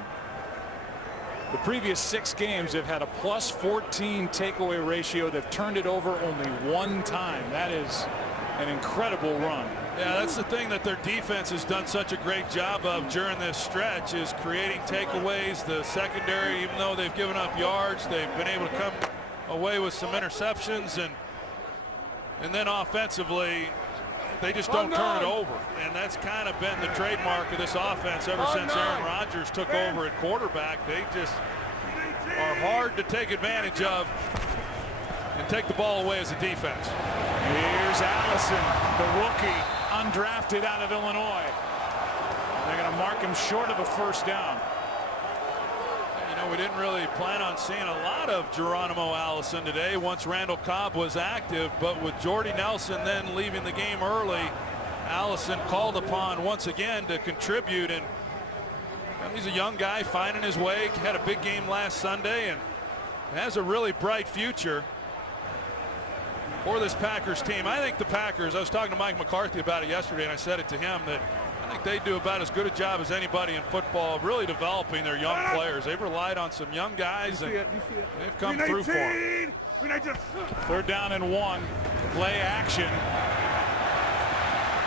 the previous 6 games have had a +14 takeaway ratio. They've turned it over only 1 time. That is an incredible run. Yeah, that's the thing that their defense has done such a great job of during this stretch, is creating takeaways. The secondary, even though they've given up yards, they've been able to come away with some interceptions, and then offensively, they just don't turn it over. And that's kind of been the trademark of this offense ever since Aaron Rodgers took over at quarterback. They just are hard to take advantage of and take the ball away as a defense. Here's Allison, the rookie, undrafted out of Illinois. They're going to mark him short of a first down. You know, we didn't really plan on seeing a lot of Geronimo Allison today once Randall Cobb was active, but with Jordy Nelson then leaving the game early, Allison called upon once again to contribute, and he's a young guy finding his way. Had a big game last Sunday and has a really bright future. for this Packers team. I think the Packers, I was talking to Mike McCarthy about it yesterday, and I said it to him that I think they do about as good a job as anybody in football of really developing their young players. They've relied on some young guys, and they've come through for them. 3rd down and 1. Play action.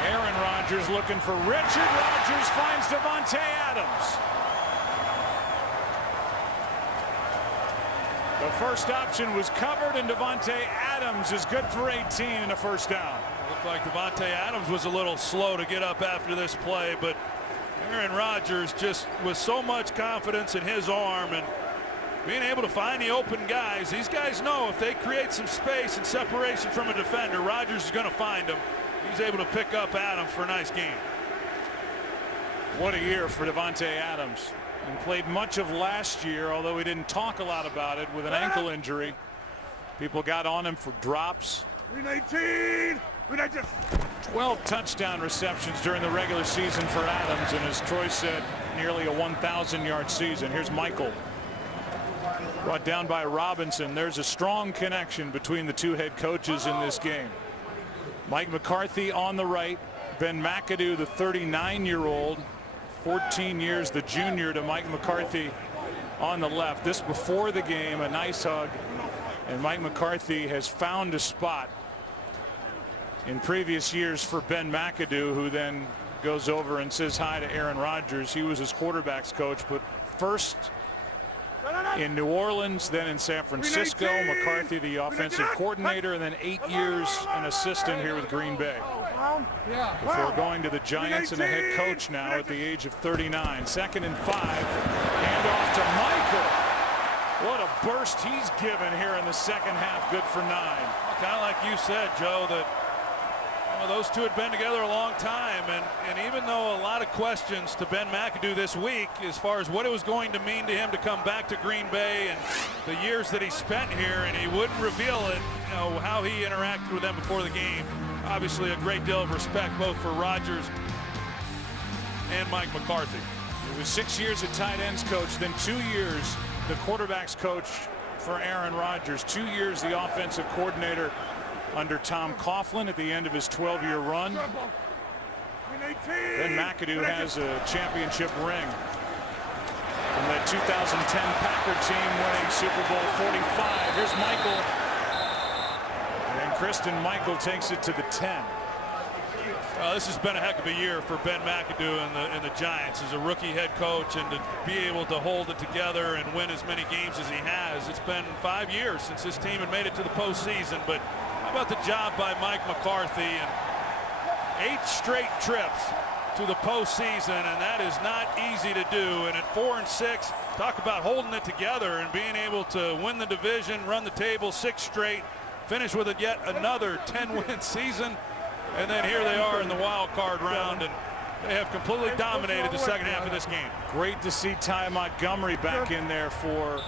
Aaron Rodgers looking for Richard. Rodgers finds Davante Adams. The first option was covered, and Davante Adams is good for 18 and a 1st down. Looked like Davante Adams was a little slow to get up after this play, but Aaron Rodgers just with so much confidence in his arm and being able to find the open guys. These guys know if they create some space and separation from a defender, Rodgers is going to find them. He's able to pick up Adams for a nice game. What a year for Davante Adams. And played much of last year, although he didn't talk a lot about it, with an ankle injury. People got on him for drops. 12 touchdown receptions during the regular season for Adams, and as Troy said, nearly a 1,000-yard season. Here's Michael. Brought down by Robinson. There's a strong connection between the two head coaches in this game. Mike McCarthy on the right, Ben McAdoo, the 39-year-old, 14 years the junior to Mike McCarthy, on the left. This before the game, a nice hug, and Mike McCarthy has found a spot in previous years for Ben McAdoo, who then goes over and says hi to Aaron Rodgers. He was his quarterback's coach, but first in New Orleans, then in San Francisco. McCarthy, the offensive coordinator, and then 8 years an assistant here with Green Bay, before going to the Giants and the head coach now at the age of 39. 2nd and 5. Handoff to Michael. What a burst he's given here in the second half. Good for 9. Kind of like you said, Joe, that those two had been together a long time, and even though a lot of questions to Ben McAdoo this week as far as what it was going to mean to him to come back to Green Bay and the years that he spent here, and he wouldn't reveal it, how he interacted with them before the game. Obviously a great deal of respect both for Rodgers and Mike McCarthy. He was 6 years at tight ends coach, then 2 years the quarterback's coach for Aaron Rodgers, 2 years the offensive coordinator under Tom Coughlin at the end of his 12-year run. Ben McAdoo has a championship ring from that 2010 Packer team winning Super Bowl 45. Here's Michael, and Christian Michael takes it to the 10. This has been a heck of a year for Ben McAdoo and the Giants as a rookie head coach, and to be able to hold it together and win as many games as he has. It's been 5 years since this team had made it to the postseason, but how about the job by Mike McCarthy, and 8 straight trips to the postseason, and that is not easy to do. And at 4-6, talk about holding it together and being able to win the division, run the table 6 straight, finish with yet another 10-win season, and then here they are in the wild card round, and they have completely dominated the second half of this game. Great to see Ty Montgomery back in there for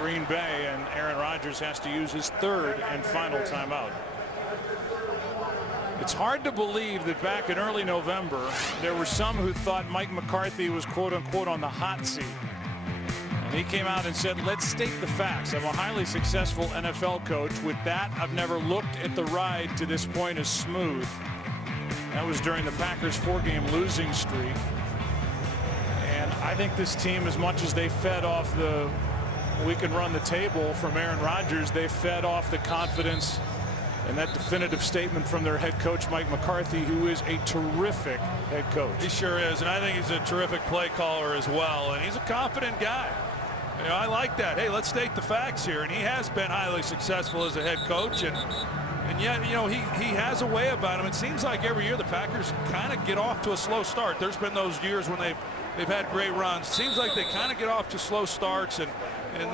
Green Bay, and Aaron Rodgers has to use his 3rd and final timeout. It's hard to believe that back in early November there were some who thought Mike McCarthy was quote-unquote on the hot seat, and he came out and said, let's state the facts. I'm a highly successful NFL coach. With that, I've never looked at the ride to this point as smooth. That was during the Packers' 4-game losing streak, and I think this team, as much as they fed off the we can run the table from Aaron Rodgers, they fed off the confidence and that definitive statement from their head coach Mike McCarthy, who is a terrific head coach. He sure is, and I think he's a terrific play caller as well, and he's a confident guy. I like that. Hey, let's state the facts here, and he has been highly successful as a head coach, and yet he has a way about him. It seems like every year the Packers kind of get off to a slow start. There's been those years when they've had great runs. Seems like they kind of get off to slow starts, and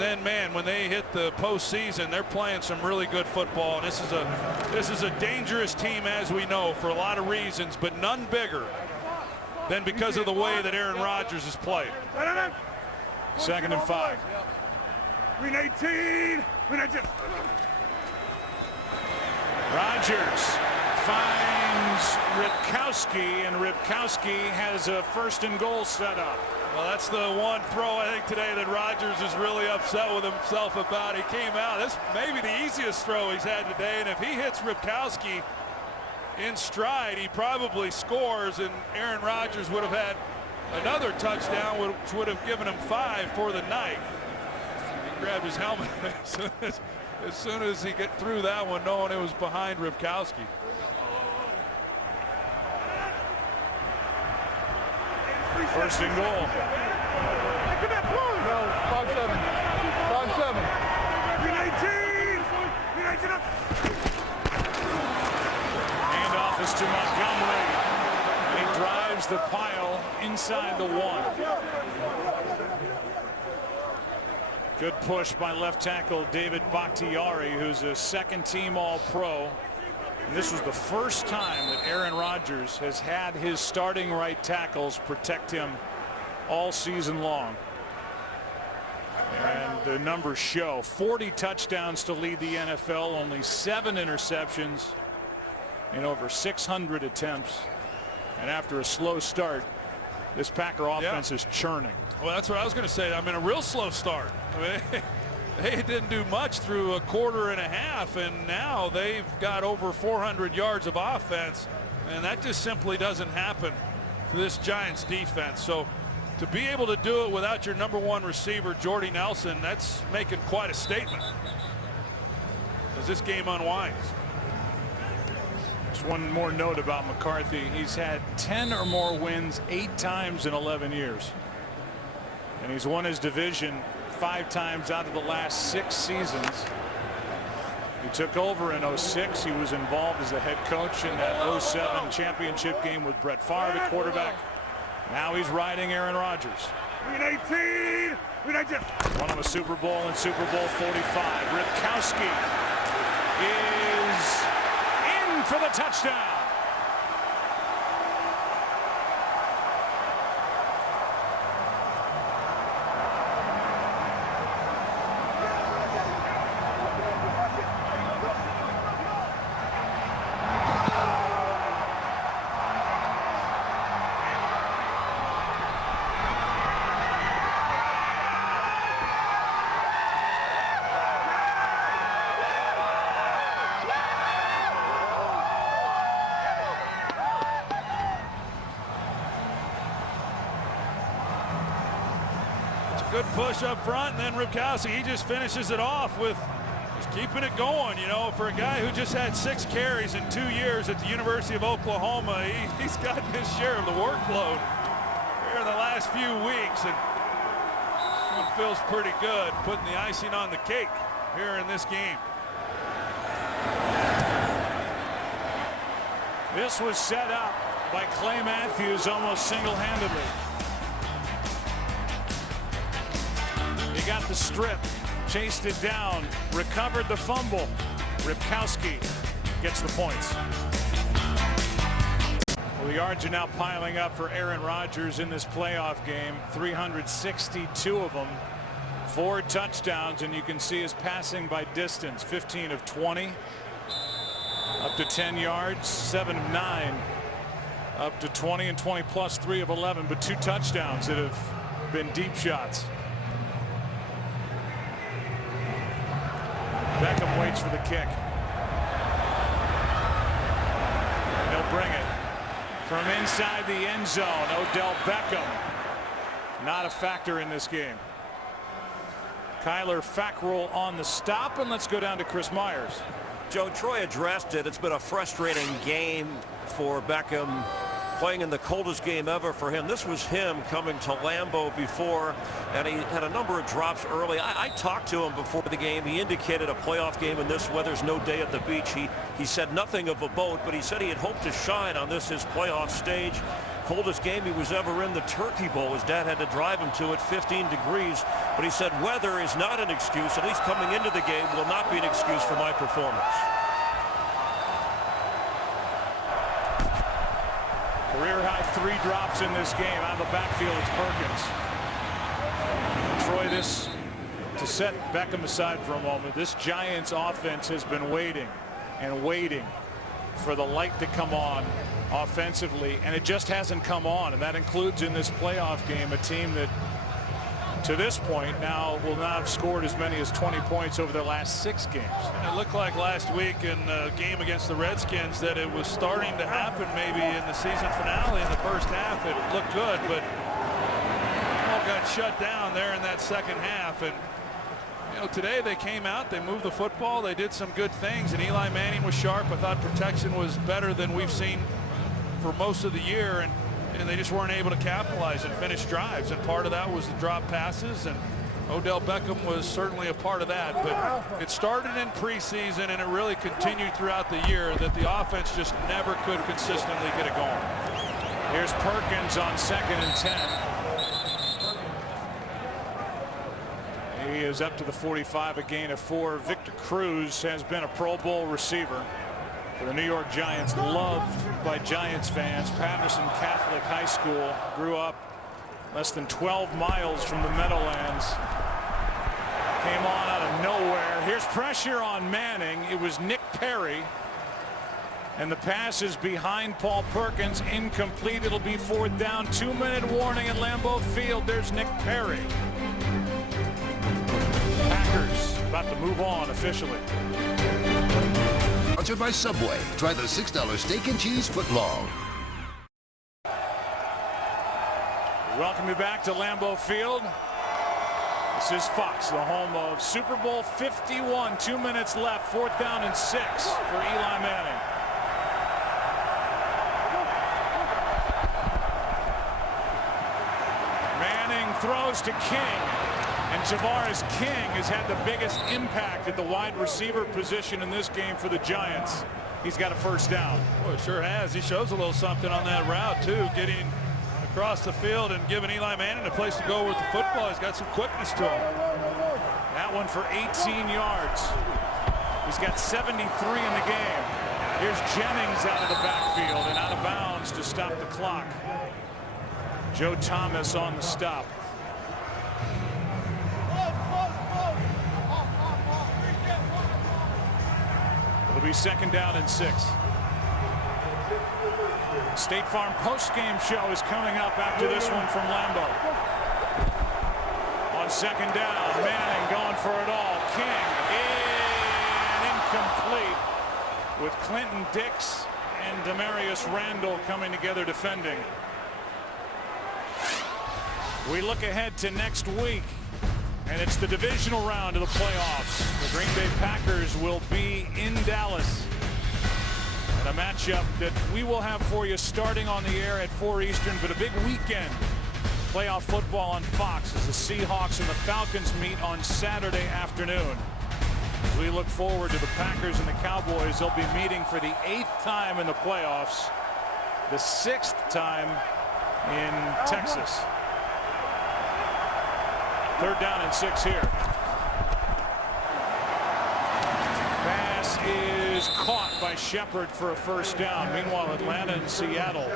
then, man, when they hit the postseason, they're playing some really good football. And this is a dangerous team, as we know, for a lot of reasons, but none bigger than because of the way that Aaron Rodgers has played. 2nd and 5. 319. Rodgers finds Ripkowski, and Ripkowski has a 1st and goal set up. Well, that's the one throw I think today that Rogers is really upset with himself about. He came out. That's maybe the easiest throw he's had today, and if he hits Ripkowski in stride, he probably scores, and Aaron Rodgers would have had another touchdown, which would have given him 5 for the night. He grabbed his helmet as soon as he got through that one, knowing it was behind Ripkowski. First and goal. No, 5-7. 5-7. 319 up. Handoff is to Montgomery. And he drives the pile inside the 1. Good push by left tackle David Bakhtiari, who's a 2nd-team All-Pro. And this was the first time that Aaron Rodgers has had his starting right tackles protect him all season long. And the numbers show 40 touchdowns to lead the NFL, only 7 interceptions in over 600 attempts. And after a slow start, this Packer offense is churning. Well, that's what I was going to say. I mean, a real slow start. I mean, they didn't do much through a quarter and a half, and now they've got over 400 yards of offense, and that just simply doesn't happen to this Giants defense. So to be able to do it without your #1 receiver, Jordy Nelson, that's making quite a statement as this game unwinds. Just one more note about McCarthy. He's had 10 or more wins 8 times in 11 years. And he's won his division 5 times out of the last 6 seasons. He took over in 06. He was involved as a head coach in that 07 championship game with Brett Favre at quarterback. Now he's riding Aaron Rodgers. 319. 319. Won him a Super Bowl in Super Bowl 45. Ripkowski is in for the touchdown. Good push up front, and then Ripkowski, he just finishes it off with just keeping it going. You know, for a guy who just had 6 carries in 2 years at the University of Oklahoma, he's gotten his share of the workload here in the last few weeks, and one feels pretty good, putting the icing on the cake here in this game. This was set up by Clay Matthews almost single-handedly. He got the strip, chased it down, recovered the fumble. Ripkowski gets the points. Well, the yards are now piling up for Aaron Rodgers in this playoff game. 362 of them, 4 touchdowns, and you can see his passing by distance, 15 of 20, up to 10 yards, 7 of 9, up to 20 and 20 plus 3 of 11, but 2 touchdowns that have been deep shots. Beckham waits for the kick. And he'll bring it from inside the end zone. Odell Beckham not a factor in this game. Kyler Fackrell on the stop, and let's go down to Chris Myers. Joe, Troy addressed it. It's been a frustrating game for Beckham, playing in the coldest game ever for him. This was him coming to Lambeau before, and he had a number of drops early. I talked to him before the game. He indicated a playoff game in this weather's no day at the beach. He said nothing of a boat, but he said he had hoped to shine on this his playoff stage. Coldest game he was ever in, the Turkey Bowl. His dad had to drive him to it, 15 degrees. But he said weather is not an excuse. At least coming into the game will not be an excuse for my performance. Career high 3 drops in this game. Out of the backfield, it's Perkins. Troy, this to set Beckham aside for a moment. This Giants offense has been waiting and waiting for the light to come on offensively, and it just hasn't come on, and that includes in this playoff game a team that to this point now will not have scored as many as 20 points over their last 6 games. And it looked like last week in the game against the Redskins that it was starting to happen maybe in the season finale. In the first half it looked good, but all got shut down there in that second half. And you know, today they came out, they moved the football, they did some good things, and Eli Manning was sharp. I thought protection was better than we've seen for most of the year, and they just weren't able to capitalize and finish drives, and part of that was the drop passes, and Odell Beckham was certainly a part of that. But it started in preseason and it really continued throughout the year that the offense just never could consistently get it going. Here's Perkins on 2nd and 10. He is up to the 45, a gain of 4. Victor Cruz has been a Pro Bowl receiver for the New York Giants, loved by Giants fans. Patterson Catholic High School, grew up less than 12 miles from the Meadowlands. Came on out of nowhere. Here's pressure on Manning. It was Nick Perry, and the pass is behind Paul Perkins, incomplete. It'll be 4th down. 2-minute warning at Lambeau Field. There's Nick Perry. Packers about to move on officially. Sponsored by Subway. Try the $6 steak and cheese footlong. Welcome you back to Lambeau Field. This is Fox, the home of Super Bowl 51. 2 minutes left, 4th down and 6 for Eli Manning. Manning throws to King. And Javaris King has had the biggest impact at the wide receiver position in this game for the Giants. He's got a 1st down. Well, sure has. He shows a little something on that route too, getting across the field and giving Eli Manning a place to go with the football. He's got some quickness to him. That one for 18 yards. He's got 73 in the game. Here's Jennings out of the backfield and out of bounds to stop the clock. Joe Thomas on the stop. It'll be 2nd down and 6. State Farm post-game show is coming up after this one from Lambeau. On 2nd down, Manning going for it all. King incomplete, with Clinton Dix and Demarius Randall coming together defending. We look ahead to next week, and it's the divisional round of the playoffs. The Green Bay Packers will be in Dallas. And a matchup that we will have for you starting on the air at 4 Eastern, but a big weekend. Playoff football on Fox as the Seahawks and the Falcons meet on Saturday afternoon. As we look forward to the Packers and the Cowboys, they'll be meeting for the 8th time in the playoffs, the 6th time in Texas. 3rd down and 6 here. Pass is caught by Shepard for a 1st down. Meanwhile, Atlanta and Seattle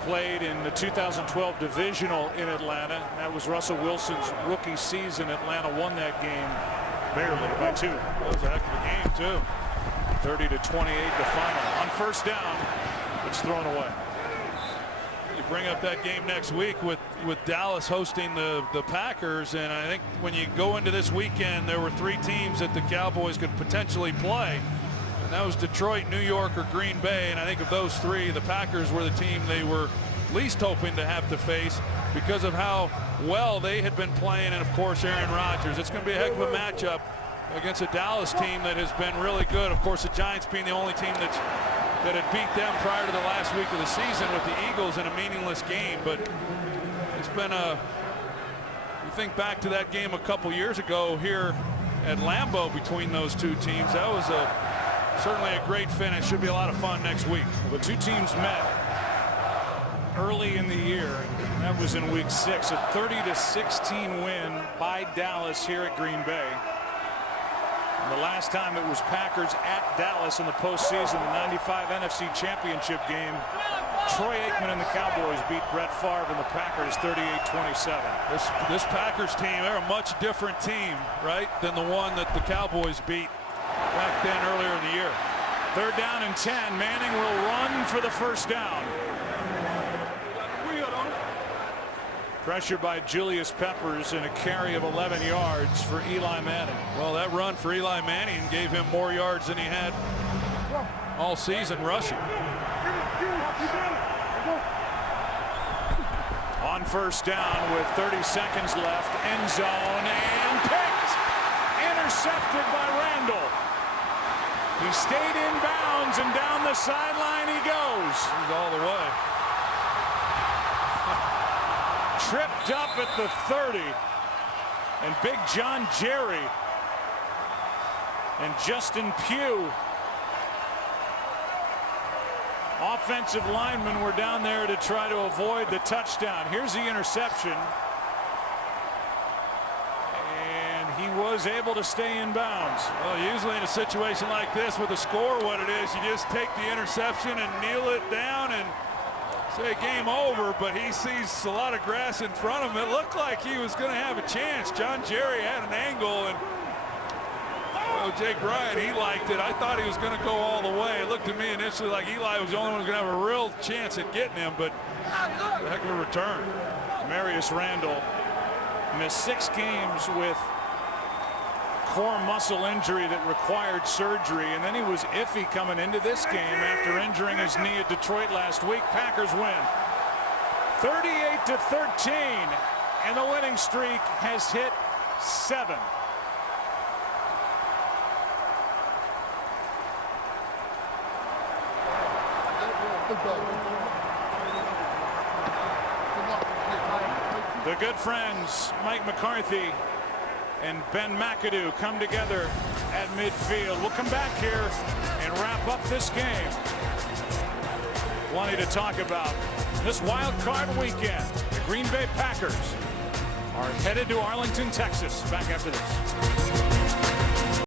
played in the 2012 divisional in Atlanta. That was Russell Wilson's rookie season. Atlanta won that game barely by 2. That was a heck of a game too. 30-28 the final. On 1st down, it's thrown away. You bring up that game next week with Dallas hosting the Packers, and I think when you go into this weekend, there were 3 teams that the Cowboys could potentially play, and that was Detroit, New York, or Green Bay. And I think of those 3, the Packers were the team they were least hoping to have to face because of how well they had been playing, and of course Aaron Rodgers. It's going to be a heck of a matchup against a Dallas team that has been really good. Of course, the Giants being the only team that had beat them prior to the last week of the season with the Eagles in a meaningless game. But it's been you think back to that game a couple years ago here at Lambeau between those 2 teams. That was certainly a great finish. Should be a lot of fun next week. The 2 teams met early in the year. That was in week 6, a 30-16 win by Dallas here at Green Bay. And the last time it was Packers at Dallas in the postseason, the '95 NFC Championship game. Troy Aikman and the Cowboys beat Brett Favre and the Packers 38-27. This Packers team, they're a much different team, right, than the one that the Cowboys beat back then earlier in the year. 3rd down and 10. Manning will run for the first down. Pressure by Julius Peppers and a carry of 11 yards for Eli Manning. Well, that run for Eli Manning gave him more yards than he had all season rushing. On 1st down with 30 seconds left, end zone and picked. Intercepted by Randall. He stayed in bounds and down the sideline he goes. He's all the way. Tripped up at the 30. And Big John Jerry and Justin Pugh, offensive linemen, were down there to try to avoid the touchdown. Here's the interception. And he was able to stay in bounds. Well, usually in a situation like this with the score what it is, you just take the interception and kneel it down and say game over, but he sees a lot of grass in front of him. It looked like he was going to have a chance. John Jerry had an angle, and Jake Ryan, he liked it. I thought he was going to go all the way. It looked to me initially like Eli was the only one who was going to have a real chance at getting him, but a heck of a return. Marius Randall missed 6 games with core muscle injury that required surgery, and then he was iffy coming into this game after injuring his knee at Detroit last week. Packers win 38-13, and the winning streak has hit 7. The good friends Mike McCarthy and Ben McAdoo come together at midfield. We'll come back here and wrap up this game. Plenty to talk about. This wild card weekend, the Green Bay Packers are headed to Arlington, Texas. Back after this.